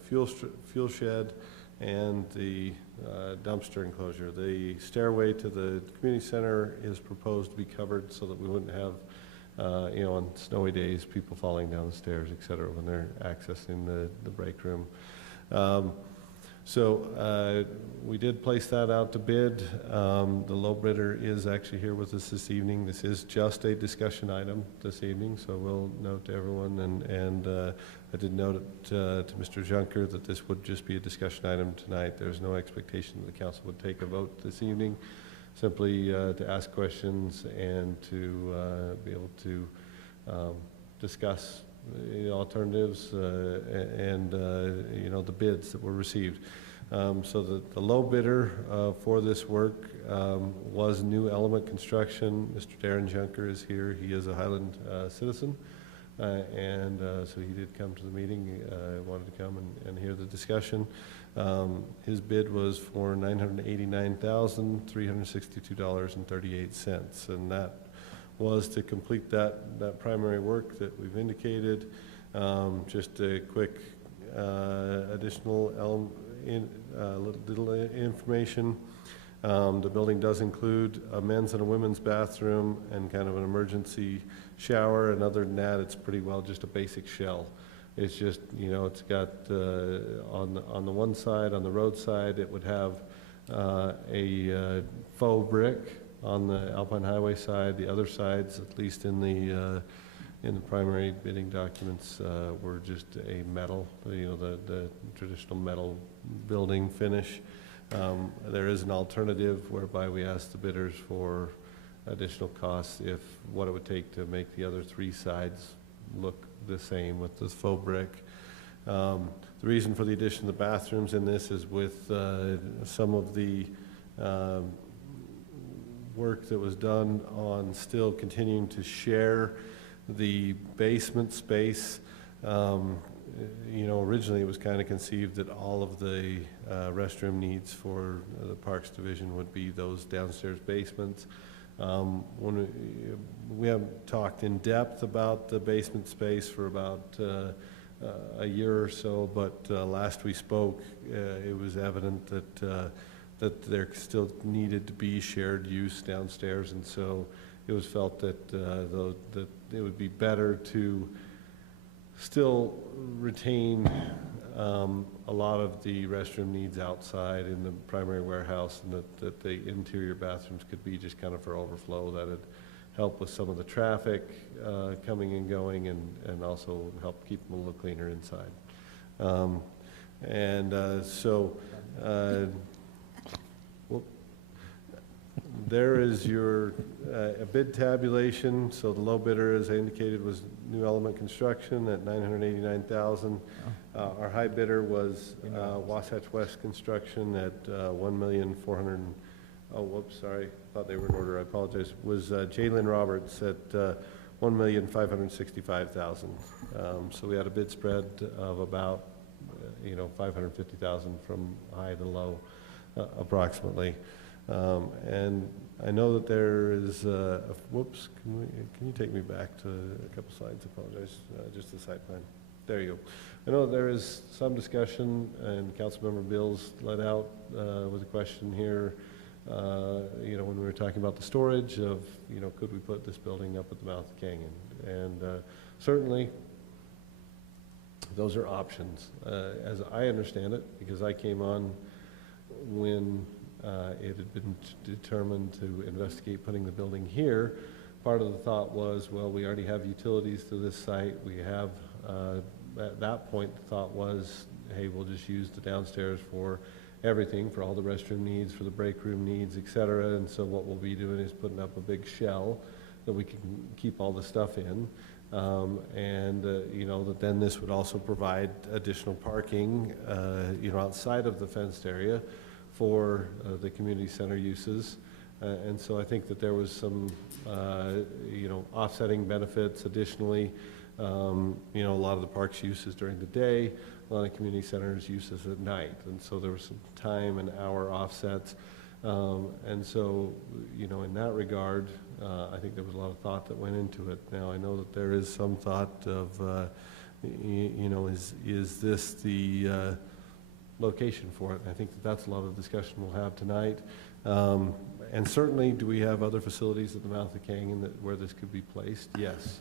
fuel shed and the dumpster enclosure. The stairway to the community center is proposed to be covered so that we wouldn't have, on snowy days, people falling down the stairs, et cetera, when they're accessing the break room. So we did place that out to bid. The low bidder is actually here with us this evening. This is just a discussion item this evening, so we'll note to everyone, and I did note it to Mr. Junker that this would just be a discussion item tonight. There's no expectation that the council would take a vote this evening, simply to ask questions and to be able to discuss the alternatives and the bids that were received. So the low bidder for this work was New Element Construction. Mr. Darren Junker is here. He is a Highland citizen. So he did come to the meeting, wanted to come and hear the discussion. His bid was for $989,362.38, and that was to complete that primary work that we've indicated. Just a quick additional little information. The building does include a men's and a women's bathroom and kind of an emergency shower, and other than that, it's pretty well just a basic shell. It's just, it's got, on the one side, on the road side, it would have a faux brick. On the Alpine Highway side, the other sides, at least in the primary bidding documents, were just a metal, the traditional metal building finish. There is an alternative whereby we ask the bidders for additional costs if what it would take to make the other three sides look the same with the faux brick. The reason for the addition of the bathrooms in this is with some of the work that was done on still continuing to share the basement space. Originally it was kind of conceived that all of the restroom needs for the Parks Division would be those downstairs basements. When we haven't talked in depth about the basement space for about a year or so, but last we spoke, it was evident that there still needed to be shared use downstairs, and so it was felt that that it would be better to still retain a lot of the restroom needs outside in the primary warehouse, and that the interior bathrooms could be just kind of for overflow. That would help with some of the traffic coming and going, and also help keep them a little cleaner inside. There is your a bid tabulation. So the low bidder, as I indicated, was New Element Construction at $989,000. Our high bidder was Wasatch West Construction at $1,400,000. Oh, whoops, sorry, thought they were in order. I apologize. Was Jalen Roberts at $1,565,000. So we had a bid spread of about $550,000 from high to low, approximately. And I know that there is whoops, can you take me back to a couple slides? I apologize, just the site plan. There you go. I know that there is some discussion, and Councilmember Bills let out with a question here, when we were talking about the storage of, could we put this building up at the mouth of the canyon? And certainly, those are options. As I understand it, because I came on when it had been determined to investigate putting the building here. Part of the thought was, well, we already have utilities to this site. We have, at that point, the thought was, hey, we'll just use the downstairs for everything, for all the restroom needs, for the break room needs, et cetera. And so what we'll be doing is putting up a big shell that we can keep all the stuff in. That then this would also provide additional parking, outside of the fenced area for the community center uses. And so I think that there was some, offsetting benefits additionally. A lot of the park's uses during the day, a lot of community centers uses at night. And so there was some time and hour offsets. In that regard, I think there was a lot of thought that went into it. Now, I know that there is some thought of, is this the location for it? And I think that's a lot of the discussion we'll have tonight. And certainly, do we have other facilities at the mouth of the canyon where this could be placed? Yes.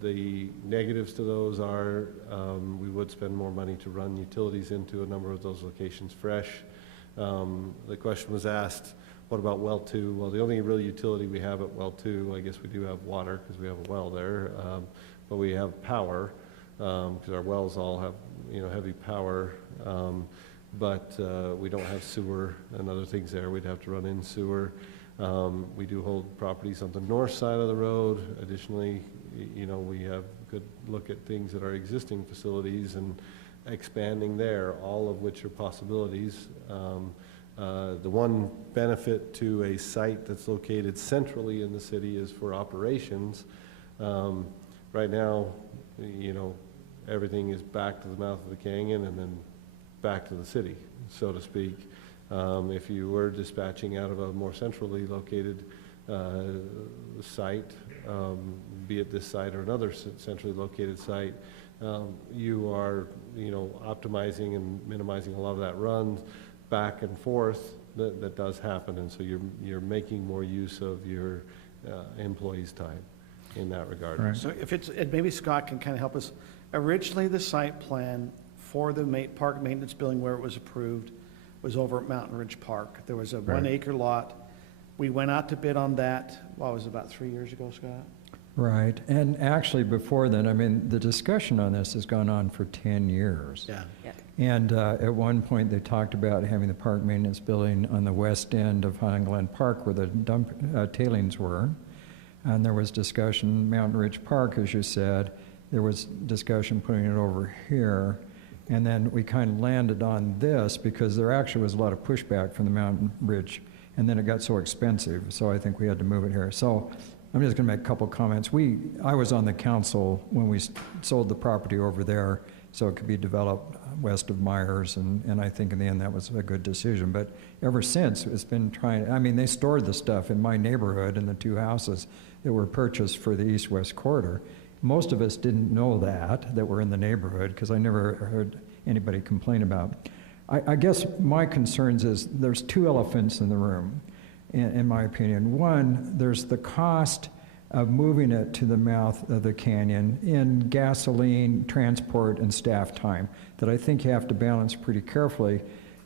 The negatives to those are we would spend more money to run utilities into a number of those locations fresh. The question was asked, what about well 2? Well, the only real utility we have at well 2, I guess we do have water because we have a well there, but we have power because our wells all have heavy power, but we don't have sewer and other things there. We'd have to run in sewer. We do hold properties on the north side of the road. Additionally, we have good look at things at our existing facilities and expanding there, all of which are possibilities. The one benefit to a site that's located centrally in the city is for operations. Right now, everything is back to the mouth of the canyon and then back to the city, so to speak. If you were dispatching out of a more centrally located site, be it this site or another centrally located site, you are, optimizing and minimizing a lot of that run back and forth that does happen, and so you're making more use of your employees' time in that regard. Right. So if maybe Scott can kind of help us. Originally, the site plan for the park maintenance building where it was approved was over at Mountain Ridge Park. There was a Right. 1 acre lot. We went out to bid on that, what was it, about 3 years ago, Scott? Right, and actually before then, I mean, the discussion on this has gone on for 10 years. Yeah. And at one point, they talked about having the park maintenance building on the west end of Highland Glen Park where the tailings were. And there was discussion, Mountain Ridge Park, as you said, there was discussion putting it over here. And then we kind of landed on this because there actually was a lot of pushback from the Mountain Ridge. And then it got so expensive, so I think we had to move it here. So I'm just going to make a couple comments. I was on the council when we sold the property over there so it could be developed west of Myers, and I think in the end that was a good decision. But ever since, it's been they stored the stuff in my neighborhood in the 2 houses that were purchased for the east-west corridor. Most of us didn't know that were in the neighborhood because I never heard anybody complain about it. I guess my concerns is there's 2 elephants in the room, in my opinion. One, there's the cost of moving it to the mouth of the canyon in gasoline, transport, and staff time that I think you have to balance pretty carefully.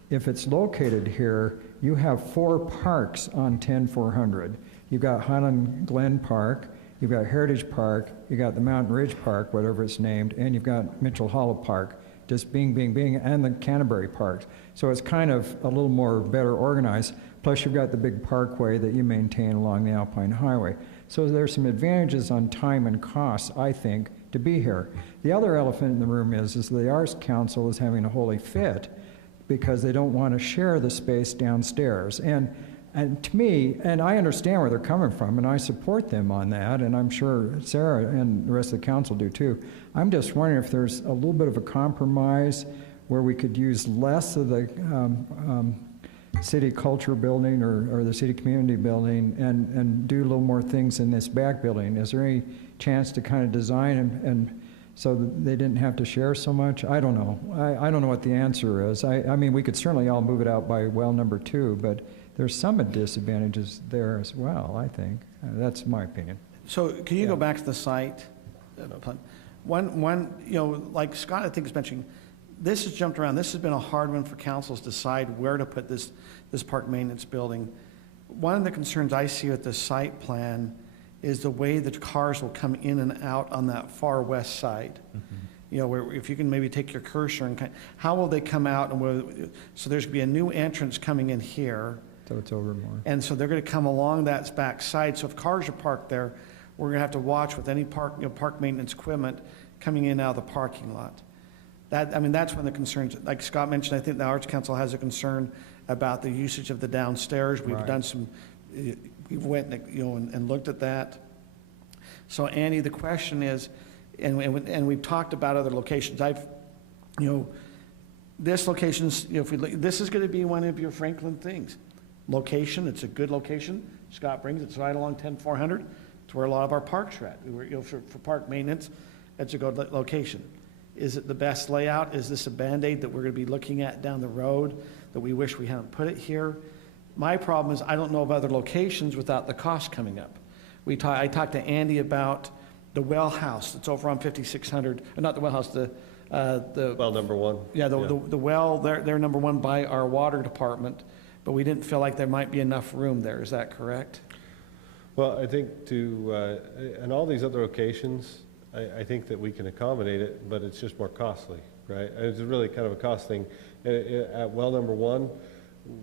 If it's located here, you have 4 parks on 10400. You've got Highland Glen Park, you've got Heritage Park, you've got the Mountain Ridge Park, whatever it's named, and you've got Mitchell Hollow Park, just bing, and the Canterbury Parks. So it's kind of a little more better organized. Plus you've got the big parkway that you maintain along the Alpine Highway. So there's some advantages on time and costs, I think, to be here. The other elephant in the room is the Arts Council is having a holy fit because they don't want to share the space downstairs. And to me, and I understand where they're coming from, and I support them on that, and I'm sure Sarah and the rest of the council do too. I'm just wondering if there's a little bit of a compromise where we could use less of the city culture building or the city community building and do a little more things in this back building. Is there any chance to kind of design and so that they didn't have to share so much? I don't know. I don't know what the answer is. I mean, we could certainly all move it out by well number 2, but there's some disadvantages there as well, I think. That's my opinion. So can you go back to the site? One, like Scott, I think, is mentioning, this has jumped around. This has been a hard one for councils to decide where to put this park maintenance building. One of the concerns I see with the site plan is the way the cars will come in and out on that far west side. Mm-hmm. Where if you can maybe take your cursor and how will they come out? So there's going to be a new entrance coming in here. So it's over more. And so they're going to come along that back side. So if cars are parked there, we're going to have to watch with any park maintenance equipment coming in and out of the parking lot. That's one of the concerns. Like Scott mentioned, I think the Arts Council has a concern about the usage of the downstairs. We've done we've went and looked at that. So Andy, the question is, and we've talked about other locations. This location's, this is going to be one of your Franklin things. Location, it's a good location. Scott brings it's right along 10400. It's where a lot of our parks are at. For park maintenance, it's a good location. Is it the best layout? Is this a Band-Aid that we're going to be looking at down the road that we wish we hadn't put it here? My problem is I don't know of other locations without the cost coming up. I talked to Andy about the well house that's over on 5600, not the well house, the well number 1. Yeah, the well, they're number 1 by our water department, but we didn't feel like there might be enough room there. Is that correct? Well, I think in all these other locations, I think that we can accommodate it, but it's just more costly, right? It's really kind of a cost thing. At well number 1,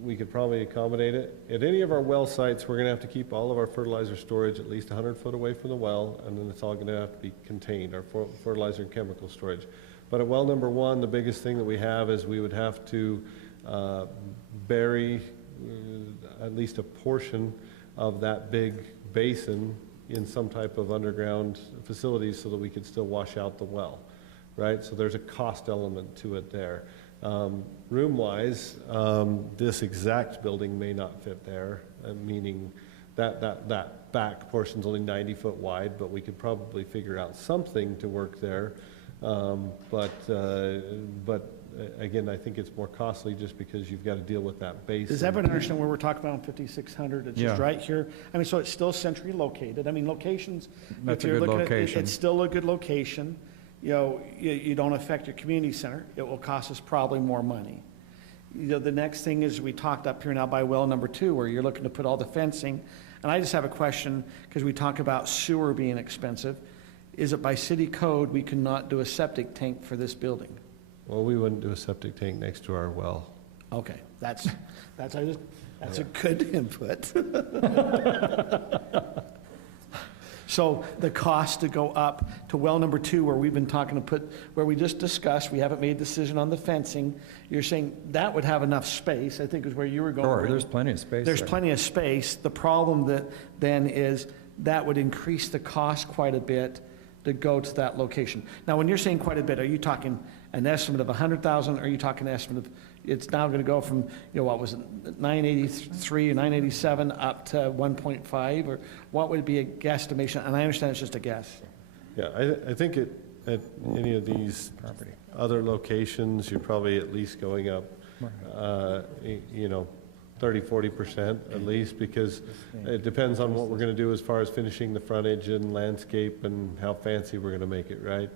we could probably accommodate it. At any of our well sites, we're going to have to keep all of our fertilizer storage at least 100 foot away from the well, and then it's all going to have to be contained, our fertilizer and chemical storage. But at well number 1, the biggest thing that we have is we would have to bury at least a portion of that big basin in some type of underground facility so that we could still wash out the well, right? So there's a cost element to it there. Room-wise, this exact building may not fit there, meaning that back portion's only 90 foot wide, but we could probably figure out something to work there. But again, I think it's more costly just because you've got to deal with that base. Does everyone understand where we're talking about on 5600? It's just Yeah. right here. I mean, so it's still centrally located. I mean, locations. That's if a you're good looking at it, location. It's still a good location. You know, you don't affect your community center. It will cost us probably more money. You know, the next thing is we talked up here now by well number 2, where you're looking to put all the fencing. And I just have a question, because we talk about sewer being expensive. Is it by city code we cannot do a septic tank for this building? Well, we wouldn't do a septic tank next to our well. Okay, that's a good input. So the cost to go up to well number 2, where we've been talking to put, where we just discussed, we haven't made a decision on the fencing. You're saying that would have enough space, I think is where you were going. Sure, there's plenty of space There's there. plenty of space. The problem that then is that would increase the cost quite a bit to go to that location. Now, when you're saying quite a bit, are you talking an estimate of 100,000? Or are you talking an estimate of, it's now going to go from, you know, what was it, 983 or 987 up to 1.5? Or what would be a guesstimation? And I understand it's just a guess. Yeah, I think at any of these other locations, you're probably at least going up, you know, 30, 40% at least, because it depends on what we're going to do as far as finishing the frontage and landscape and how fancy we're going to make it, right?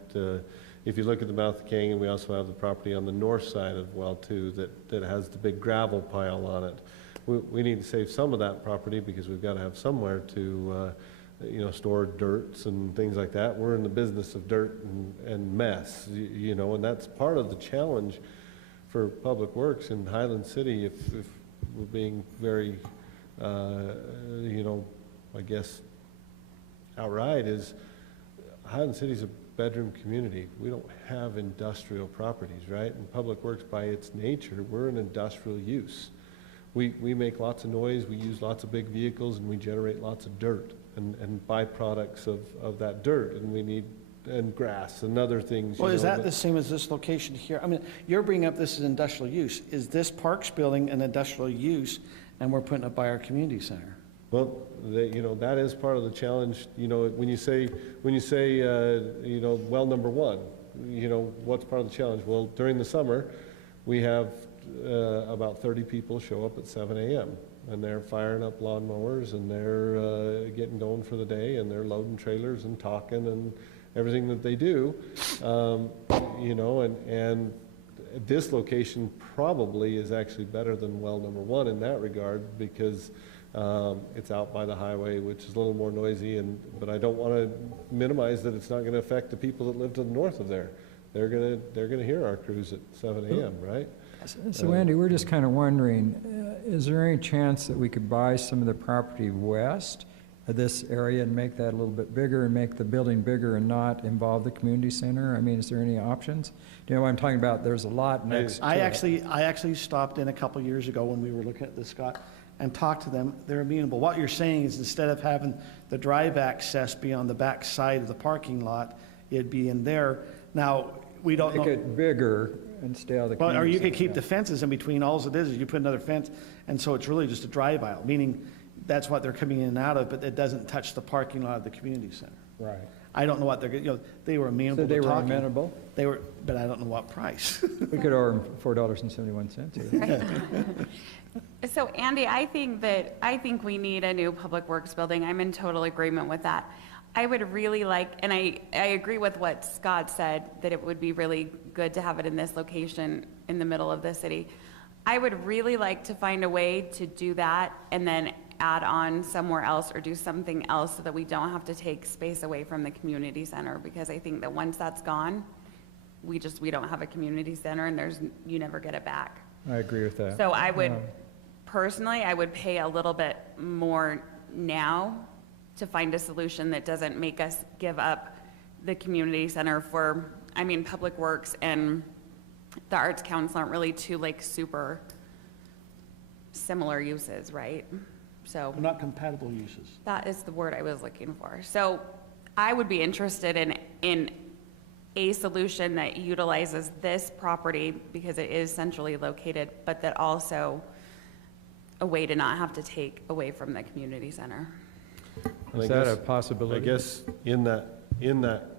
If you look at the mouth of Canyon, we also have the property on the north side of well 2 that has the big gravel pile on it. We need to save some of that property because we've got to have somewhere to you know, store dirts and things like that. We're in the business of dirt and mess, you know, and that's part of the challenge for Public Works in Highland City. If we're being very, you know, I guess outright, is Highland City's a bedroom community. We don't have industrial properties, right? And Public Works, by its nature, we're an industrial use. We make lots of noise, we use lots of big vehicles, and we generate lots of dirt and byproducts of that dirt, and we need, and grass and other things. Well, is that the same as this location here? I mean, you're bringing up this as industrial use. Is this Parks building an industrial use, and we're putting it by our community center? Well, you know, that is part of the challenge. You know, when you say, you know, well number 1, you know, what's part of the challenge? Well, during the summer, we have about 30 people show up at 7 a.m. and they're firing up lawnmowers and they're getting going for the day and they're loading trailers and talking and everything that they do, you know, and this location probably is actually better than well number 1 in that regard, because it's out by the highway, which is a little more noisy, but I don't want to minimize that it's not going to affect the people that live to the north of there. They're gonna hear our crews at 7 a.m., right? So Andy, we're just kind of wondering, is there any chance that we could buy some of the property west of this area and make that a little bit bigger and make the building bigger and not involve the community center? I mean, is there any options? Do you know what I'm talking about? There's a lot next to it. I actually stopped in a couple years ago when we were looking at this, Scott, and talked to them. They're amenable. What you're saying is instead of having the drive access be on the back side of the parking lot, it'd be in there. Now, we don't know. Make it bigger and stay out of the Well, or community you could center. keep the fences in between. All it is you put another fence, and so it's really just a drive aisle, meaning that's what they're coming in and out of, but it doesn't touch the parking lot of the community center. Right. I don't know what they're, you know, they were amenable So they to were talking. amenable? They were, but I don't know what price. We could order $4.71. So Andy, I think we need a new Public Works building. I'm in total agreement with that. I would really like, and I agree with what Scott said, that it would be really good to have it in this location in the middle of the city. I would really like to find a way to do that and then add on somewhere else or do something else so that we don't have to take space away from the community center, because I think that once that's gone, we don't have a community center and you never get it back. I agree with that. So I would, personally, I would pay a little bit more now to find a solution that doesn't make us give up the community center for, I mean, Public Works and the Arts Council aren't really two like super similar uses, right? So They're not compatible uses. that is the word I was looking for. So I would be interested in a solution that utilizes this property because it is centrally located, but that also a way to not have to take away from the community center. And I Is that a guess- possibility? I guess in that,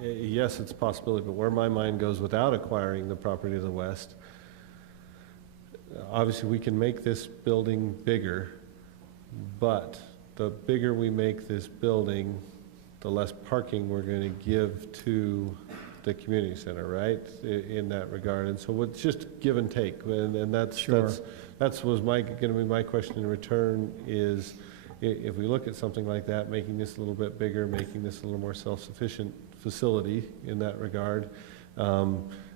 yes, it's a possibility, but where my mind goes without acquiring the property to the west, obviously, we can make this building bigger, but the bigger we make this building, the less parking we're going to give to the community center, right? In that regard, and so it's just give and take, and that's, Sure. that's was going to be my question in return is, if we look at something like that, making this a little bit bigger, making this a little more self-sufficient facility in that regard,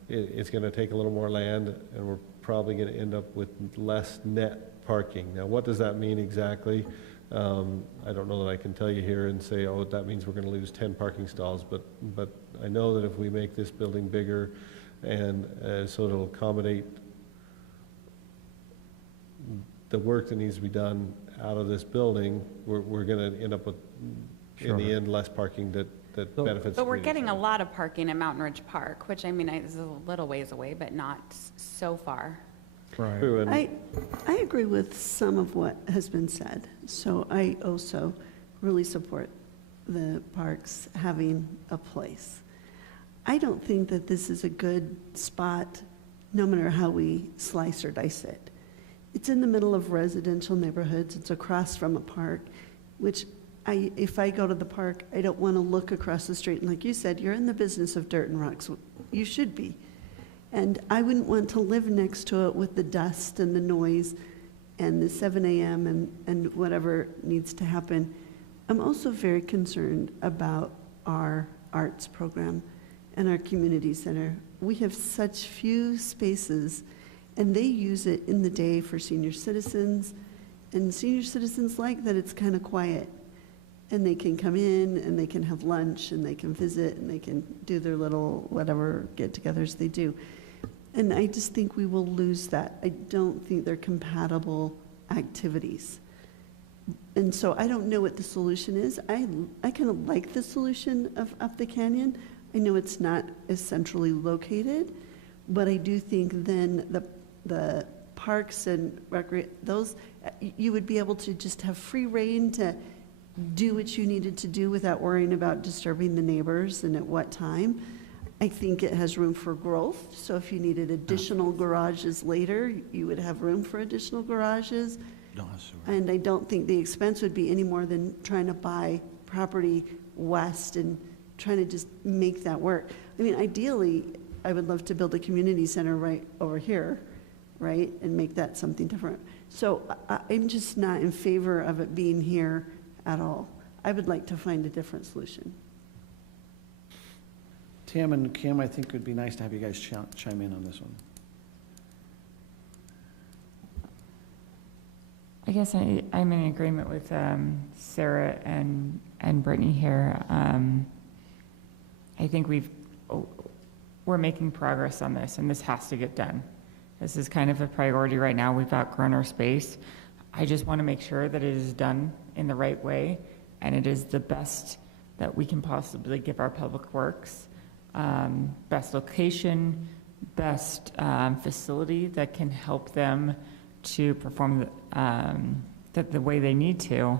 it's going to take a little more land, and we're probably going to end up with less net parking. Now, what does that mean exactly? I don't know that I can tell you here and say, oh, that means we're going to lose 10 parking stalls, but I know that if we make this building bigger and so it'll accommodate the work that needs to be done out of this building, we're going to end up with, in the Sure. end, less parking that So- benefits. But we're the community getting a center. lot of parking at Mountain Ridge Park, which I mean, is a little ways away, but not so far. Right. True, and- I agree with some of what has been said. So I also really support the parks having a place. I don't think that this is a good spot, no matter how we slice or dice it. It's in the middle of residential neighborhoods. It's across from a park, which if I go to the park, I don't want to look across the street. And like you said, you're in the business of dirt and rocks. You should be. And I wouldn't want to live next to it with the dust and the noise and the 7 a.m. and whatever needs to happen. I'm also very concerned about our arts program and our community center. We have such few spaces, and they use it in the day for senior citizens. And senior citizens like that it's kind of quiet. And they can come in, and they can have lunch, and they can visit, and they can do their little whatever get-togethers they do. And I just think we will lose that. I don't think they're compatible activities. And so I don't know what the solution is. I kind of like the solution of Up the Canyon. I know it's not as centrally located, but I do think then the parks and those, you would be able to just have free reign to do what you needed to do without worrying about disturbing the neighbors and at what time. I think it has room for growth, so if you needed additional garages later, you would have room for additional garages. And I don't think the expense would be any more than trying to buy property west and trying to just make that work. I mean, ideally, I would love to build a community center right over here, right, and make that something different. So I'm just not in favor of it being here at all. I would like to find a different solution. Tim and Kim, I think it would be nice to have you guys chime in on this one. I guess I'm in agreement with Sarah and Brittany here. I think we're making progress on this, and this has to get done. This is kind of a priority right now. We've outgrown our space. I just want to make sure that it is done in the right way, and it is the best that we can possibly give our public works. Best location, best facility that can help them to perform the way they need to.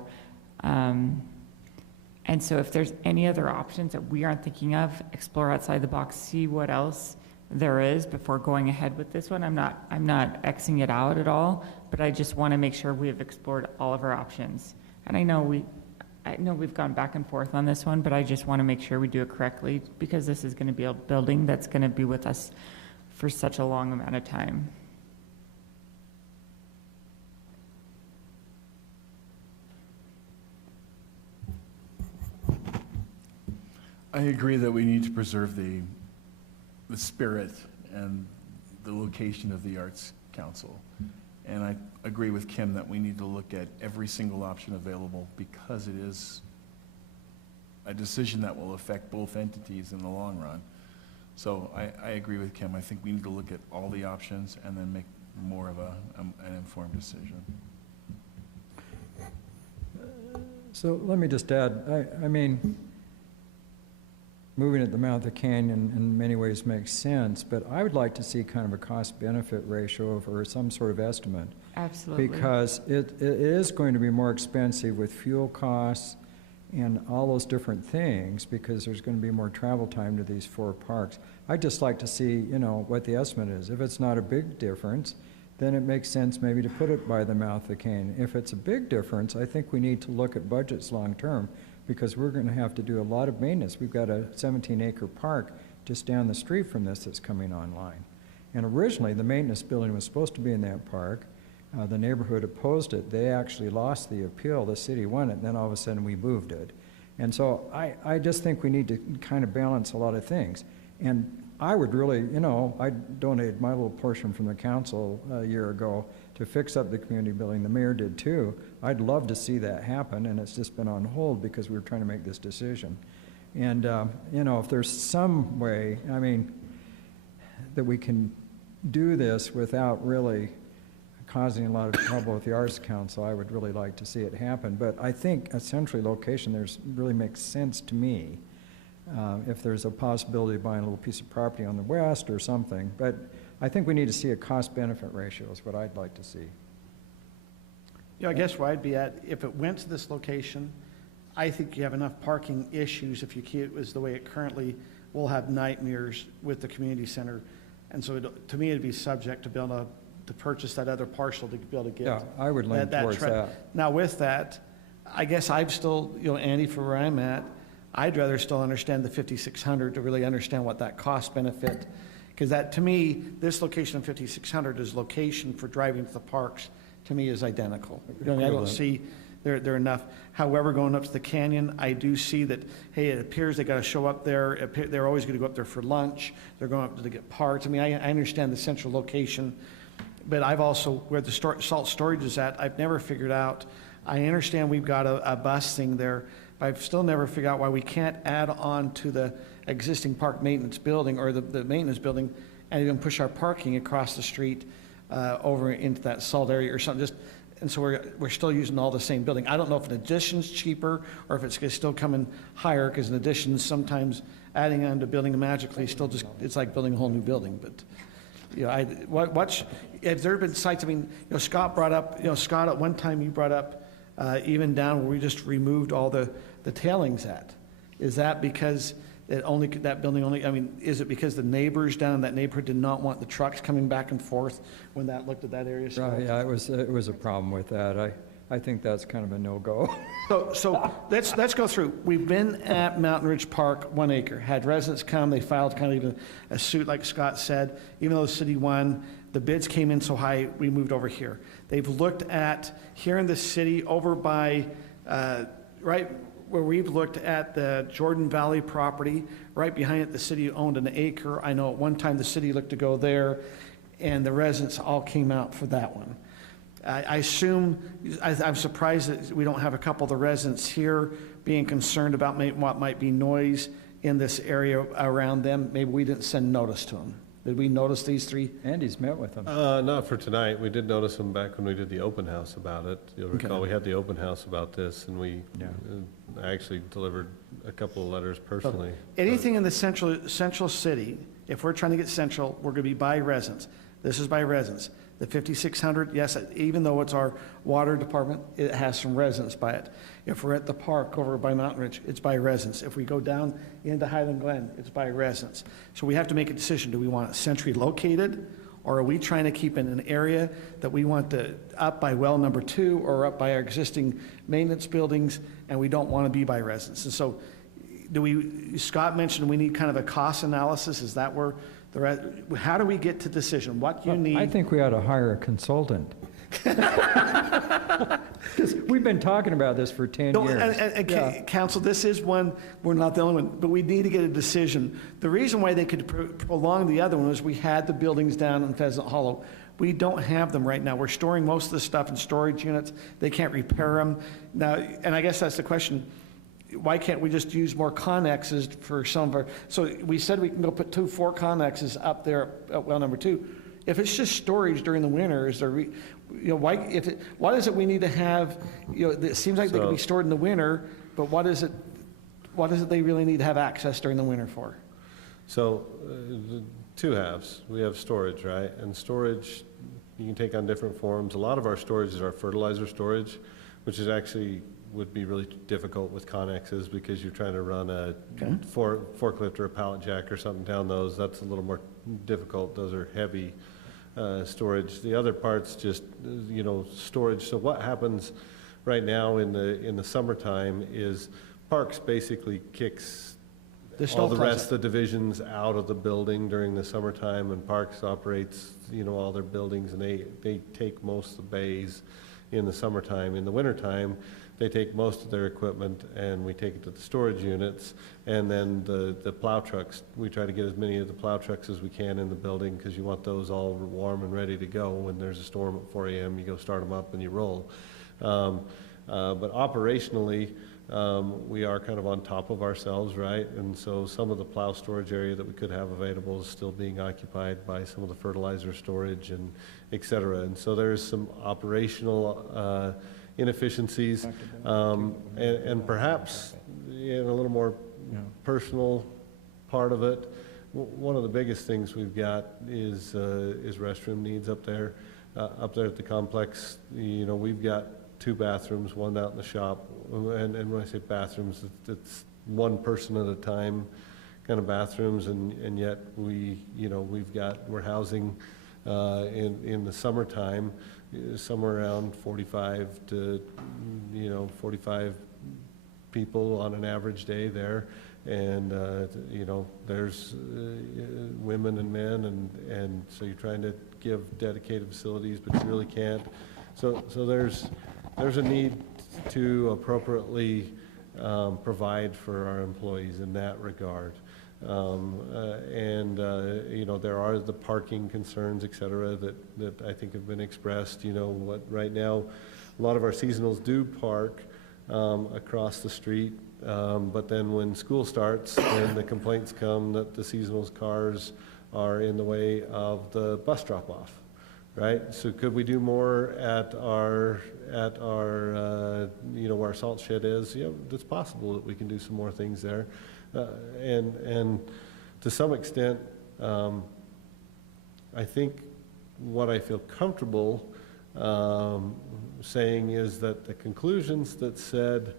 And so if there's any other options that we aren't thinking of, explore outside the box, see what else there is before going ahead with this one. I'm not Xing it out at all, but I just want to make sure we have explored all of our options. And I know we've gone back and forth on this one, but I just want to make sure we do it correctly because this is going to be a building that's going to be with us for such a long amount of time. I agree that we need to preserve the spirit and the location of the Arts Council. And I agree with Kim that we need to look at every single option available because it is a decision that will affect both entities in the long run. So I agree with Kim. I think we need to look at all the options and then make more of an informed decision. So let me just add, I mean, moving at the mouth of the canyon in many ways makes sense, but I would like to see kind of a cost-benefit ratio or some sort of estimate. Absolutely. Because it is going to be more expensive with fuel costs and all those different things, because there's going to be more travel time to these 4 parks. I'd just like to see, you know, what the estimate is. If it's not a big difference, then it makes sense maybe to put it by the mouth of the canyon. If it's a big difference, I think we need to look at budgets long-term, because we're going to have to do a lot of maintenance. We've got a 17-acre park just down the street from this that's coming online. And originally, the maintenance building was supposed to be in that park. The neighborhood opposed it. They actually lost the appeal. The city won it, and then all of a sudden we moved it. And so I just think we need to kind of balance a lot of things. And I would really, you know, I donated my little portion from the council a year ago to fix up the community building. The mayor did too. I'd love to see that happen, and it's just been on hold because we were trying to make this decision. And, you know, if there's some way, I mean, that we can do this without really causing a lot of trouble with the Arts Council, I would really like to see it happen. But I think a centrally location really makes sense to me. If there's a possibility of buying a little piece of property on the west or something. But I think we need to see a cost-benefit ratio is what I'd like to see. You know, I guess where I'd be at, if it went to this location, I think you have enough parking issues if you keep it as the way it currently will have nightmares with the community center. And so to me, it'd be subject to be able to purchase that other parcel to be able to get. Yeah, I would lean towards that. Now with that, I guess I'm still, you know, Andy, for where I'm at, I'd rather still understand the 5,600 to really understand what that cost benefit, because that, to me, this location of 5,600 is location for driving to the parks, to me, is identical. You know, I don't see they're enough. However, going up to the canyon, I do see that, hey, it appears they got to show up there. They're always going to go up there for lunch. They're going up to get parts. I mean, I understand the central location, but I've also, where the salt storage is at, I've never figured out. I understand we've got a bus thing there, but I've still never figured out why we can't add on to the existing park maintenance building or the maintenance building and even push our parking across the street over into that salt area or something. And so we're still using all the same building. I don't know if an addition's cheaper or if it's still coming higher, because an addition, sometimes adding on to building magically still just, it's like building a whole new building. But you know, have there been sites? I mean, you know, Scott brought up, you know, Scott, at one time you brought up even down where we just removed all the tailings at. Is that because that building only, I mean, is it because the neighbors down in that neighborhood did not want the trucks coming back and forth when that looked at that area? Right, yeah, it was a problem with that. I think that's kind of a no-go. So let's go through. We've been at Mountain Ridge Park, 1 acre, had residents come, they filed kind of even a suit like Scott said. Even though the city won, the bids came in so high, we moved over here. They've looked at here in the city over by, right where we've looked at the Jordan Valley property, right behind it, the city owned an acre. I know at one time the city looked to go there, and the residents all came out for that one. I assume, I'm surprised that we don't have a couple of the residents here being concerned about what might be noise in this area around them. Maybe we didn't send notice to them. Did we notice these 3? Andy's met with them. Not for tonight. We did notice them back when we did the open house about it. You'll recall we had the open house about this, and I actually delivered a couple of letters personally. Anything in the central city, if we're trying to get central, we're going to be by residents. This is by residents. The 5,600, yes, even though it's our water department, it has some residents by it. If we're at the park over by Mountain Ridge, it's by residents. If we go down into Highland Glen, it's by residents. So we have to make a decision. Do we want it centrally located, or are we trying to keep it in an area that we want up by well number 2 or up by our existing maintenance buildings, and we don't want to be by residents? And so Scott mentioned we need kind of a cost analysis. Is that where how do we get to decision? What you need? I think we ought to hire a consultant. Because we've been talking about this for 10 years. Council, this is one, we're not the only one, but we need to get a decision. The reason why they could prolong the other one is we had the buildings down in Pheasant Hollow. We don't have them right now. We're storing most of the stuff in storage units. They can't repair them. Now, and I guess that's the question. Why can't we just use more connexes for some of our, so we said we can go put 4 connexes up there at well number 2. if it's just storage during the winter, is there, why is it we need to have, it seems like they can be So- stored in the winter, but what is it they really need to have access during the winter for? So, the two halves. We have storage, right? And storage, you can take on different forms. A lot of our storage is our fertilizer storage, which is actually would be really difficult with Connexes because you're trying to run a forklift or a pallet jack or something down those. That's a little more difficult. Those are heavy storage. The other part's just, storage. So what happens right now in the summertime is Parks basically kicks all the rest of the divisions out of the building during the summertime, and Parks operates, all their buildings, and they take most of the bays in the summertime. In the wintertime, they take most of their equipment and we take it to the storage units, and then the plow trucks, we try to get as many of the plow trucks as we can in the building because you want those all warm and ready to go. When there's a storm at 4 a.m., you go start them up and you roll. But operationally, we are kind of on top of ourselves, right? And so some of the plow storage area that we could have available is still being occupied by some of the fertilizer storage and et cetera. And so there's some operational inefficiencies, and perhaps in a little more personal part of it, one of the biggest things we've got is restroom needs up there. Up there at the complex, we've got 2 bathrooms, one out in the shop, and when I say bathrooms, it's one person at a time kind of bathrooms, and yet we're housing in the summertime somewhere around 45 to 45 people on an average day there, and there's women and men, and so you're trying to give dedicated facilities, but you really can't. So there's a need to appropriately provide for our employees in that regard. There are the parking concerns, et cetera, that I think have been expressed. Right now, a lot of our seasonals do park across the street, but then when school starts, then the complaints come that the seasonals cars are in the way of the bus drop-off, right? So could we do more at our where our salt shed is? Yeah, it's possible that we can do some more things there. And to some extent, I think what I feel comfortable saying is that the conclusions that said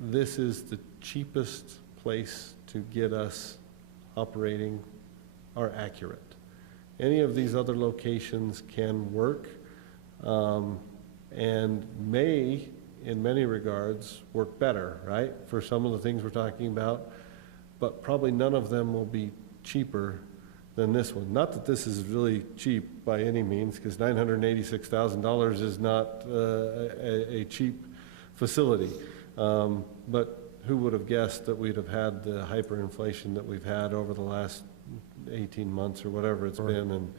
this is the cheapest place to get us operating are accurate. Any of these other locations can work and may, in many regards, work better, right? For some of the things we're talking about, but probably none of them will be cheaper than this one. Not that this is really cheap by any means, because $986,000 is not a cheap facility. But who would have guessed that we'd have had the hyperinflation that we've had over the last 18 months or whatever it's been,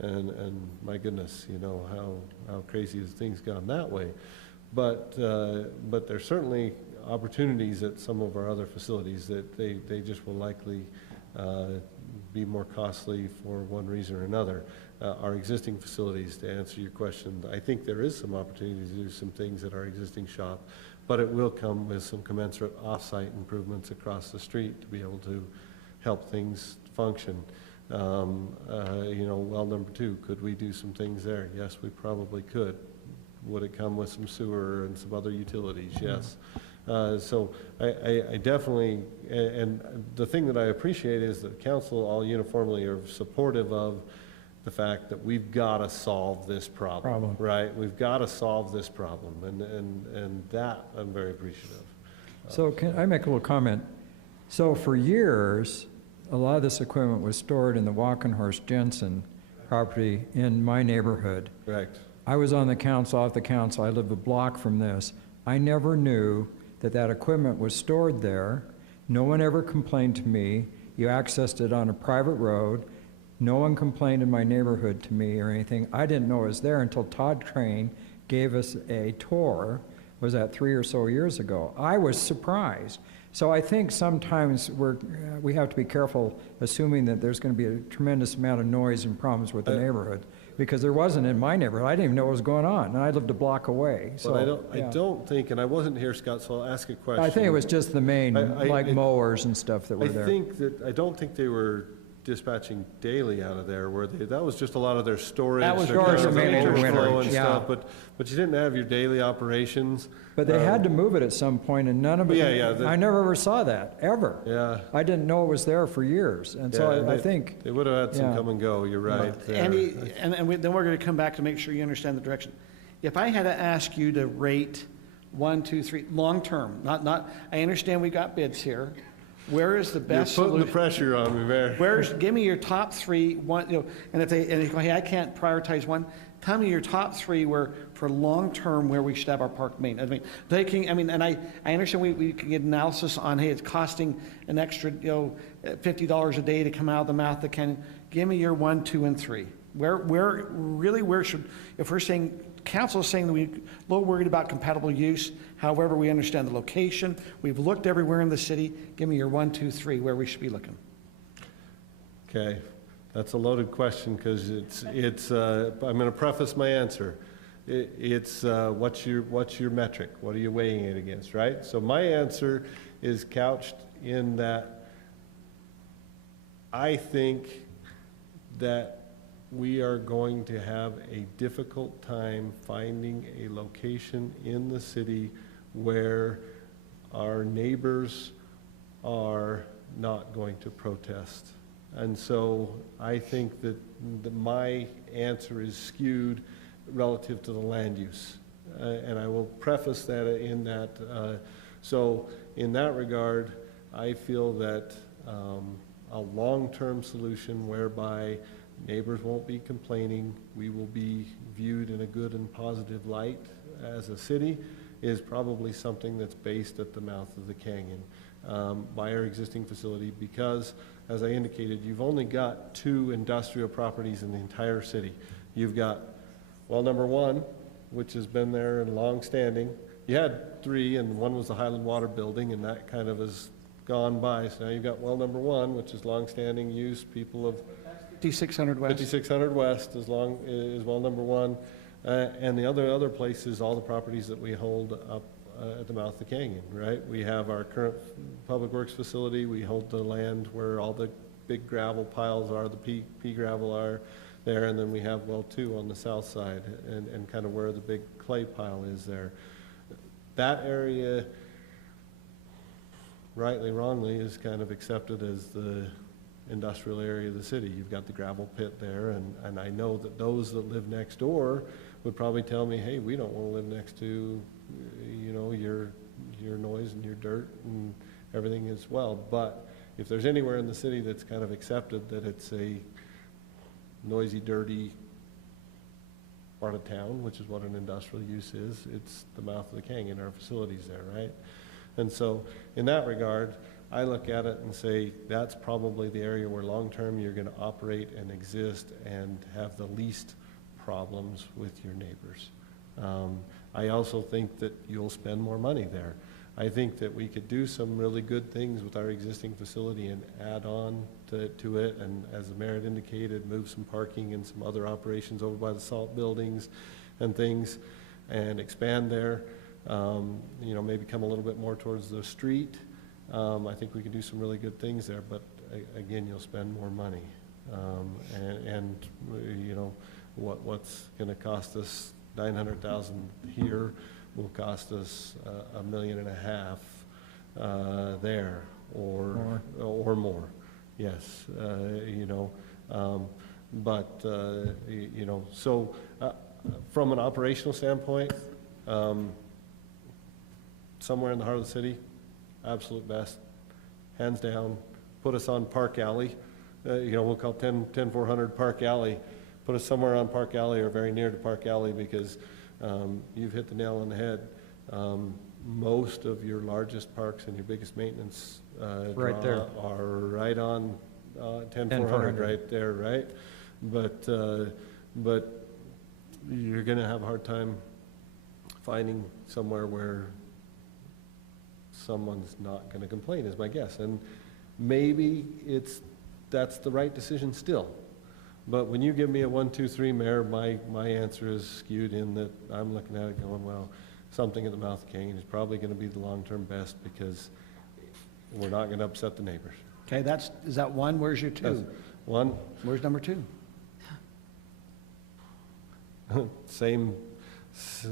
and my goodness, how crazy has things gone that way. But there's certainly opportunities at some of our other facilities that they just will likely be more costly for one reason or another. Our existing facilities, to answer your question, I think there is some opportunity to do some things at our existing shop, but it will come with some commensurate off-site improvements across the street to be able to help things function. Well number 2, could we do some things there? Yes, we probably could. Would it come with some sewer and some other utilities? Yes. So I definitely, and the thing that I appreciate is that council all uniformly are supportive of the fact that we've got to solve this problem, right? We've got to solve this problem, and that I'm very appreciative of. So can I make a little comment? So for years, a lot of this equipment was stored in the Walkenhorst Jensen property in my neighborhood. Correct. I was on the council, off the council, I live a block from this. I never knew that equipment was stored there. No one ever complained to me. You accessed it on a private road. No one complained in my neighborhood to me or anything. I didn't know it was there until Todd Crane gave us a tour. Was that 3 or so years ago? I was surprised. So I think sometimes we have to be careful assuming that there's going to be a tremendous amount of noise and problems with the neighborhood, because there wasn't in my neighborhood. I didn't even know what was going on, and I lived a block away. So But I yeah. don't think, and I wasn't here, Scott, so I'll ask a question. I think it was just the main, like I- mowers and stuff that were there. I don't think they were dispatching daily out of there, were they? That was just a lot of their storage. That was their storage kind of mainly in the overflow winter, and yeah. stuff, but you didn't have your daily operations. But they had to move it at some point, and none of it, Yeah, I never ever saw that, ever. Yeah. I didn't know it was there for years, and so Yeah, I think, They would have had some yeah. come and go, you're right. there. Andy, and then we're going to come back to make sure you understand the direction. If I had to ask you to rate 1, 2, 3, long-term, not, I understand we got bids here. Where is the best You're putting the solution? pressure on me, Mayor. Give me your top 3, and if they go, hey, I can't prioritize one, tell me your top 3 where, for long-term, where we should have our park maintenance. And I understand we can get analysis on, hey, it's costing an extra, $50 a day to come out of the mouth of the canyon. Give me your 1, 2, and 3. Where should, if we're saying, council is saying that we're a little worried about compatible use, however, we understand the location, we've looked everywhere in the city, give me your 1, 2, 3, where we should be looking. Okay, that's a loaded question, because I'm going to preface my answer. It's what's your metric? What are you weighing it against, right? So my answer is couched in that I think that we are going to have a difficult time finding a location in the city where our neighbors are not going to protest. And so I think that my answer is skewed relative to the land use. And I will preface that in that, so in that regard, I feel that a long-term solution whereby neighbors won't be complaining, we will be viewed in a good and positive light as a city, is probably something that's based at the mouth of the canyon by our existing facility, because, as I indicated, you've only got 2 industrial properties in the entire city. You've got well number 1, which has been there and long-standing. You had 3, and one was the Highland Water Building, and that kind of has gone by. So now you've got well number 1, which is long-standing use, people of 5600 West. 5600 West is well number 1. And the other place is all the properties that we hold up at the mouth of the canyon, right? We have our current public works facility. We hold the land where all the big gravel piles are, the pea gravel are there. And then we have well 2 on the south side and kind of where the big clay pile is there. That area, rightly, wrongly, is kind of accepted as the industrial area of the city. You've got the gravel pit there, and I know that those that live next door would probably tell me, hey, we don't want to live next to, your noise and your dirt and everything as well. But if there's anywhere in the city that's kind of accepted that it's a noisy, dirty part of town, which is what an industrial use is, it's the mouth of the canyon, our facilities there, right? And so in that regard, I look at it and say that's probably the area where long-term you're going to operate and exist and have the least problems with your neighbors. I also think that you'll spend more money there. I think that we could do some really good things with our existing facility and add on to it, and as the mayor had indicated, move some parking and some other operations over by the salt buildings and things and expand there. Maybe come a little bit more towards the street. I think we can do some really good things there, but again, you'll spend more money. What's going to cost us $900,000 here will cost us $1.5 million there, or more. Yes, So from an operational standpoint, somewhere in the heart of the city, absolute best, hands down. Put us on Park Alley. We'll call 10400 Park Alley. Put us somewhere on Park Alley or very near to Park Alley, because you've hit the nail on the head. Most of your largest parks and your biggest maintenance Right there. are right on 10400 right there, right? But you're going to have a hard time finding somewhere where someone's not going to complain, is my guess. And maybe that's the right decision still. But when you give me a 1, 2, 3, Mayor, my answer is skewed in that I'm looking at it going, well, something at the mouth of Canyon is probably going to be the long-term best because we're not going to upset the neighbors. Okay, is that one? Where's your two? That's one. Where's number two? Same set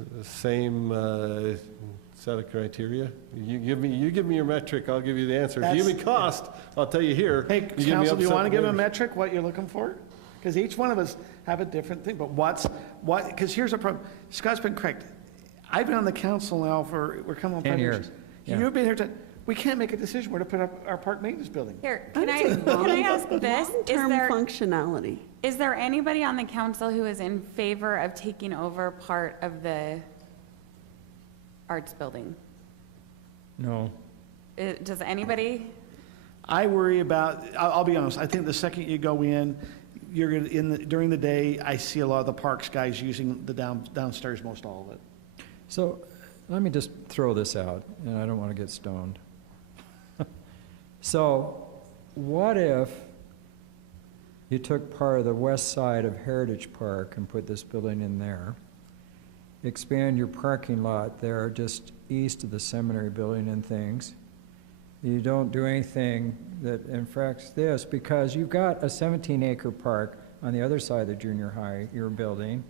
of criteria. You give me your metric, I'll give you the answer. If you give me cost, I'll tell you here. Hey, You give me council, do you upset want to give a neighbors. metric, what you're looking for? Because each one of us have a different thing, but because here's a problem. Scott's been correct. I've been on the council now we're coming on 10 5 years. Yeah. You've been here we can't make a decision where to put up our park maintenance building. Here, I can would I say ask this? Long-term functionality. Is there anybody on the council who is in favor of taking over part of the arts building? No. Does anybody? I worry about, I'll be honest, I think the second you go in, you're gonna, during the day, I see a lot of the parks guys using the downstairs, most all of it. So let me just throw this out, and I don't want to get stoned. So what if you took part of the west side of Heritage Park and put this building in there, expand your parking lot there just east of the seminary building and things? You don't do anything that infracts this because you've got a 17-acre park on the other side of the junior high you're building.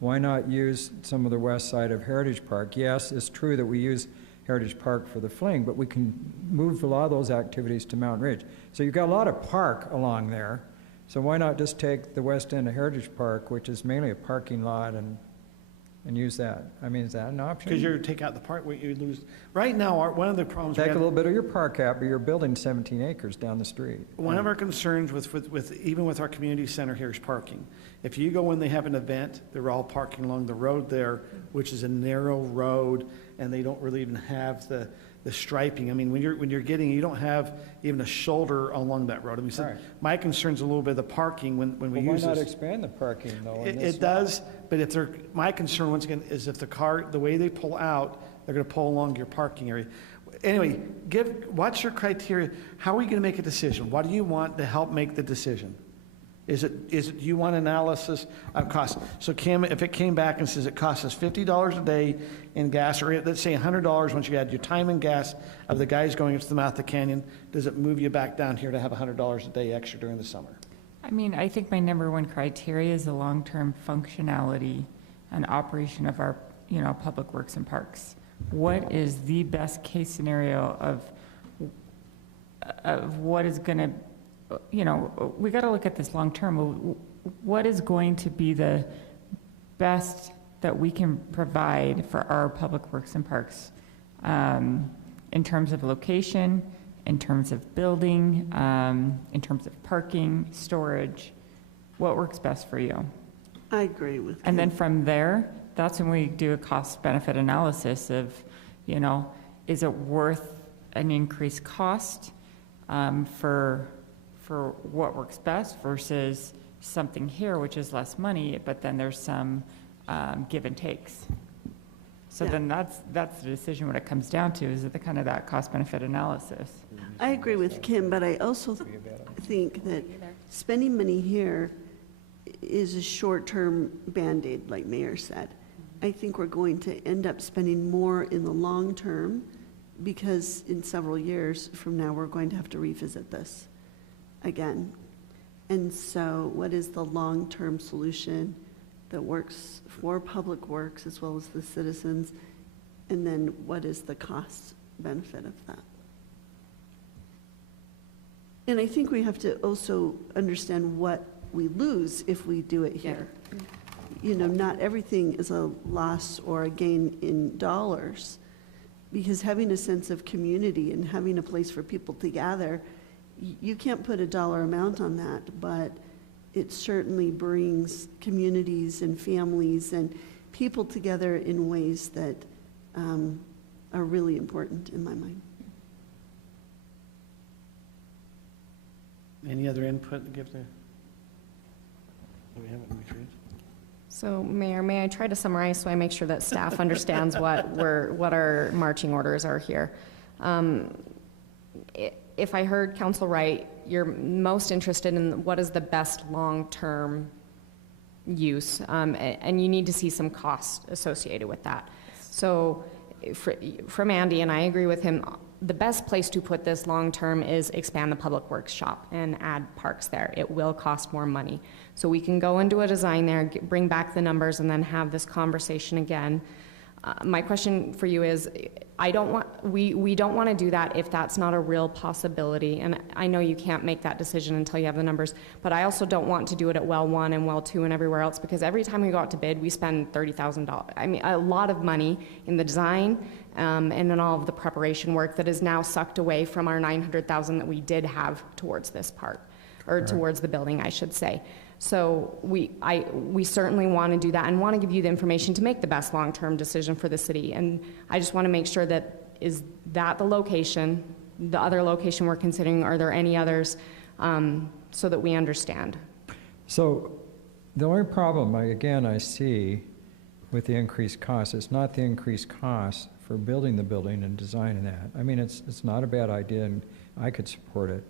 Why not use some of the west side of Heritage Park? Yes, it's true that we use Heritage Park for the fling, but we can move a lot of those activities to Mountain Ridge. So you've got a lot of park along there. So why not just take the west end of Heritage Park, which is mainly a parking lot, and use that? I mean, is that an option? Because you take out the part where you lose, right now, one of the problems. we Take a have- little bit of your park out, but you're building 17 acres down the street. One of our concerns even with our community center here is parking. If you go when they have an event, they're all parking along the road there, which is a narrow road, and they don't really even have the striping. I mean, when you're getting, you don't have even a shoulder along that road. I mean, so Right. my concern's a little bit of the parking when we Well, use why not this. expand the parking, though? in It this it does, but if they're, my concern, once again, is if the way they pull out, they're gonna pull along your parking area. Anyway, what's your criteria? How are we gonna make a decision? What do you want to help make the decision? Is it, you want analysis of cost? So Kim, if it came back and says it costs us $50 a day in gas, or let's say $100 once you add your time and gas of the guys going into the mouth of the canyon, does it move you back down here to have $100 a day extra during the summer? I mean, I think my number one criteria is the long-term functionality and operation of our, public works and parks. What is the best case scenario of what is gonna, we gotta look at this long-term. What is going to be the best that we can provide for our public works and parks, in terms of location, in terms of building, in terms of parking, storage? What works best for you? I agree with And then Kim. from there, that's when we do a cost-benefit analysis of, is it worth an increased cost for what works best versus something here, which is less money, but then there's some give and takes. So Yeah. then that's the decision. What it comes down to is the kind of that cost-benefit analysis. I agree with Kim, but I also think that spending money here is a short-term Band-Aid, like Mayor said. I think we're going to end up spending more in the long term because in several years from now, we're going to have to revisit this again. And so what is the long-term solution that works for Public Works as well as the citizens? And then what is the cost benefit of that? And I think we have to also understand what we lose if we do it here. Not everything is a loss or a gain in dollars, because having a sense of community and having a place for people to gather, you can't put a dollar amount on that, but it certainly brings communities and families and people together in ways that are really important in my mind. Any other input to give there? Do we have it in retreat? So Mayor, may I try to summarize so I make sure that staff understands what our marching orders are here? If I heard council right, you're most interested in what is the best long-term use, and you need to see some cost associated with that. So from Andy, and I agree with him, the best place to put this long-term is expand the public works shop and add parks there. It will cost more money. So we can go into a design there, bring back the numbers, and then have this conversation again. My question for you is, we don't want to do that if that's not a real possibility. And I know you can't make that decision until you have the numbers, but I also don't want to do it at well 1 and well 2 and everywhere else, because every time we go out to bid, we spend $30,000. I mean, a lot of money in the design and in all of the preparation work that is now sucked away from our $900,000 that we did have towards this part, or towards the building, I should say. So we certainly want to do that and want to give you the information to make the best long-term decision for the city. And I just want to make sure that, is that the location, the other location we're considering, are there any others, so that we understand? So the only problem, I see with the increased cost, it's not the increased cost for building the building and designing that. I mean, it's not a bad idea, and I could support it.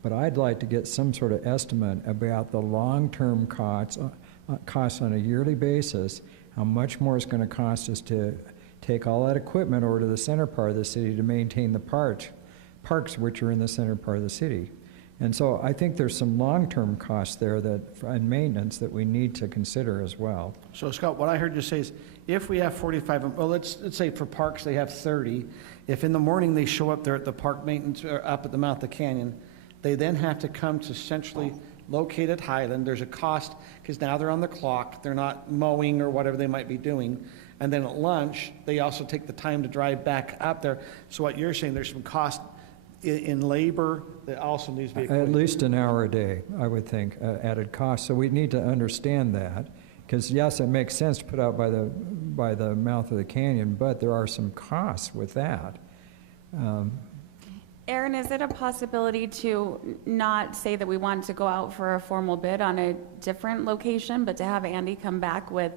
But I'd like to get some sort of estimate about the long-term costs on a yearly basis, how much more it's going to cost us to take all that equipment over to the center part of the city to maintain the parks which are in the center part of the city. And so I think there's some long-term costs there and maintenance that we need to consider as well. So Scott, what I heard you say is, if we have 45, well, let's say for parks they have 30, if in the morning they show up there at the park maintenance, or up at the mouth of the canyon, they then have to come to centrally located Highland. There's a cost, because now they're on the clock, they're not mowing or whatever they might be doing. And then at lunch, they also take the time to drive back up there. So what you're saying, there's some cost in labor that also needs to be equated. At least an hour a day, I would think, added cost. So we need to understand that, because yes, it makes sense to put out by the mouth of the canyon, but there are some costs with that. Aaron, is it a possibility to not say that we want to go out for a formal bid on a different location, but to have Andy come back with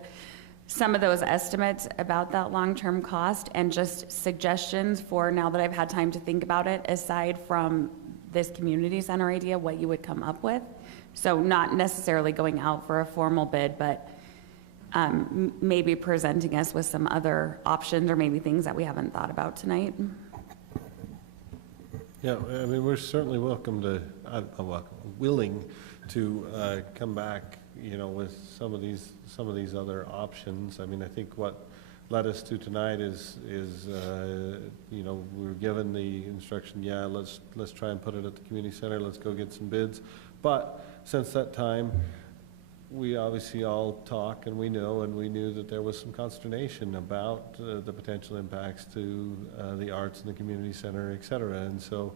some of those estimates about that long-term cost and just suggestions for, now that I've had time to think about it, aside from this community center idea, what you would come up with? So not necessarily going out for a formal bid, but maybe presenting us with some other options or maybe things that we haven't thought about tonight. Yeah, I mean, we're certainly willing to come back, with some of these other options. I mean, I think what led us to tonight is we were given the instruction, yeah, let's try and put it at the community center, let's go get some bids. But since that time, we obviously all talk, and we knew that there was some consternation about the potential impacts to the arts and the community center, et cetera. And so,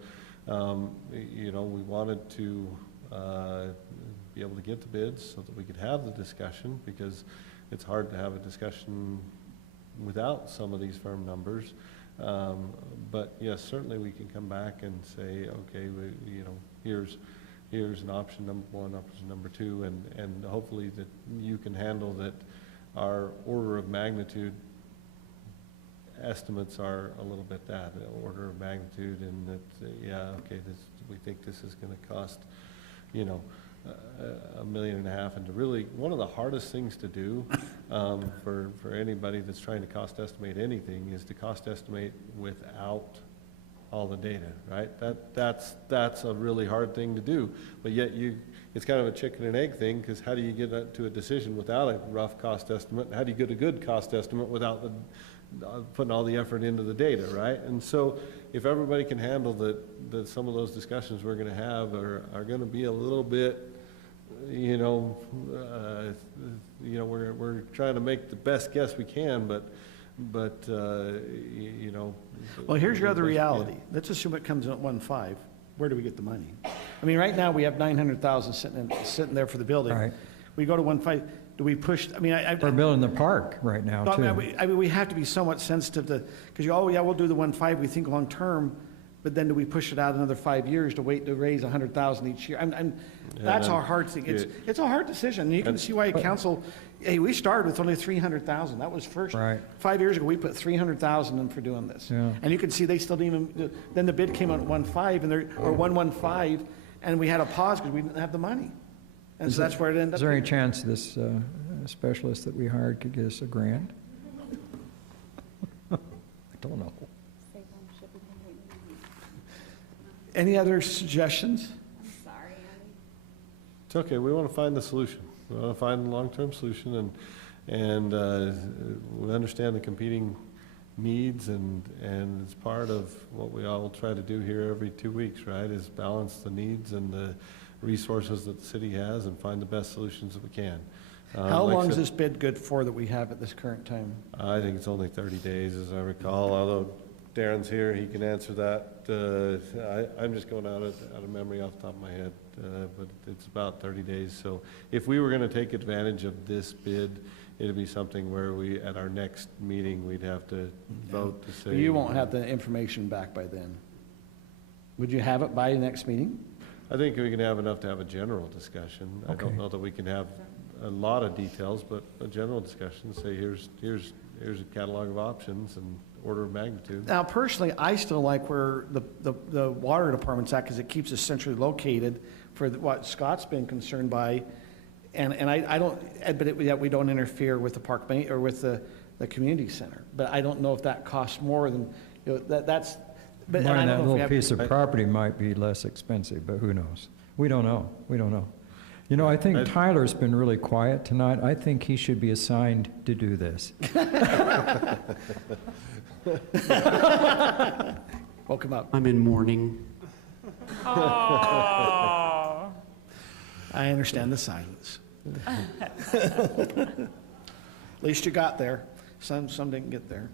we wanted to be able to get the bids so that we could have the discussion, because it's hard to have a discussion without some of these firm numbers. But yes, certainly we can come back and say, okay, here's an option number 1, option number 2, and hopefully that you can handle that. Our order of magnitude estimates are a little bit that order of magnitude, and that we think this is going to cost $1.5 million. And to really, one of the hardest things to do for anybody that's trying to cost estimate anything is to cost estimate without all the data, right? That's a really hard thing to do, but yet it's kind of a chicken and egg thing, because how do you get to a decision without a rough cost estimate? How do you get a good cost estimate without putting all the effort into the data, right? And so if everybody can handle that some of those discussions we're going to have are going to be a little bit, we're trying to make the best guess we can, but Well, here's your other reality. Let's assume it comes in at 1.5. Where do we get the money? I mean, right now, we have $900,000 sitting there for the building. Right. We go to 1.5, do we push, We're building the park right now, too. we have to be somewhat sensitive to, because we'll do the 1.5, we think long-term, but then do we push it out another 5 years to wait to raise 100,000 each year? That's a hard thing. It's a hard decision. You can see why council, hey, we started with only 300,000. That was first. Right. 5 years ago, we put 300,000 in for doing this. Yeah. And you can see they still didn't even, then the bid came out at 1.5 and they're, or 1.15, and we had a pause because we didn't have the money. And so that's where it ended up. Is there any chance this specialist that we hired could get us a grant? I don't know. Any other suggestions? It's okay, we want to find the solution. We want to find the long-term solution, and we understand the competing needs, and it's part of what we all try to do here every 2 weeks, right, is balance the needs and the resources that the city has and find the best solutions that we can. How Like I long is said, this bid good for that we have at this current time? I think it's only 30 days, as I recall, although Darren's here, he can answer that. I'm just going out of memory off the top of my head, but it's about 30 days. So if we were going to take advantage of this bid, it'd be something where we, at our next meeting, we'd have to vote to say. But you won't have the information back by then. Would you have it by the next meeting? I think we can have enough to have a general discussion. I don't Okay. know that we can have a lot of details, but a general discussion, say here's a catalog of options and order of magnitude. Now, personally, I still like where the water department's at, because it keeps us centrally located for what Scott's been concerned by. And I don't, but yet we don't interfere with the park, or with the community center. But I don't know if that costs more than, that's, but and I Buying don't that know if we little have. piece of property might be less expensive, but who knows? We don't know. We don't know. You know, I think Tyler's been really quiet tonight. I think he should be assigned to do this. Woke him up. I'm in mourning. I understand the silence. At least you got there. Some didn't get there.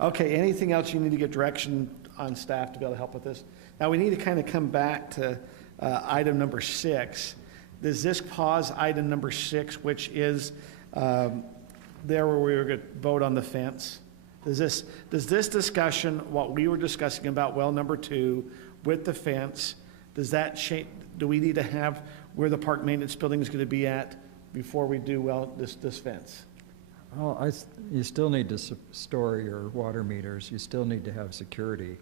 Okay, anything else you need to get direction on staff to be able to help with this? Now, we need to kind of come back to item number 6. Does this pause item number 6, which is there where we were going to vote on the fence? Does this discussion, what we were discussing about well number 2 with the fence, does that change? Do we need to have where the park maintenance building is going to be at before we do this fence? Oh, you still need to store your water meters. You still need to have security,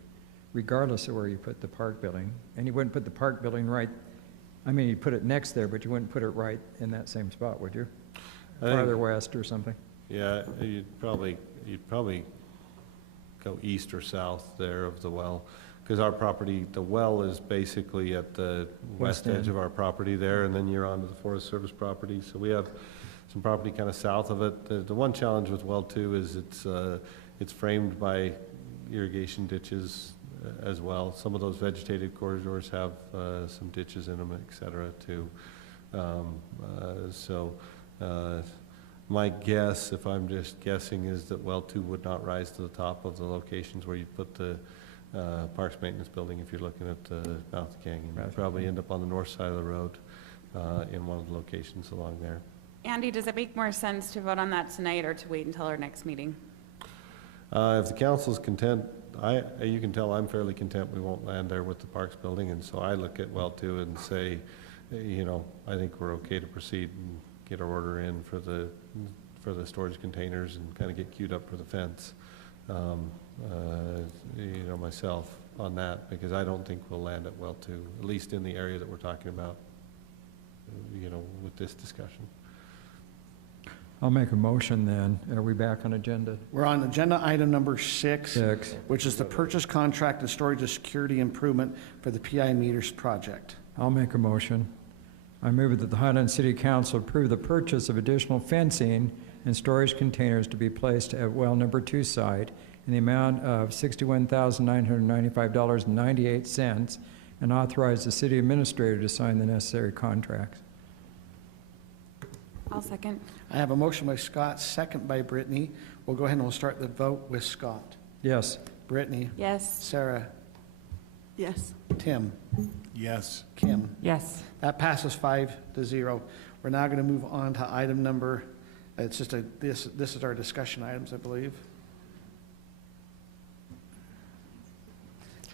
regardless of where you put the park building. And you wouldn't put the park building right, I mean, you'd put it next there, but you wouldn't put it right in that same spot, would you? Farther west or something? Yeah, you'd probably go east or south there of the well, because our property, the well is basically at the west edge of our property there, and then you're onto the Forest Service property. So we have some property kind of south of it. The one challenge with well 2 is it's framed by irrigation ditches as well. Some of those vegetated corridors have some ditches in them, et cetera, too. My guess, if I'm just guessing, is that well 2 would not rise to the top of the locations where you put the Parks Maintenance Building if you're looking at the mouth of the canyon. You'd probably end up on the north side of the road in one of the locations along there. Andy, does it make more sense to vote on that tonight or to wait until our next meeting? If the council's content, you can tell I'm fairly content we won't land there with the Parks Building, and so I look at well 2 and say, I think we're okay to proceed and get our order in for the storage containers and kind of get queued up for the fence. Myself on that, because I don't think we'll land at well 2, at least in the area that we're talking about, with this discussion. I'll make a motion then. Are we back on agenda? We're on agenda item number 6, 6. which is the purchase contract and storage of security improvement for the PI meters project. I'll make a motion. I move that the Highland City Council approve the purchase of additional fencing and storage containers to be placed at well number 2 site in the amount of $61,995.98 and authorize the city administrator to sign the necessary contracts. I'll second. I have a motion by Scott, second by Brittany. We'll go ahead and we'll start the vote with Scott. Yes. Brittany. Yes. Sarah. Yes. Tim. Yes. Kim. Yes. That passes 5-0. We're now going to move on to item number, it's just this is our discussion items, I believe.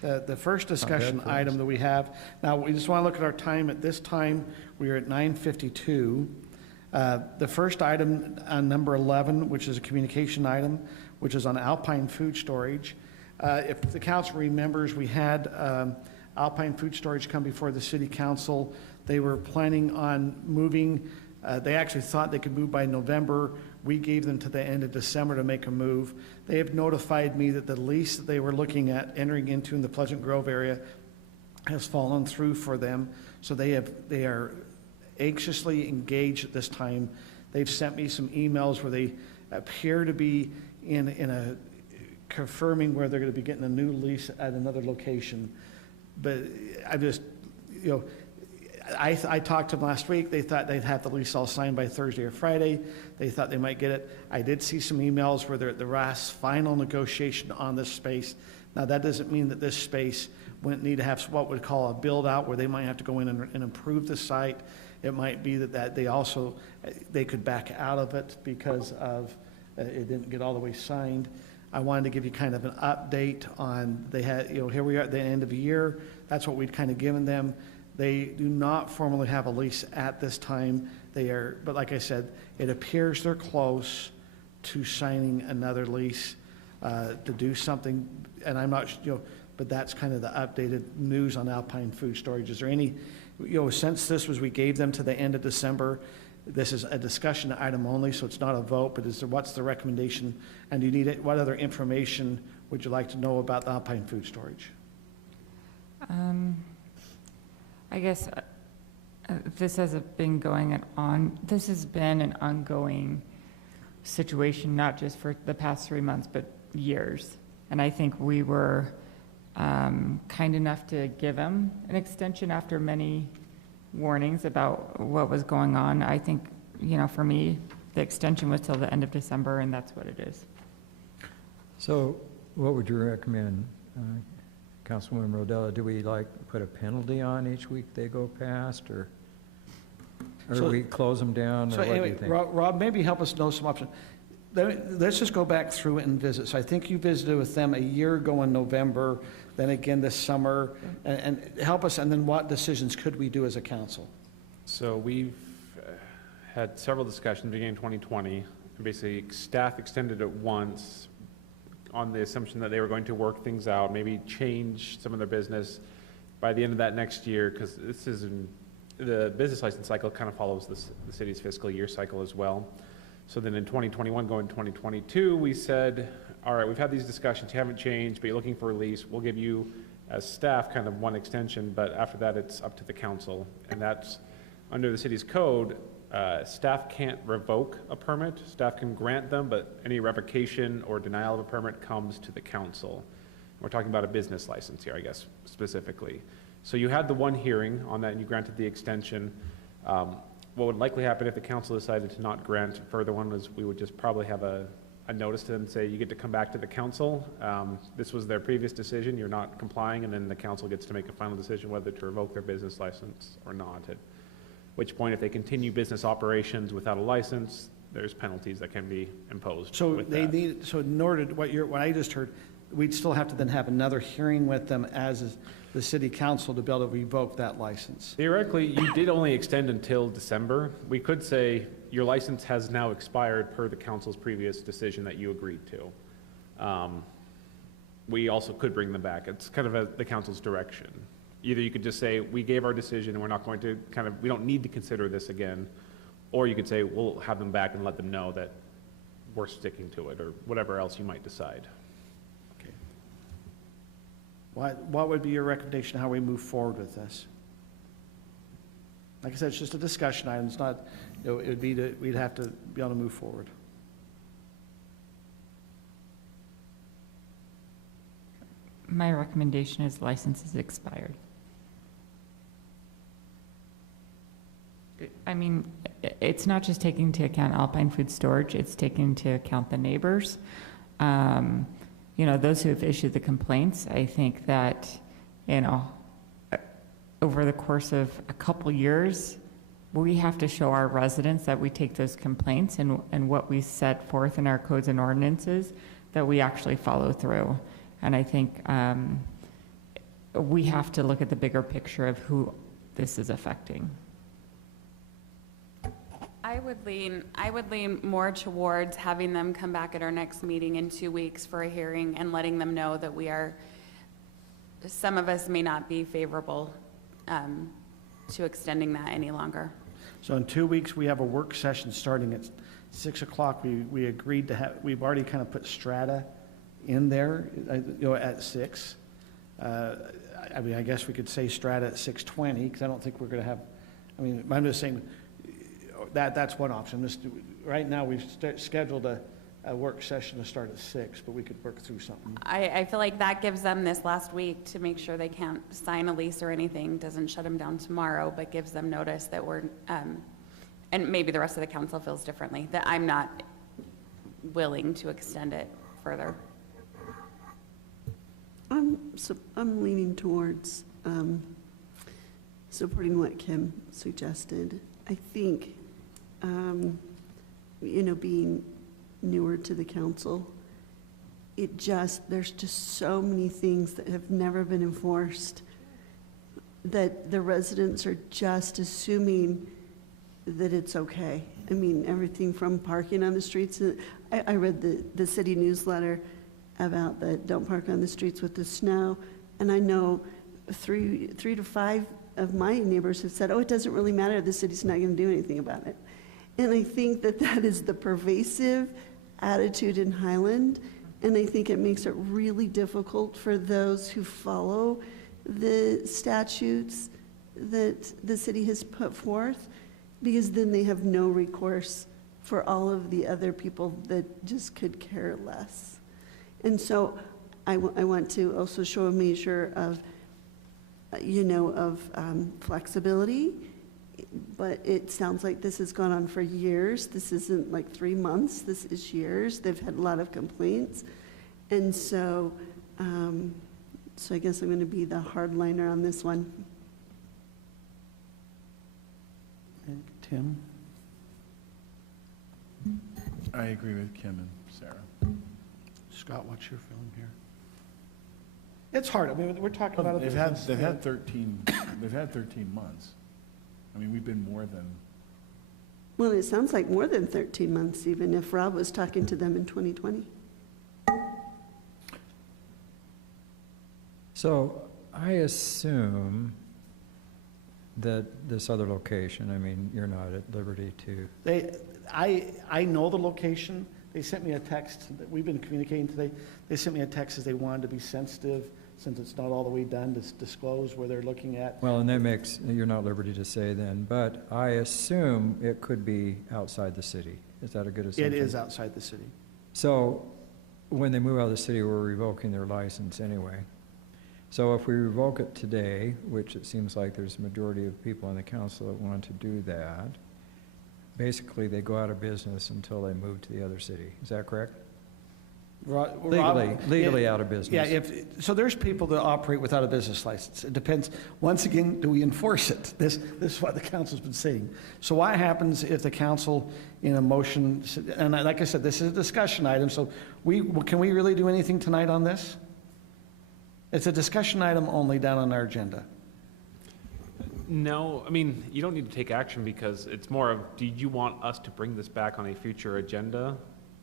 The first discussion item that we have, now, we just want to look at our time. At this time, we are at 9:52. The first item on number 11, which is a communication item, which is on Alpine Food Storage. If the council remembers, we had Alpine Food Storage come before the city council. They were planning on moving, they actually thought they could move by November. We gave them to the end of December to make a move. They have notified me that the lease that they were looking at entering into in the Pleasant Grove area has fallen through for them. So they are anxiously engaged at this time. They've sent me some emails where they appear to be in a confirming where they're going to be getting a new lease at another location. But I just, I talked to them last week. They thought they'd have the lease all signed by Thursday or Friday. They thought they might get it. I did see some emails where they're at the last final negotiation on this space. Now, that doesn't mean that this space wouldn't need to have what we'd call a build out, where they might have to go in and improve the site. It might be that they could back out of it because of it didn't get all the way signed. I wanted to give you kind of an update on, they had, here we are at the end of the year. That's what we'd kind of given them. They do not formally have a lease at this time. But like I said, it appears they're close to signing another lease to do something. And I'm not, but that's kind of the updated news on Alpine Food Storage. Is there any, since we gave them to the end of December, this is a discussion item only, so it's not a vote, but what's the recommendation? And do you need it? What other information would you like to know about the Alpine Food Storage? I guess this has been going on. This has been an ongoing situation, not just for the past 3 months, but years. And I think we were kind enough to give them an extension after many warnings about what was going on. I think, for me, the extension was till the end of December, and that's what it is. So what would you recommend, Councilwoman Rodella? Do we put a penalty on each week they go past, or we close them down? So anyway, Rob, maybe help us know some options. Let's just go back through it and visit. So I think you visited with them a year ago in November, then again this summer, and help us, and then what decisions could we do as a council? So we've had several discussions beginning 2020, and basically staff extended it once on the assumption that they were going to work things out, maybe change some of their business by the end of that next year, because the business license cycle kind of follows the city's fiscal year cycle as well. So then in 2021, going to 2022, we said, all right, we've had these discussions, you haven't changed, but you're looking for a lease. We'll give you, as staff, kind of one extension, but after that, it's up to the council. And that's, under the city's code, staff can't revoke a permit. Staff can grant them, but any revocation or denial of a permit comes to the council. We're talking about a business license here, I guess, specifically. So you had the one hearing on that, and you granted the extension. What would likely happen if the council decided to not grant a further one is we would just probably have a notice to them, say, you get to come back to the council. This was their previous decision, you're not complying, and then the council gets to make a final decision whether to revoke their business license or not. At which point, if they continue business operations without a license, there's penalties that can be imposed. So with they that. need, so in order to, what I just heard, we'd still have to then have another hearing with them as the city council to be able to revoke that license. Theoretically, you did only extend until December. We could say your license has now expired per the council's previous decision that you agreed to. We also could bring them back. It's kind of the council's direction. Either you could just say, we gave our decision and we're not going to we don't need to consider this again. Or you could say, we'll have them back and let them know that we're sticking to it, or whatever else you might decide. Okay. What would be your recommendation how we move forward with this? Like I said, it's just a discussion item. It's not, it would be we'd have to be able to move forward. My recommendation is license is expired. I mean, it's not just taking into account Alpine Food Storage, it's taking into account the neighbors. Those who have issued the complaints. I think that, over the course of a couple years, we have to show our residents that we take those complaints and what we set forth in our codes and ordinances, that we actually follow through. And I think we have to look at the bigger picture of who this is affecting. I would lean more towards having them come back at our next meeting in 2 weeks for a hearing and letting them know that some of us may not be favorable to extending that any longer. So in 2 weeks, we have a work session starting at 6 o'clock. We agreed to have, we've already kind of put strata in there, at 6. I mean, I guess we could say strata at 6:20, because I don't think we're going to have, I mean, I'm just saying, that's one option. Right now, we've scheduled a work session to start at 6, but we could work through something. I feel like that gives them this last week to make sure they can't sign a lease or anything, doesn't shut them down tomorrow, but gives them notice that we're, and maybe the rest of the council feels differently, that I'm not willing to extend it further. I'm leaning towards supporting what Kim suggested. I think, being newer to the council, there's just so many things that have never been enforced that the residents are just assuming that it's okay. I mean, everything from parking on the streets. I read the city newsletter about the don't park on the streets with the snow, and I know three to five of my neighbors have said, oh, it doesn't really matter, the city's not going to do anything about it. And I think that is the pervasive attitude in Highland, and I think it makes it really difficult for those who follow the statutes that the city has put forth, because then they have no recourse for all of the other people that just could care less. And so I want to also show a measure of, flexibility, but it sounds like this has gone on for years. This isn't like 3 months, this is years. They've had a lot of complaints. And so, I guess I'm going to be the hardliner on this one. And Tim? I agree with Kim and Sarah. Scott, what's your feeling here? It's hard. I mean, we're talking about it. They've had 13 months. I mean, we've been more than. Well, it sounds like more than 13 months, even if Rob was talking to them in 2020. So I assume that this other location, I mean, you're not at liberty to. I know the location. They sent me a text. We've been communicating today. They sent me a text as they wanted to be sensitive, since it's not all the way done, to disclose where they're looking at. Well, and that makes, you're not at liberty to say then, but I assume it could be outside the city. Is that a good assumption? It is outside the city. So when they move out of the city, we're revoking their license anyway. So if we revoke it today, which it seems like there's a majority of people on the council that want to do that, basically they go out of business until they move to the other city. Is that correct? Legally out of business. Yeah, so there's people that operate without a business license. It depends. Once again, do we enforce it? This is what the council's been saying. So what happens if the council in a motion, and like I said, this is a discussion item, so can we really do anything tonight on this? It's a discussion item only down on our agenda. No, I mean, you don't need to take action because it's more of, do you want us to bring this back on a future agenda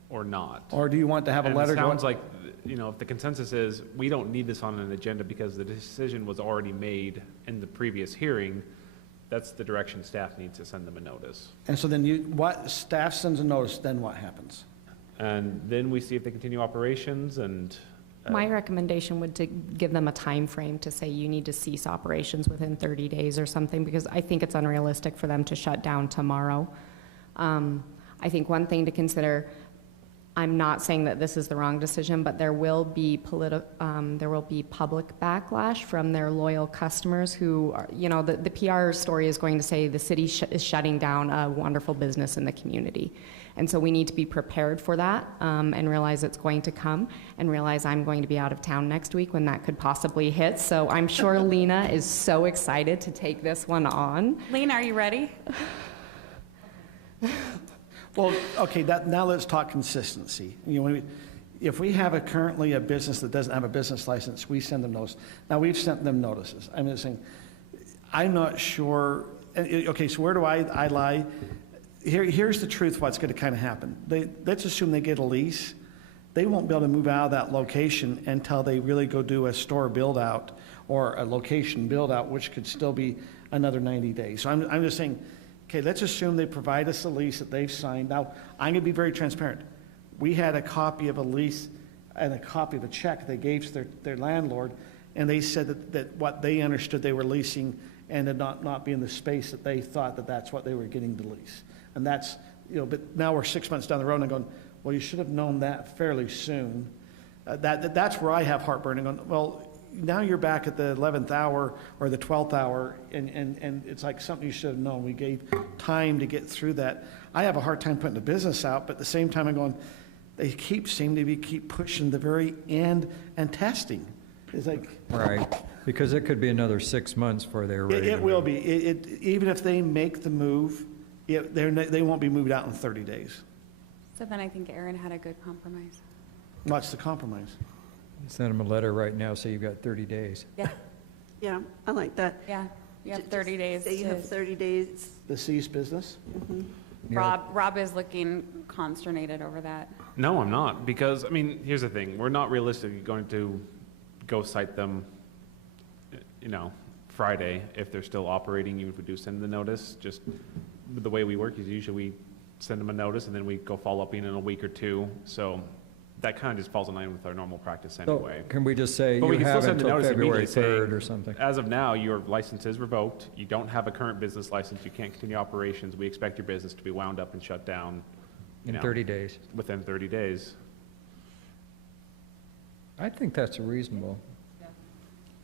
or not? Or do you want to have a letter? It sounds like, if the consensus is, we don't need this on an agenda because the decision was already made in the previous hearing, that's the direction staff needs to send them a notice. And so then what staff sends a notice, then what happens? And then we see if they continue operations and. My recommendation would to give them a time frame to say you need to cease operations within 30 days or something, because I think it's unrealistic for them to shut down tomorrow. I think one thing to consider, I'm not saying that this is the wrong decision, but there will be public backlash from their loyal customers who are, the PR story is going to say the city is shutting down a wonderful business in the community. And so we need to be prepared for that and realize it's going to come, and realize I'm going to be out of town next week when that could possibly hit. So I'm sure Lena is so excited to take this one on. Lena, are you ready? Well, okay, now let's talk consistency. If we have currently a business that doesn't have a business license, we send them notice. Now, we've sent them notices. I'm just saying, I'm not sure, okay, so where do I lie? Here's the truth, what's going to kind of happen. Let's assume they get a lease. They won't be able to move out of that location until they really go do a store build-out or a location build-out, which could still be another 90 days. So I'm just saying, okay, let's assume they provide us a lease that they've signed. Now, I'm going to be very transparent. We had a copy of a lease and a copy of a check they gave to their landlord, and they said that what they understood they were leasing ended not be in the space that they thought that's what they were getting to lease. And that's, but now we're 6 months down the road and I'm going, well, you should have known that fairly soon. That's where I have heartburn and going, well, now you're back at the 11th hour or the 12th hour, and it's like something you should have known. We gave time to get through that. I have a hard time putting the business out, but at the same time I'm going, they seem to keep pushing the very end and testing. It's like... Right, because it could be another 6 months before they're ready. It will be. Even if they make the move, they won't be moved out in 30 days. So then I think Aaron had a good compromise. What's the compromise? Send them a letter right now, say you've got 30 days. Yeah, Yeah, I like that. yeah, you have 30 days Say you have to, 30 days. The cease business? Mhm. Rob is looking consternated over that. No, I'm not, because, I mean, here's the thing, we're not realistically going to go cite them, Friday, if they're still operating, even if we do send the notice. Just the way we work is usually we send them a notice and then we go follow up in a week or two, so that kind of just falls in line with our normal practice anyway. So can we just say But we you can still have send the until notice February immediately 3rd saying, or something? as of now, your license is revoked, you don't have a current business license, you can't continue operations, we expect your business to be wound up and shut down, In 30 days. within 30 days. I think that's reasonable.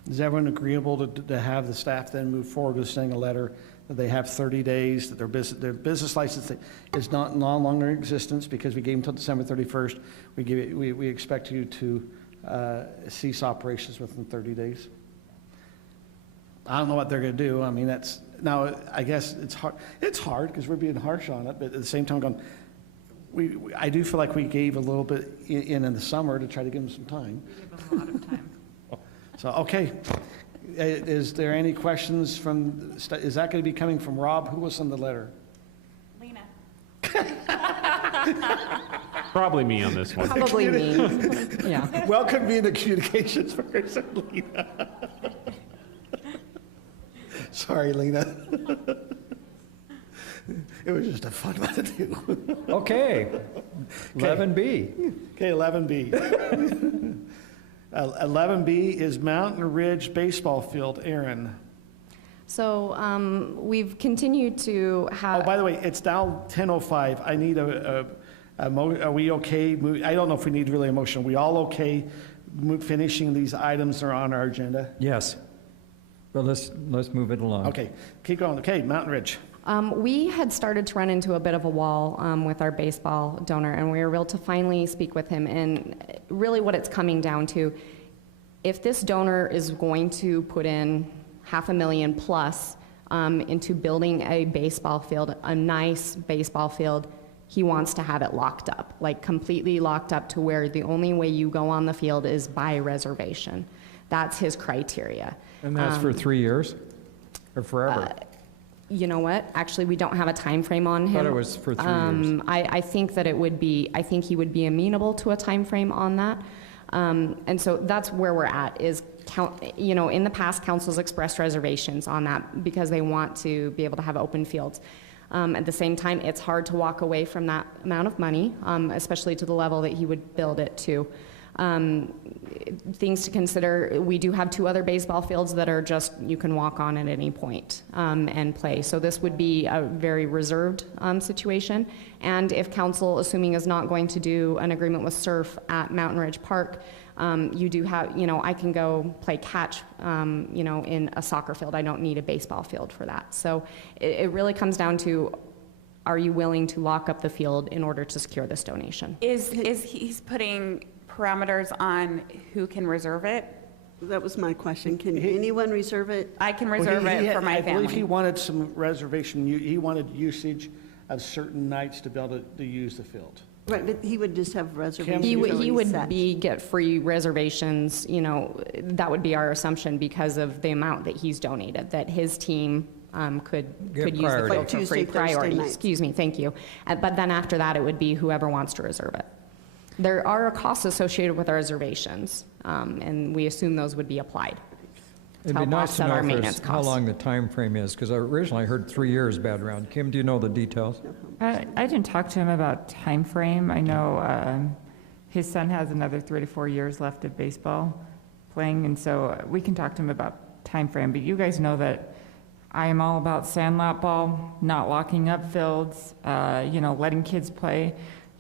Is everyone agreeable to have the staff then move forward with sending a letter that they have 30 days, that their business license is no longer in existence because we gave them until December 31st. We expect you to cease operations within 30 days. I don't know what they're going to do. I mean, now, I guess it's hard. It's hard because we're being harsh on it, but at the same time, I do feel like we gave a little bit in the summer to try to give them some time. We give them a lot of time. So, okay. Is there any questions is that going to be coming from Rob? Who was on the letter? Lena. Probably me on this one. Probably me. Yeah. Welcome being the communications person, Lena. Sorry, Lena. It was just a fun one to do. Okay, 11B. Okay, 11B. 11B is Mountain Ridge Baseball Field. Aaron. So we've continued to have. Oh, by the way, it's now 10:05. I need are we okay? I don't know if we need really a motion. Are we all okay finishing these items that are on our agenda? Yes, but let's move it along. Okay, keep going. Okay, Mountain Ridge. We had started to run into a bit of a wall with our baseball donor, and we were able to finally speak with him. And really what it's coming down to, if this donor is going to put in $500,000 plus into building a baseball field, a nice baseball field, he wants to have it locked up, like completely locked up to where the only way you go on the field is by reservation. That's his criteria. And that's for 3 years or forever? You know what? Actually, we don't have a time frame on him. I thought it was for 3 years. I think that I think he would be amenable to a time frame on that. And so that's where we're at is, in the past, council's expressed reservations on that because they want to be able to have open fields. At the same time, it's hard to walk away from that amount of money, especially to the level that he would build it to. Things to consider, we do have 2 other baseball fields that are just, you can walk on at any point and play. So this would be a very reserved situation. And if council, assuming is not going to do an agreement with Surf at Mountain Ridge Park, you do have, I can go play catch, in a soccer field. I don't need a baseball field for that. So it really comes down to, are you willing to lock up the field in order to secure this donation? Is he's putting parameters on who can reserve it? That was my question. Can anyone reserve it? I can reserve it for my family. I believe he wanted some reservation. He wanted usage of certain nights to be able to use the field. Right, but he would just have reservations He already would set. get free reservations, you know, that would be our assumption because of the amount that he's donated, that his team could Get use the priority. field Like for Tuesday, free Thursday priority. nights. Excuse me, thank you. But then after that, it would be whoever wants to reserve it. There are costs associated with our reservations, and we assume those would be applied. It'd be help nice to offset know our if maintenance there's, how costs. long the time frame is, because I originally heard 3 years bad around. Kim, do you know the details? I didn't talk to him about time frame. I know his son has another 3 to 4 years left of baseball playing, and so we can talk to him about time frame. But you guys know that I am all about sandlot ball, not locking up fields, you know, letting kids play.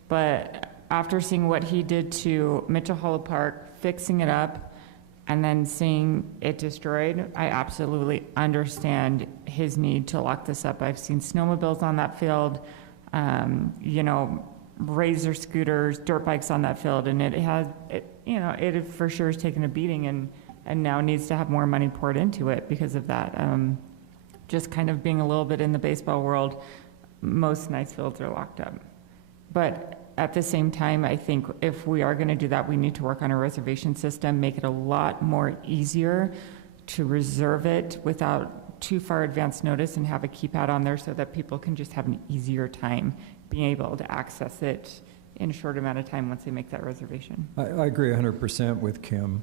But after seeing what he did to Mitchell Hollow Park, fixing it up, and then seeing it destroyed, I absolutely understand his need to lock this up. I've seen snowmobiles on that field, you know, razor scooters, dirt bikes on that field, and you know, it for sure has taken a beating and now needs to have more money poured into it because of that. Just kind of being a little bit in the baseball world, most nice fields are locked up. But at the same time, I think if we are going to do that, we need to work on a reservation system, make it a lot more easier to reserve it without too far advance notice and have a keypad on there so that people can just have an easier time being able to access it in a short amount of time once they make that reservation. I agree 100% with Kim.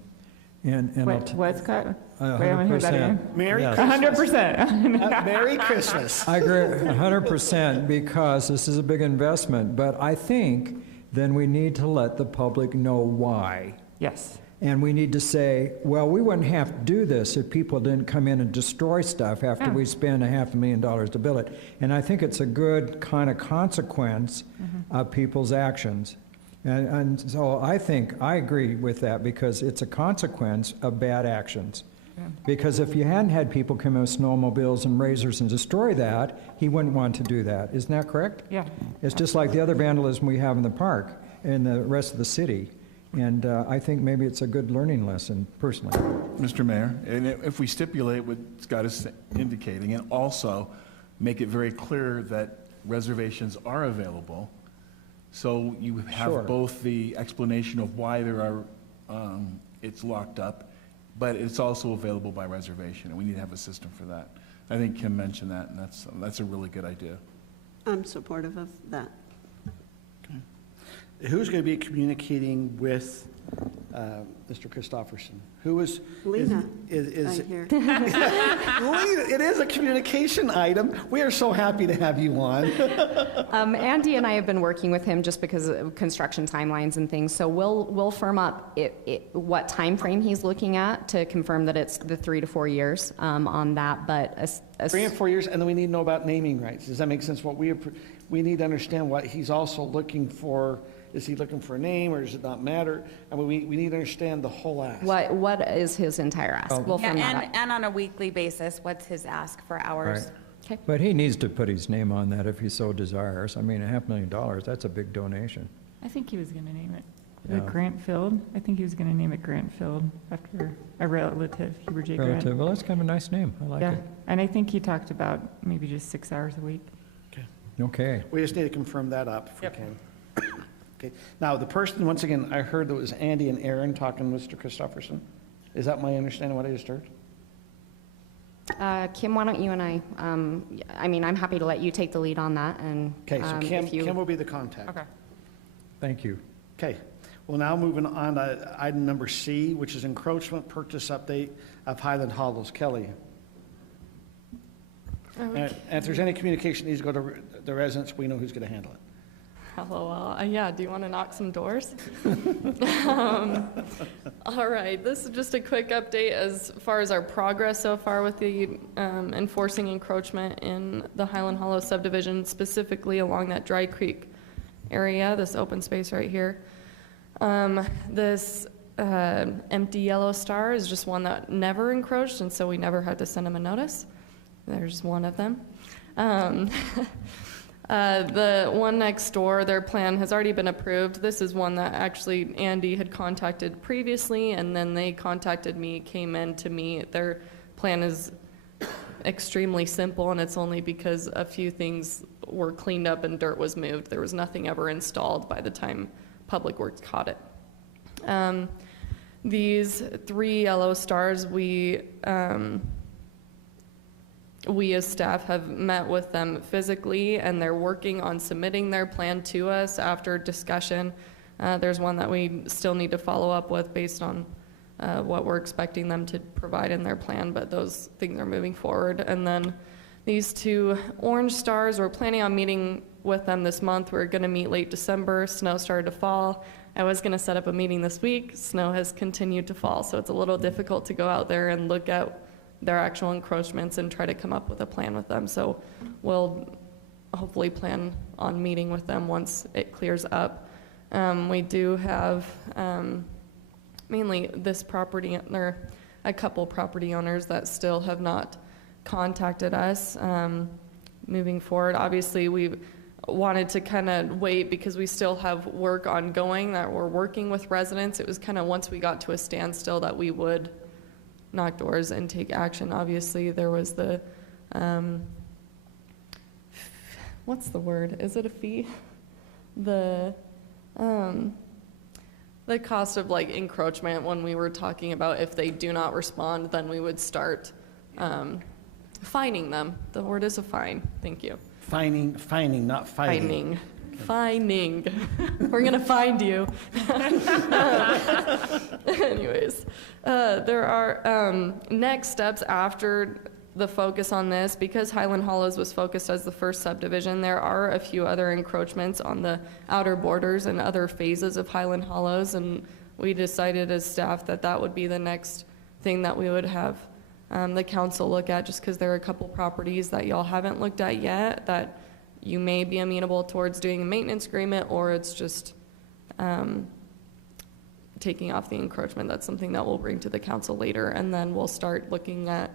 And I'll What's cut? Wait, I haven't heard that again. Merry Yes. Christmas. 100%. Merry Christmas. I agree 100% because this is a big investment, but I think then we need to let the public know why. Yes. And we need to say, well, we wouldn't have to do this if people didn't come in and destroy stuff after Yeah. we spend $500,000 to build it. And I think it's a good kind of consequence of people's actions. And so I think, I agree with that because it's a consequence of bad actions. Yeah. Because if you hadn't had people come in with snowmobiles and razors and destroy that, he wouldn't want to do that. Isn't that correct? Yeah. It's just like the other vandalism we have in the park and the rest of the city. And I think maybe it's a good learning lesson, personally. Mr. Mayor, and if we stipulate what Scott is indicating, and also make it very clear that reservations are available, so you have Sure. both the explanation of why there are, it's locked up, but it's also available by reservation, and we need to have a system for that. I think Kim mentioned that, and that's a really good idea. I'm supportive of that. Who's going to be communicating with Mr. Christopherson? Who is? Lena, Is I hear. Lena, it is a communication item. We are so happy to have you on. Andy and I have been working with him just because of construction timelines and things, so we'll firm up what time frame he's looking at to confirm that it's the 3 to 4 years on that, but 3 and 4 years, and then we need to know about naming rights. Does that make sense? We need to understand what he's also looking for. Is he looking for a name, or does it not matter? I mean, we need to understand the whole ask. what is his entire ask? We'll Yeah, firm that up. and on a weekly basis, what's his ask for hours? Right. Okay. But he needs to put his name on that if he so desires. I mean, $500,000, that's a big donation. I think he was going to name it Yeah. Grant Field. I think he was going to name it Grant Field after a relative, Hubert J. Grant. Relative, well, that's kind of a nice name. I like Yeah, it. and I think he talked about maybe just 6 hours a week. Okay. We just need to confirm that up if we can. Okay. Now, the person, once again, I heard that was Andy and Aaron talking with Mr. Christopherson. Is that my understanding of what I just heard? Kim, why don't you and I mean, I'm happy to let you take the lead on that, and Okay, so if you... Kim will be the contact. Okay. Thank you. Okay. Well, now moving on to item number C, which is encroachment purchase update of Highland Hollows. Kelly? And if there's any communication that needs to go to the residents, we know who's going to handle it. LOL. Yeah, do you want to knock some doors? All right, this is just a quick update as far as our progress so far with the enforcing encroachment in the Highland Hollow subdivision, specifically along that Dry Creek area, this open space right here. This empty yellow star is just one that never encroached, and so we never had to send them a notice. There's one of them. The one next door, their plan has already been approved. This is one that actually Andy had contacted previously, and then they contacted me, came in to me. Their plan is extremely simple, and it's only because a few things were cleaned up and dirt was moved. There was nothing ever installed by the time Public Works caught it. These 3 yellow stars, we as staff have met with them physically, and they're working on submitting their plan to us after discussion. There's one that we still need to follow up with based on what we're expecting them to provide in their plan, but those things are moving forward. And then these 2 orange stars, we're planning on meeting with them this month. We're going to meet late December. Snow started to fall. I was going to set up a meeting this week. Snow has continued to fall, so it's a little difficult to go out there and look at their actual encroachments and try to come up with a plan with them. So we'll hopefully plan on meeting with them once it clears up. We do have mainly this property, or a couple property owners that still have not contacted us. Moving forward, obviously we wanted to kind of wait because we still have work ongoing that we're working with residents. It was kind of once we got to a standstill that we would knock doors and take action. Obviously there was the, what's the word? Is it a fee? The cost of like encroachment when we were talking about if they do not respond, then we would start fining them. The word is a fine. Thank you. Fining, not fighting. Fining. We're gonna find you. Anyways, there are next steps after the focus on this. Because Highland Hollows was focused as the first subdivision, there are a few other encroachments on the outer borders and other phases of Highland Hollows, and we decided as staff that that would be the next thing that we would have the council look at, just because there are a couple properties that y'all haven't looked at yet that you may be amenable towards doing a maintenance agreement, or it's just taking off the encroachment. That's something that we'll bring to the council later, and then we'll start looking at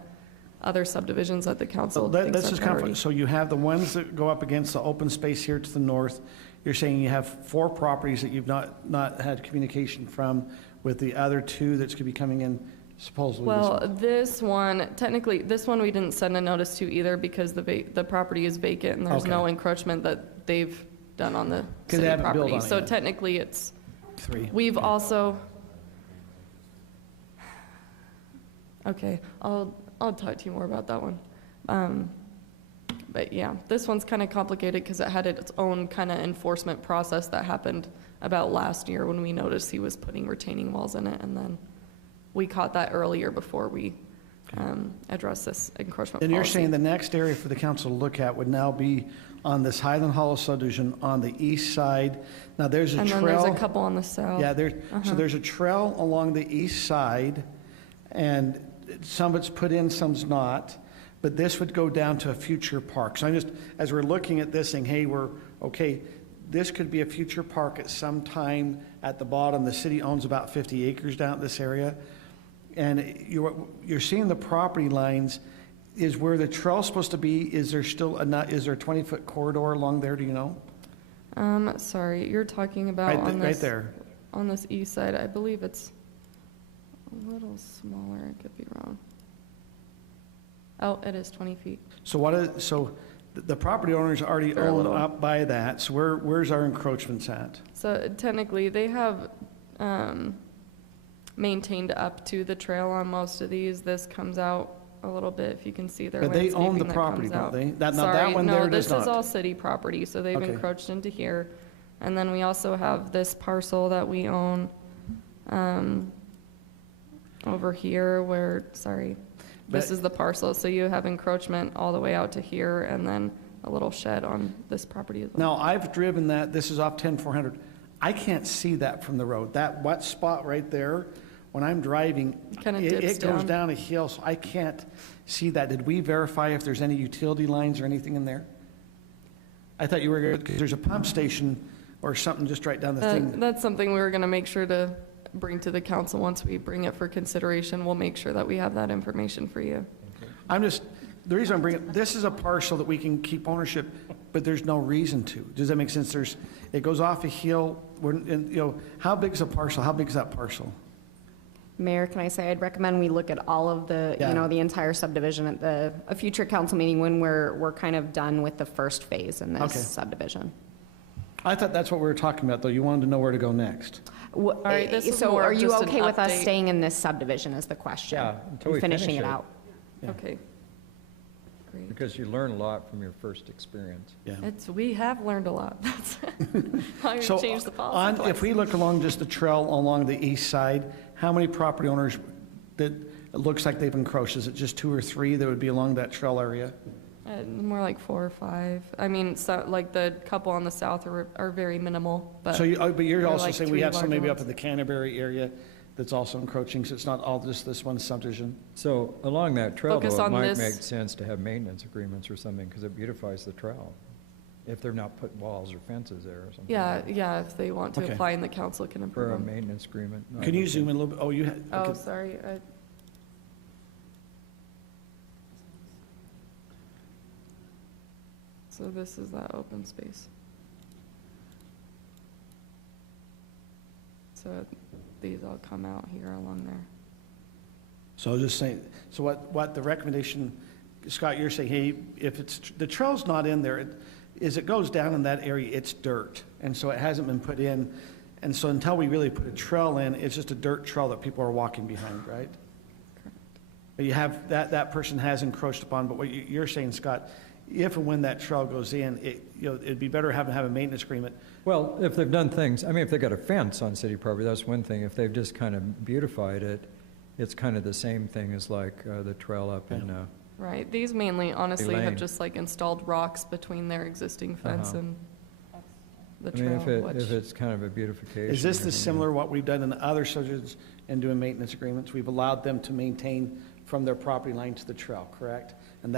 other subdivisions that the council thinks Let's are just priority. so you have the ones that go up against the open space here to the north. You're saying you have 4 properties that you've not had communication from, with the other 2 that's going to be coming in supposedly this Well, month. this one, technically, this one we didn't send a notice to either because the property is vacant and there's Okay. no encroachment that they've done on the 'Cause they city haven't built property. on it So yet. technically, it's, 3. we've also, okay, I'll talk to you more about that one. But yeah, this one's kind of complicated because it had its own kind of enforcement process that happened about last year when we noticed he was putting retaining walls in it, and then we caught that earlier before we addressed this encroachment Then you're policy. saying the next area for the council to look at would now be on this Highland Hollow subdivision on the east side. Now, there's a And trail. then there's a couple on the south. Yeah, so there's a trail along the east side, and some of it's put in, some's not, but this would go down to a future park. So I'm just, as we're looking at this saying, hey, this could be a future park at some time at the bottom. The city owns about 50 acres down at this area. And you're seeing the property lines. Is where the trail's supposed to be, is there a 20-foot corridor along there, do you know? Sorry, you're talking about on Right this, there. on this east side. I believe it's a little smaller. I could be wrong. Oh, it is 20 feet. So the property owners already They're a own little- up by that, so where's our encroachments at? So technically, they have maintained up to the trail on most of these. This comes out a little bit, if you can see their But they landscaping own the that property, comes don't out. they? Now that Sorry, one there does No, this is not. all city property, so they've Okay. encroached into here. And then we also have this parcel that we own over here where, sorry, this But- is the parcel. So you have encroachment all the way out to here, and then a little shed on this property as well. Now, I've driven that, this is off 10-400. I can't see that from the road. That wet spot right there, when I'm driving, Kinda it dips goes down. down a hill, so I can't see that. Did we verify if there's any utility lines or anything in there? I thought you were, because there's a pump station or something just right down the thing. That's something we were going to make sure to bring to the council once we bring it for consideration. We'll make sure that we have that information for you. The reason I'm bringing, this is a parcel that we can keep ownership, but there's no reason to. Does that make sense? It goes off a hill, how big is a parcel? How big is that parcel? Mayor, can I say, I'd recommend we look at all of the, Yeah. the entire subdivision at a future council meeting when we're kind of done with the first phase in Okay. this subdivision. I thought that's what we were talking about, though. You wanted to know where to go next. All right, this is So more are of you just an okay with us update. staying in this subdivision is the question? Yeah, until we And finishing finish it it. out? Yeah. Okay. Great. Because you learn a lot from your first experience. Yeah. We have learned a lot. That's why we So changed the policy if we look along just the trail along the east side, how many property owners that it looks like they've encroached? Is it just 2 or 3 that would be along that trail area? More like 4 or 5. I mean, so, like the couple on the south are very minimal, but. So but you're they're also like saying we 3 have some larger maybe up ones. in the Canterbury area that's also encroaching, so it's not all just this one subdivision? So along that trail, Focus though, it on might this- make sense to have maintenance agreements or something, because it beautifies the trail, if they're not putting walls or fences there or something. Yeah, if they want to Okay. apply and the council can approve For a them. maintenance agreement. no, Can you okay. zoom in a little bit? Oh, you had, Oh, okay. sorry. So this is that open space. So these all come out here along there. So I was just saying, so what the recommendation, Scott, you're saying, hey, if it's, the trail's not in there, as it goes down in that area, it's dirt. And so it hasn't been put in. And so until we really put a trail in, it's just a dirt trail that people are walking behind, right? But you have, that person has encroached upon, but what you're saying, Scott, if and when that trail goes in, it'd be better have a maintenance agreement. Well, if they've done things, I mean, if they've got a fence on city property, that's one thing. If they've just kind of beautified it, it's kind of the same thing as like the trail up in, Right, these mainly honestly have lane. just like installed rocks between their existing fence Uh-huh. and the I mean, trail, if it's kind of a beautification. Is this or the something. similar what we've done in other subdivisions and doing maintenance agreements? We've allowed them to maintain from their property line to the trail, correct? And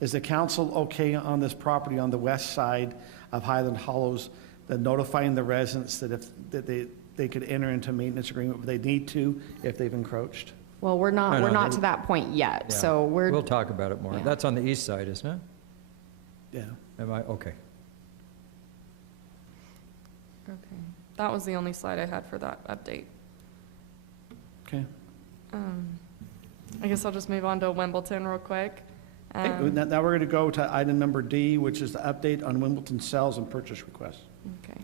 is the council okay on this property on the west side of Highland Hollows, that notifying the residents that they could enter into a maintenance agreement, but they need to if they've encroached? Well, we're I not know. to that point yet, Yeah. so We'll talk about it more. Yeah. That's on the east side, isn't it? Yeah. Am I, okay. Okay, that was the only slide I had for that update. Okay. I guess I'll just move on to Wimbledon real quick. Okay, now we're going to go to item number D, which is the update on Wimbledon sales and purchase requests. Okay.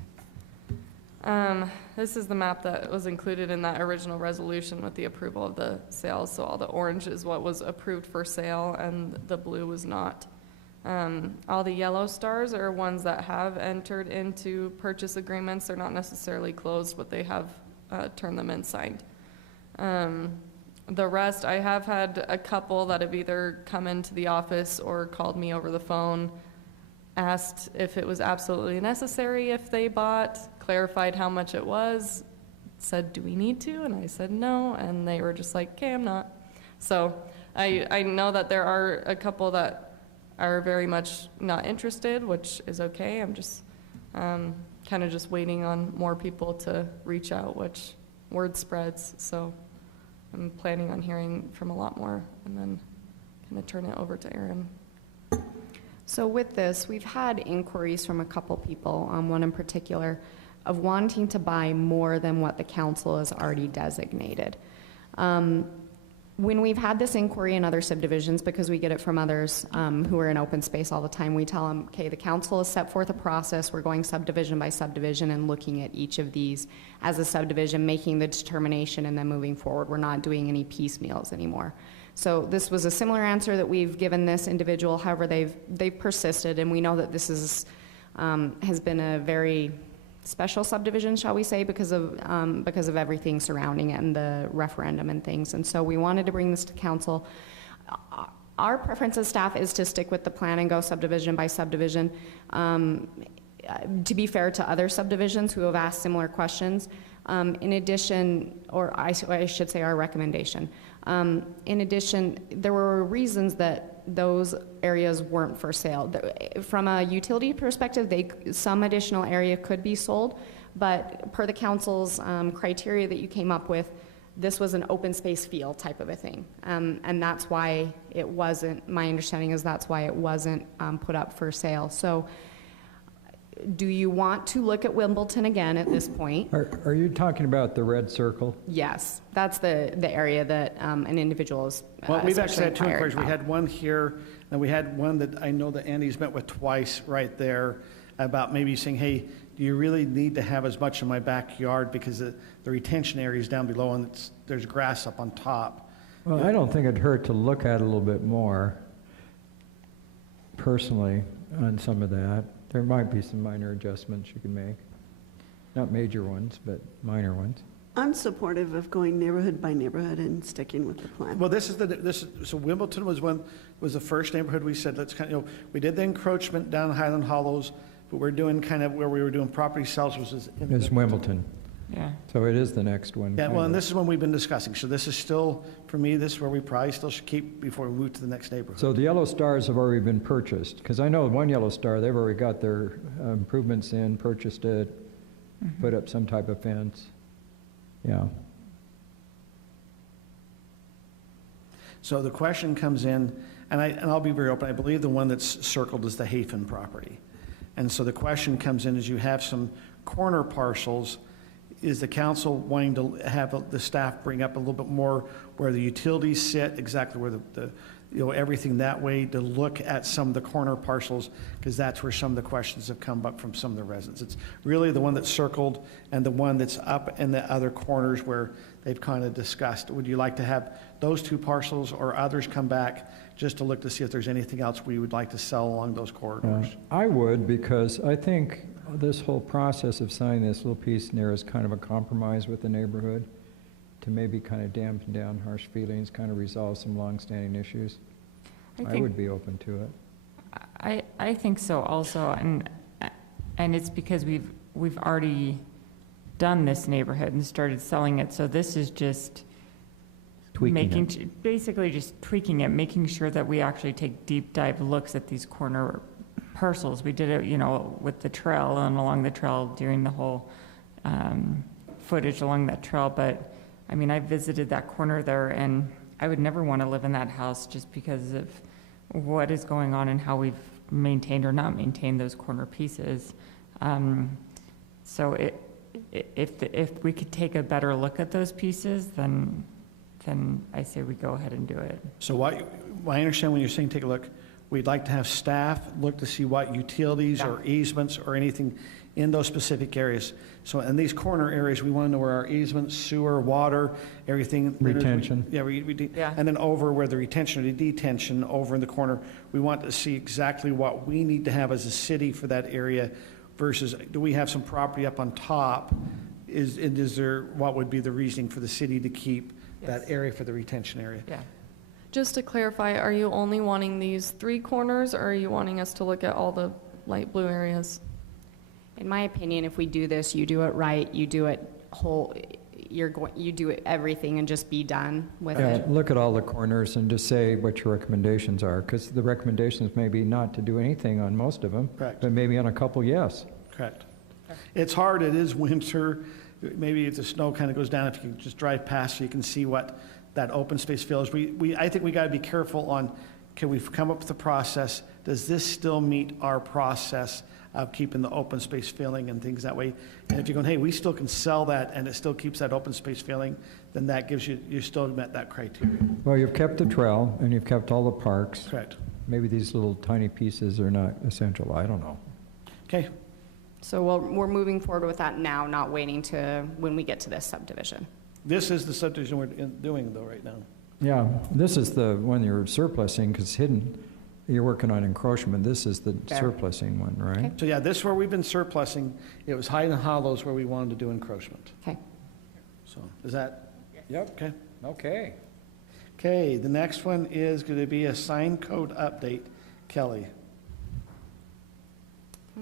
This is the map that was included in that original resolution with the approval of the sales. So all the orange is what was approved for sale and the blue was not. All the yellow stars are ones that have entered into purchase agreements. They're not necessarily closed, but they have turned them in signed. The rest, I have had a couple that have either come into the office or called me over the phone, asked if it was absolutely necessary if they bought, clarified how much it was, said, do we need to? And I said no, and they were just like, okay, I'm not. So I know that there are a couple that are very much not interested, which is okay. I'm just kind of just waiting on more people to reach out, which word spreads. So I'm planning on hearing from a lot more and then kind of turn it over to Aaron. So with this, we've had inquiries from a couple people, one in particular, of wanting to buy more than what the council has already designated. When we've had this inquiry in other subdivisions, because we get it from others who are in open space all the time, we tell them, okay, the council has set forth a process, we're going subdivision by subdivision and looking at each of these as a subdivision, making the determination and then moving forward. We're not doing any piecemeals anymore. So this was a similar answer that we've given this individual. However, they've persisted, and we know that this is has been a very special subdivision, shall we say, because of everything surrounding it and the referendum and things. And so we wanted to bring this to council. Our preference as staff is to stick with the plan and go subdivision by subdivision. To be fair to other subdivisions who have asked similar questions, in addition, or I should say our recommendation. In addition, there were reasons that those areas weren't for sale. From a utility perspective, some additional area could be sold, but per the council's criteria that you came up with, this was an open space field type of a thing. And that's why it wasn't, my understanding is that's why it wasn't put up for sale. So do you want to look at Wimbledon again at this point? Are you talking about the red circle? Yes, that's the area that an individual is Well, we've actually especially had two inquiries. We inquired had one here, and we had one that I know that Andy's met with twice right there about maybe saying, hey, do you really need to have as much in my backyard because the retention area is down below and there's grass up on top? Well, I don't think it'd hurt to look at it a little bit more, personally, on some of that. There might be some minor adjustments you can make. Not major ones, but minor ones. I'm supportive of going neighborhood by neighborhood and sticking with the plan. Well, so Wimbledon was the first neighborhood we said, let's kind of, we did the encroachment down Highland Hollows, but we're doing kind of where we were doing property sales was in It's Wimbledon. Yeah. So it is the next one. Yeah, well, kind and of. this is one we've been discussing. So this is still, for me, this is where we probably still should keep before we move to the next neighborhood. So the yellow stars have already been purchased, because I know one yellow star, they've already got their improvements in, purchased it, put up some type of fence. Yeah. So the question comes in, and I'll be very open, I believe the one that's circled is the Hafen property. And so the question comes in is you have some corner parcels. Is the council wanting to have the staff bring up a little bit more where the utilities sit, exactly where everything that way, to look at some of the corner parcels, because that's where some of the questions have come up from some of the residents. It's really the one that's circled and the one that's up in the other corners where they've kind of discussed. Would you like to have those two parcels or others come back just to look to see if there's anything else we would like to sell along those corridors? I would, because I think this whole process of signing this little piece in there is kind of a compromise with the neighborhood to maybe kind of dampen down harsh feelings, kind of resolve some longstanding issues. I would be open to it. I think so also, and it's because we've already done this neighborhood and started selling it, so this is just basically just tweaking it, making sure that we actually take deep dive looks at these corner parcels. We did it, with the trail and along the trail during the whole footage along that trail, but I mean, I visited that corner there, and I would never want to live in that house just because of what is going on and how we've maintained or not maintained those corner pieces. So if we could take a better look at those pieces, then I say we go ahead and do it. So I understand when you're saying take a look, we'd like to have staff look to see what utilities or easements or anything in those specific areas. So in these corner areas, we want to know where our easements, sewer, water, everything. Retention. Yeah, and then over where the retention or the detention over in the corner, we want to see exactly what we need to have as a city for that area versus do we have some property up on top? Is there, what would be the reasoning for the city to keep that area for the retention area? Yeah. Just to clarify, are you only wanting these 3 corners, or are you wanting us to look at all the light blue areas? In my opinion, if we do this, you do it right, you do it whole, you do it everything and just be done with it. Look at all the corners and just say what your recommendations are, because the recommendations may be not to do anything on most of them. Correct. But maybe on a couple, yes. Correct. It's hard, it is winter, maybe if the snow kind of goes down, if you can just drive past, so you can see what that open space feels. I think we got to be careful on, can we come up with a process? Does this still meet our process of keeping the open space feeling and things that way? And if you're going, hey, we still can sell that and it still keeps that open space feeling, then that gives you still met that criteria. Well, you've kept the trail and you've kept all the parks. Correct. Maybe these little tiny pieces are not essential, I don't know. Okay. So we're moving forward with that now, not waiting to when we get to this subdivision. This is the subdivision we're doing though right now. Yeah, this is the one you're surplusing, because hidden, you're working on encroachment. This is the Fair. surplusing one, right? Okay. So yeah, this is where we've been surplusing. It was Highland Hollows where we wanted to do encroachment. Okay. So is that? Yep. Okay. Okay. Okay, the next one is going to be a sign code update. Kelly.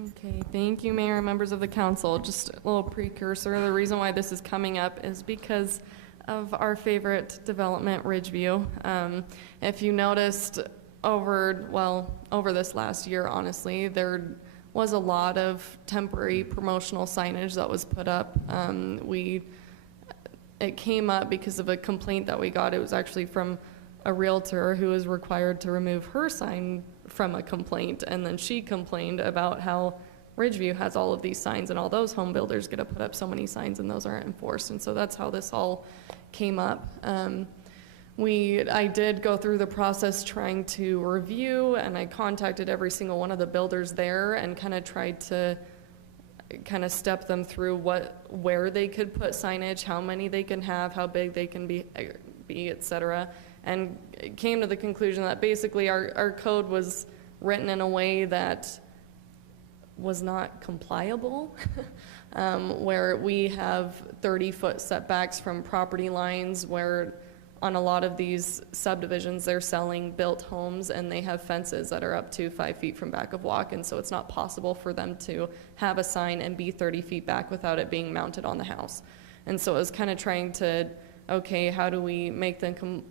Okay, thank you, Mayor and members of the council. Just a little precursor. The reason why this is coming up is because of our favorite development, Ridgeview. If you noticed over this last year, honestly, there was a lot of temporary promotional signage that was put up. It came up because of a complaint that we got. It was actually from a realtor who was required to remove her sign from a complaint, and then she complained about how Ridgeview has all of these signs, and all those home builders get to put up so many signs, and those aren't enforced. And so that's how this all came up. I did go through the process trying to review, and I contacted every single one of the builders there and kind of tried to kind of step them through where they could put signage, how many they can have, how big they can be, et cetera, and came to the conclusion that basically our code was written in a way that was not compliable, where we have 30-foot setbacks from property lines, where on a lot of these subdivisions, they're selling built homes and they have fences that are up to 5 feet from back of walk, and so it's not possible for them to have a sign and be 30 feet back without it being mounted on the house. And so it was kind of trying to, okay, how do we make them,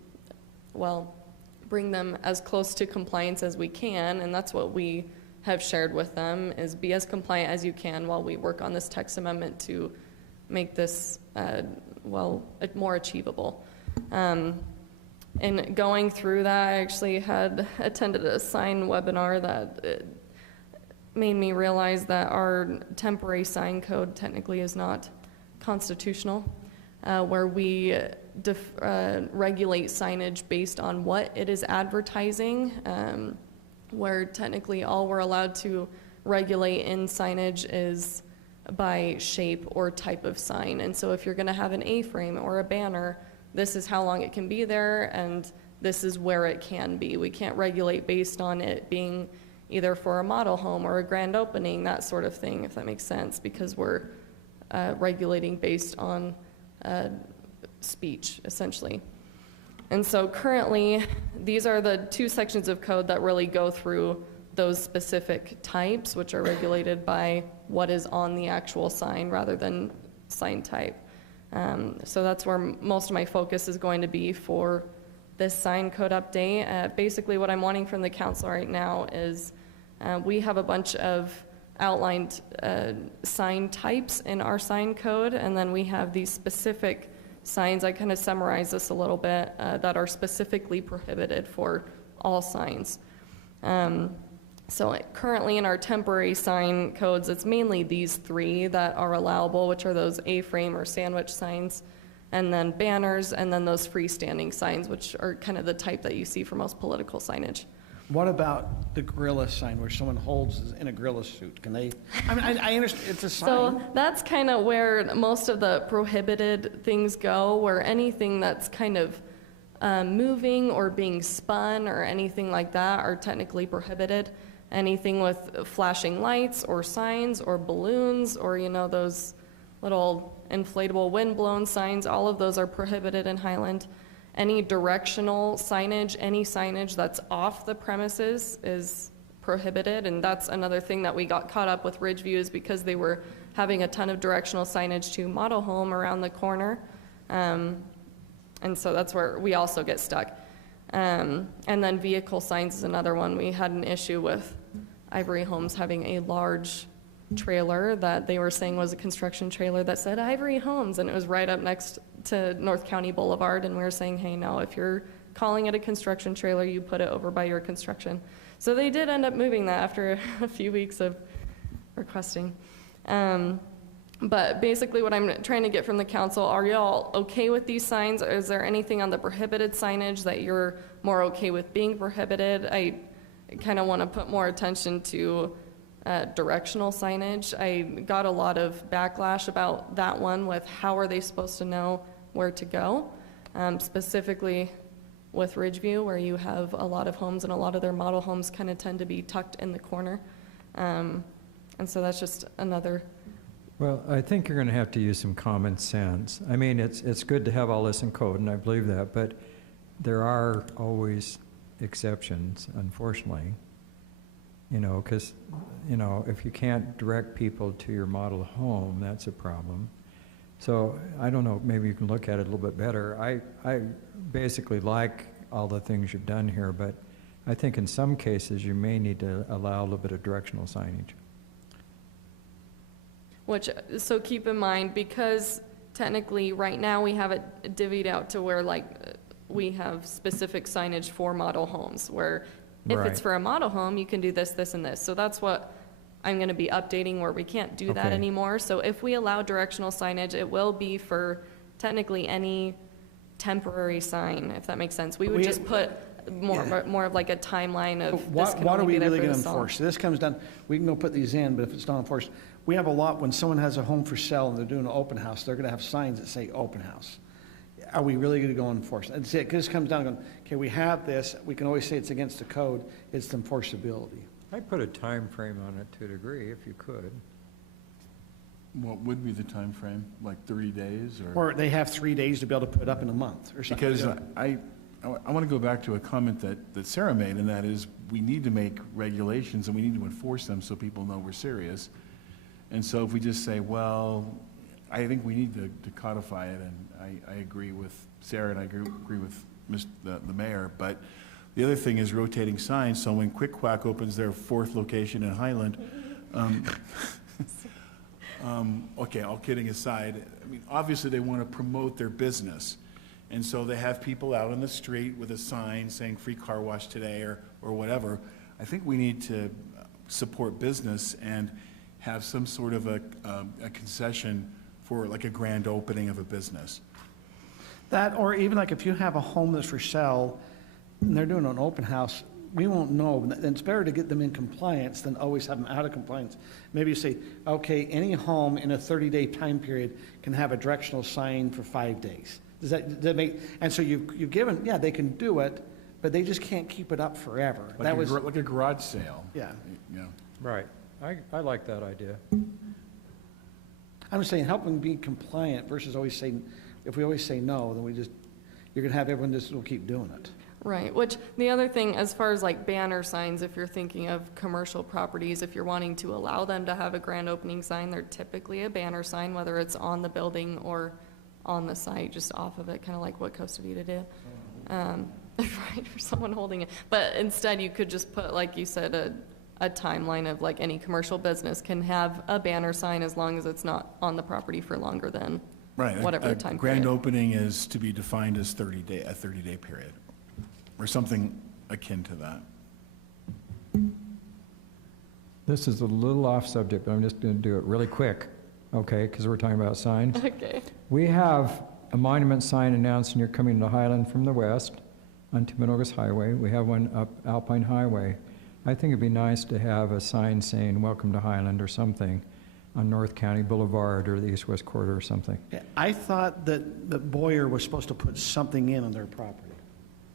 bring them as close to compliance as we can, and that's what we have shared with them, is be as compliant as you can while we work on this text amendment to make this, more achievable. And going through that, I actually had attended a sign webinar that made me realize that our temporary sign code technically is not constitutional, where we regulate signage based on what it is advertising, where technically all we're allowed to regulate in signage is by shape or type of sign. And so if you're going to have an A-frame or a banner, this is how long it can be there, and this is where it can be. We can't regulate based on it being either for a model home or a grand opening, that sort of thing, if that makes sense, because we're regulating based on speech, essentially. And so currently, these are the two sections of code that really go through those specific types, which are regulated by what is on the actual sign rather than sign type. So that's where most of my focus is going to be for this sign code update. Basically what I'm wanting from the council right now is we have a bunch of outlined sign types in our sign code, and then we have these specific signs, I kind of summarize this a little bit, that are specifically prohibited for all signs. So currently in our temporary sign codes, it's mainly these three that are allowable, which are those A-frame or sandwich signs, and then banners, and then those freestanding signs, which are kind of the type that you see for most political signage. What about the gorilla sign where someone holds in a gorilla suit? Can they, I mean, I understand, it's a sign. So that's kind of where most of the prohibited things go, where anything that's kind of moving or being spun or anything like that are technically prohibited. Anything with flashing lights or signs or balloons or, those little inflatable wind-blown signs, all of those are prohibited in Highland. Any directional signage, any signage that's off the premises is prohibited, and that's another thing that we got caught up with Ridgeview, is because they were having a ton of directional signage to model home around the corner, and so that's where we also get stuck. And then vehicle signs is another one. We had an issue with Ivory Homes having a large trailer that they were saying was a construction trailer that said Ivory Homes, and it was right up next to North County Boulevard, and we were saying, hey, no, if you're calling it a construction trailer, you put it over by your construction. So they did end up moving that after a few weeks of requesting. But basically what I'm trying to get from the council, are y'all okay with these signs? Or is there anything on the prohibited signage that you're more okay with being prohibited? I kind of want to put more attention to directional signage. I got a lot of backlash about that one with how are they supposed to know where to go, specifically with Ridgeview, where you have a lot of homes, and a lot of their model homes kind of tend to be tucked in the corner. And so that's just another. Well, I think you're going to have to use some common sense. I mean, it's good to have all this in code, and I believe that, but there are always exceptions, unfortunately. Because, if you can't direct people to your model home, that's a problem. So, I don't know, maybe you can look at it a little bit better. I basically like all the things you've done here, but I think in some cases you may need to allow a little bit of directional signage. So keep in mind, because technically right now we have it divvied out to where we have specific signage for model homes, where if it's for a model home, you can do this, this, and this. So that's what I'm going to be updating where we can't do that Okay. anymore. So if we allow directional signage, it will be for technically any temporary sign, if that makes sense. We would We- just put more of like a timeline of What this can are only we be there really for going to this long. enforce? This comes down, we can go put these in, but if it's not enforced, we have a lot, when someone has a home for sale and they're doing an open house, they're going to have signs that say open house. Are we really going to go and enforce it? And see, it just comes down to going, okay, we have this, we can always say it's against the code, it's the enforceability. I'd put a time frame on it to a degree, if you could. What would be the time frame? Like 30 days or? Or they have 3 days to be able to put up in a month or something. Because I want to go back to a comment that Sarah made, and that is, we need to make regulations and we need to enforce them so people know we're serious. And so if we just say, well, I think we need to codify it, and I agree with Sarah and I agree with the mayor, but the other thing is rotating signs, so when Quick Quack opens their 4th location in Highland, okay, all kidding aside, I mean, obviously they want to promote their business. And so they have people out on the street with a sign saying free car wash today or whatever. I think we need to support business and have some sort of a concession for like a grand opening of a business. That, or even like if you have a home that's for sale and they're doing an open house, we won't know. And it's better to get them in compliance than always have them out of compliance. Maybe you say, okay, any home in a 30-day time period can have a directional sign for 5 days. Does that make, and so you've given, yeah, they can do it, but they just can't keep it up forever. Like That was, like a garage sale. yeah. You know. Right. I like that idea. I'm just saying, help them be compliant versus always saying, if we always say no, then you're gonna have everyone just will keep doing it. Right, which the other thing, as far as like banner signs, if you're thinking of commercial properties, if you're wanting to allow them to have a grand opening sign, they're typically a banner sign, whether it's on the building or on the site, just off of it, kind of like what Costa Vida did. Right, or someone holding it. But instead, you could just put, like you said, a timeline of like any commercial business can have a banner sign as long as it's not on the property for longer than Right. whatever A the time grand period. opening is to be defined as a 30-day period, or something akin to that. This is a little off subject, but I'm just going to do it really quick, okay, because we're talking about signs. Okay. We have a monument sign announcing you're coming to Highland from the west on Timpanogos Highway. We have one up Alpine Highway. I think it'd be nice to have a sign saying, welcome to Highland or something on North County Boulevard or the east-west corridor or something. I thought that Boyer was supposed to put something in on their property.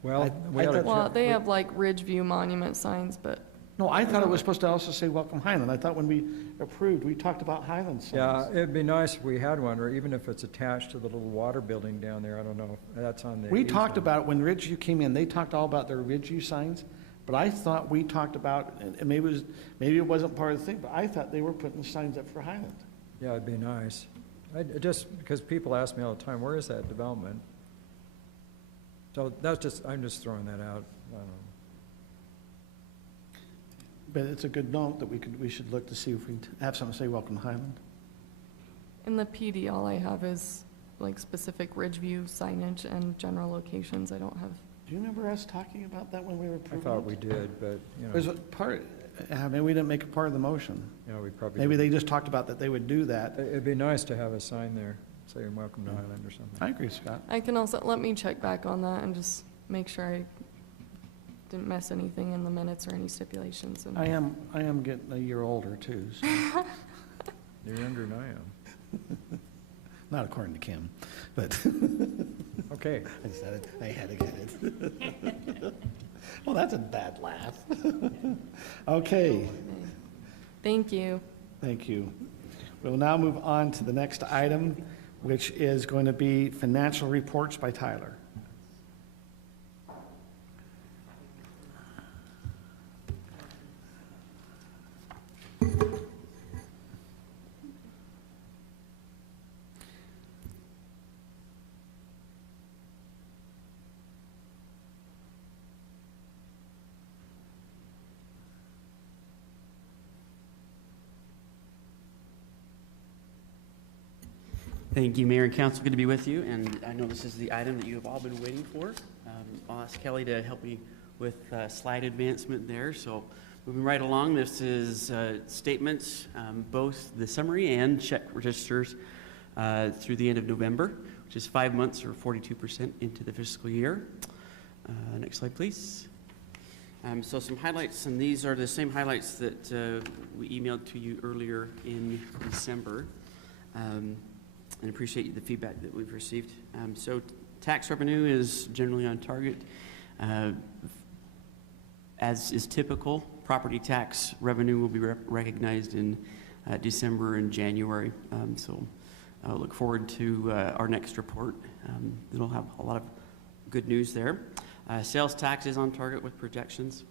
Well, I thought- Well, they have like Ridgeview monument signs, but No, I thought it was supposed to also say welcome Highland. I thought when we approved, we talked about Highland signs. Yeah, it'd be nice if we had one, or even if it's attached to the little water building down there, I don't know. That's on the We east talked end. about, when Ridgeview came in, they talked all about their Ridgeview signs, but I thought we talked about, and maybe it wasn't part of the thing, but I thought they were putting the signs up for Highland. Yeah, it'd be nice. Just because people ask me all the time, where is that development? So that's just, I'm just throwing that out. I don't know. But it's a good note that we should look to see if we can have something say welcome Highland. in the PD, all I have is like specific Ridgeview signage and general locations. I don't have, Do you remember us talking about that when we were I approving thought it? we did, but, you Was know, it part, maybe we didn't make it part of the motion. we probably. Maybe didn't. they just talked about that they would do that. It'd be nice to have a sign there saying welcome to Highland or something. I agree, Scott. I can also, let me check back on that and just make sure I didn't miss anything in the minutes or any stipulations. And I am getting a year older too, so, You're younger than I am. not according to Kim, but Okay. I said it, I had to get it. Well, that's a bad laugh. Okay, Thank you. thank you. We'll now move on to the next item, which is going to be financial reports by Tyler. Thank you, Mayor and Council. Good to be with you, and I know this is the item that you have all been waiting for. I'll ask Kelly to help me with slide advancement there. So Moving right along, this is statements, both the summary and check registers through the end of November, which is 5 months or 42% into the fiscal year. Next slide, please. So some highlights, and these are the same highlights that we emailed to you earlier in December, and appreciate the feedback that we've received. So tax revenue is generally on target. As is typical, property tax revenue will be recognized in December and January. So I look forward to our next report. It'll have a lot of good news there. Sales tax is on target with projections.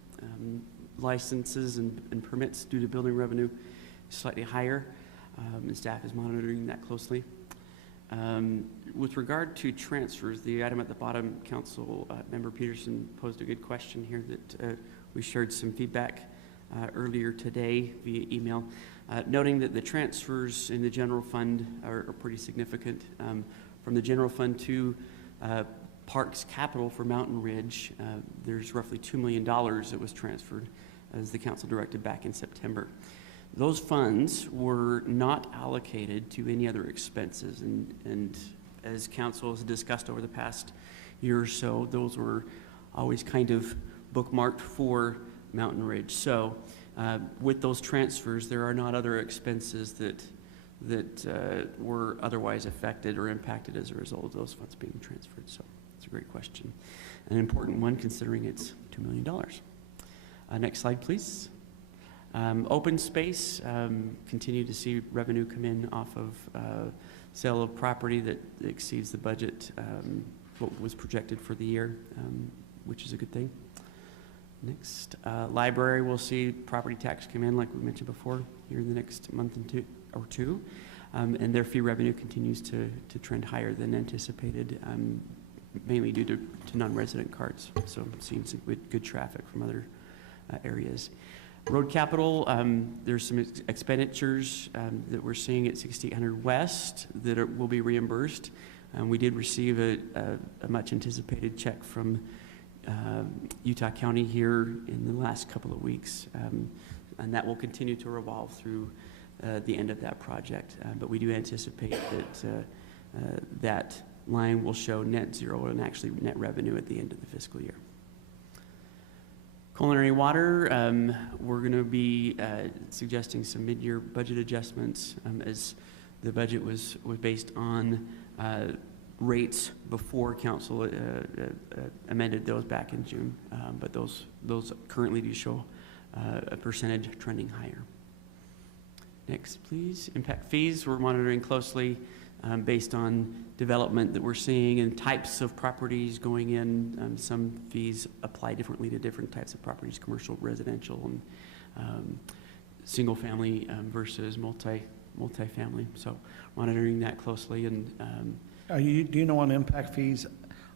Licenses and permits due to building revenue slightly higher. And staff is monitoring that closely. With regard to transfers, the item at the bottom, Council Member Peterson posed a good question here that we shared some feedback earlier today via email, noting that the transfers in the general fund are pretty significant. From the general fund to Parks Capital for Mountain Ridge, there's roughly $2 million that was transferred as the council directed back in September. Those funds were not allocated to any other expenses, and as council has discussed over the past year or so, those were always kind of bookmarked for Mountain Ridge. So with those transfers, there are not other expenses that were otherwise affected or impacted as a result of those funds being transferred. So it's a great question, an important one considering it's $2 million. Next slide, please. Open space, continue to see revenue come in off of sale of property that exceeds the budget, what was projected for the year, which is a good thing. Next, library, we'll see property tax come in like we mentioned before here in the next month or two, and their fee revenue continues to trend higher than anticipated, mainly due to non-resident cards. So seeing some good traffic from other areas. Road capital, there's some expenditures that we're seeing at 6800 West that will be reimbursed. We did receive a much anticipated check from Utah County here in the last couple of weeks, and that will continue to revolve through the end of that project. But we do anticipate that that line will show net zero and actually net revenue at the end of the fiscal year. Culinary water, we're going to be suggesting some mid-year budget adjustments as the budget was based on rates before council amended those back in June, but those currently do show a percentage trending higher. Next, please. Impact fees, we're monitoring closely based on development that we're seeing and types of properties going in. Some fees apply differently to different types of properties, commercial, residential, and single family versus multi-family. So monitoring that closely. And do you know on impact fees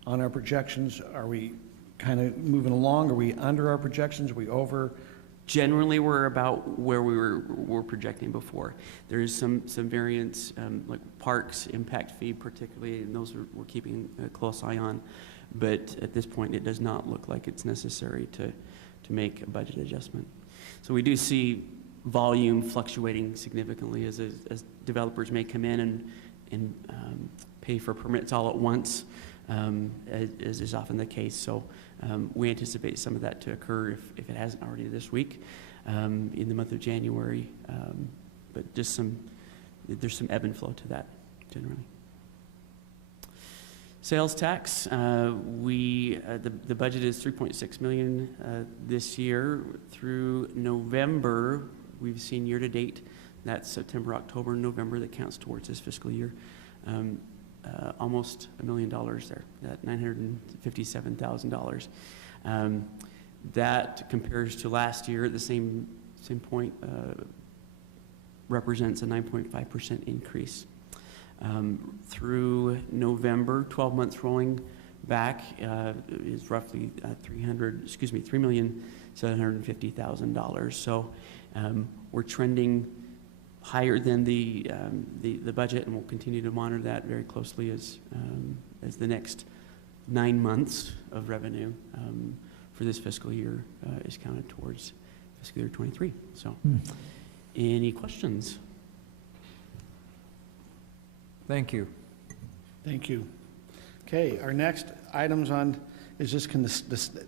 on our projections, are we kind of moving along? Are we under our projections? Are we over? Generally, we're about where we were projecting before. There is some variance, like parks impact fee particularly, and those we're keeping a close eye on. But at this point, it does not look like it's necessary to make a budget adjustment. So we do see volume fluctuating significantly as developers may come in and pay for permits all at once, as is often the case. So we anticipate some of that to occur if it hasn't already this week in the month of January. But just there's some ebb and flow to that generally. Sales tax, the budget is $3.6 million this year. Through November, we've seen year to date, that's September, October, November, that counts towards this fiscal year. Almost $1 million there, that $957,000. That compares to last year at the same point, represents a 9.5% increase. Through November, 12 months rolling back, is roughly $3,750,000. So we're trending higher than the budget, and we'll continue to monitor that very closely as the next 9 months of revenue for this fiscal year is counted towards fiscal year '23. So, any questions? Thank you. Thank you. Okay, our next items on is just,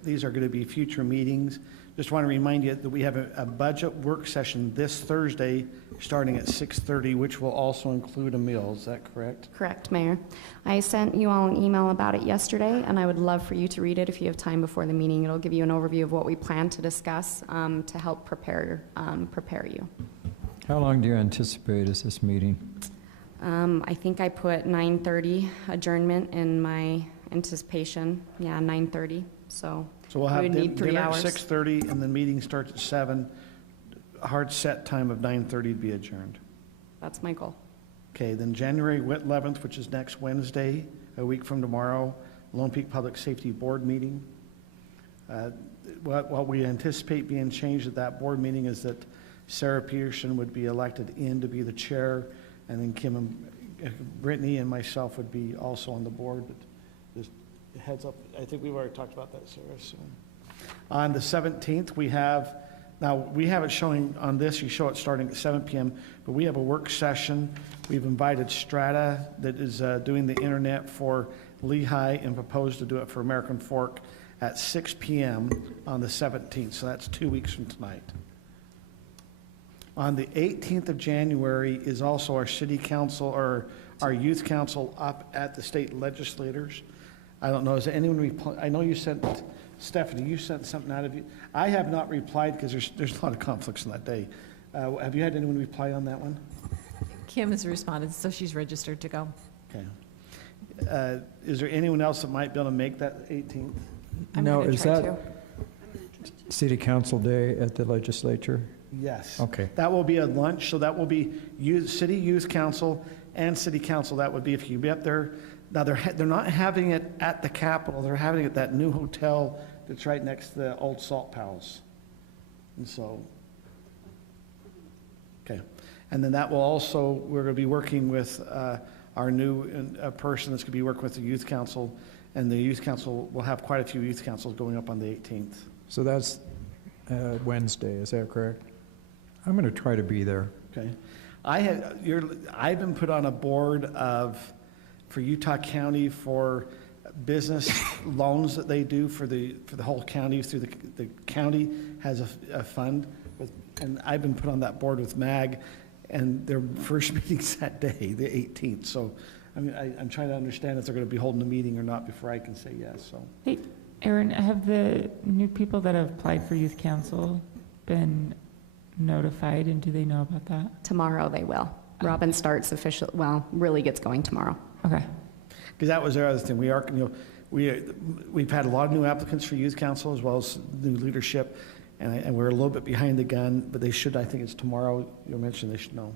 these are going to be future meetings. Just want to remind you that we have a budget work session this Thursday, starting at 6:30, which will also include a meal. Is that correct? Correct, Mayor. I sent you all an email about it yesterday, and I would love for you to read it if you have time before the meeting. It'll give you an overview of what we plan to discuss to help prepare you. How long do you anticipate is this meeting? I think I put 9:30 adjournment in my anticipation. Yeah, 9:30. So we'll we have would need 3 dinner at hours. 6:30, and the meeting starts at 7. A hard set time of 9:30 to be adjourned. That's my goal. Okay, then January 11th, which is next Wednesday, a week from tomorrow, Lone Peak Public Safety Board meeting. What we anticipate being changed at that board meeting is that Sarah Peterson would be elected in to be the chair, and then Kim and Brittany and myself would be also on the board. But just heads up, I think we've already talked about that, Sarah. So on the 17th, we have it showing on this, you show it starting at 7 p.m., but we have a work session. We've invited Strata that is doing the internet for Lehigh and proposed to do it for American Fork at 6 p.m. on the 17th. So that's 2 weeks from tonight. On the 18th of January is also our city council or our youth council up at the state legislators. I don't know, is there anyone, I know you sent, Stephanie, you sent something out of you. I have not replied because there's a lot of conflicts on that day. Have you had anyone reply on that one? Kim has responded, so she's registered to go. Okay. Is there anyone else that might be able to make that 18th? No, is that city council day at the legislature? Yes. Okay. That will be a lunch, so that will be city youth council and city council. That would be if you be up there. Now, they're not having it at the Capitol. They're having it at that new hotel that's right next to the old Salt Palace. And so, okay. And then that will also, we're going to be working with our new person that's going to be working with the youth council. And the youth council will have quite a few youth councils going up on the 18th. So that's Wednesday, is that correct? I'm going to try to be there. Okay. I've been put on a board for Utah County for business loans that they do for the whole county. Through the county has a fund, and I've been put on that board with MAG, and their first meeting's that day, the 18th. So I'm trying to understand if they're going to be holding a meeting or not before I can say yes. So. Hey, Aaron, have the new people that have applied for youth council been notified, and do they know about that? Tomorrow they will. Robin starts really gets going tomorrow. Okay. Because that was the other thing. We've had a lot of new applicants for youth council as well as new leadership, and we're a little bit behind the gun, but they should, I think it's tomorrow, you'll mention they should know.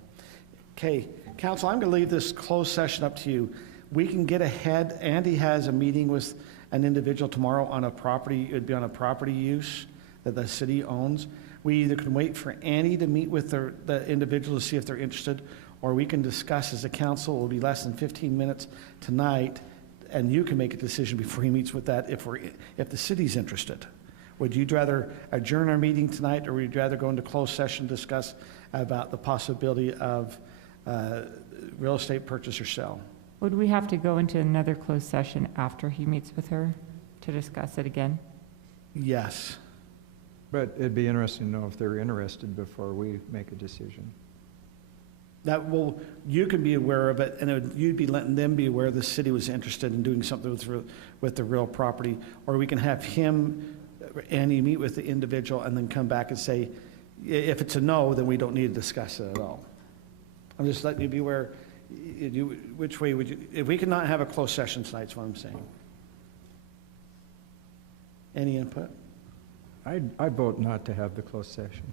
Okay, council, I'm going to leave this closed session up to you. We can get ahead. Andy has a meeting with an individual tomorrow on a property. It would be on a property use that the city owns. We either can wait for Andy to meet with the individual to see if they're interested, or we can discuss as a council. It will be less than 15 minutes tonight, and you can make a decision before he meets with that if the city's interested. Would you rather adjourn our meeting tonight, or would you rather go into closed session, discuss about the possibility of real estate purchase or sell? Would we have to go into another closed session after he meets with her to discuss it again? Yes. But it'd be interesting to know if they're interested before we make a decision. You can be aware of it, and you'd be letting them be aware the city was interested in doing something with the real property, or we can have him, Andy, meet with the individual and then come back and say, if it's a no, then we don't need to discuss it at all. I'm just letting you be aware. Which way would you, if we could not have a closed session tonight, is what I'm saying. Any input? I'd vote not to have the closed session.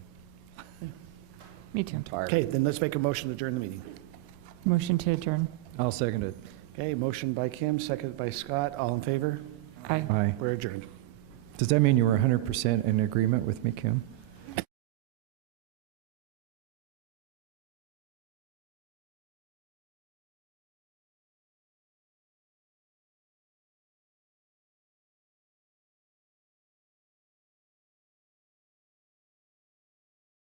Me too. Okay, then let's make a motion to adjourn the meeting. Motion to adjourn. I'll second it. Okay, motion by Kim, seconded by Scott. All in favor? Aye. Aye. We're adjourned. Does that mean you were 100% in agreement with me, Kim?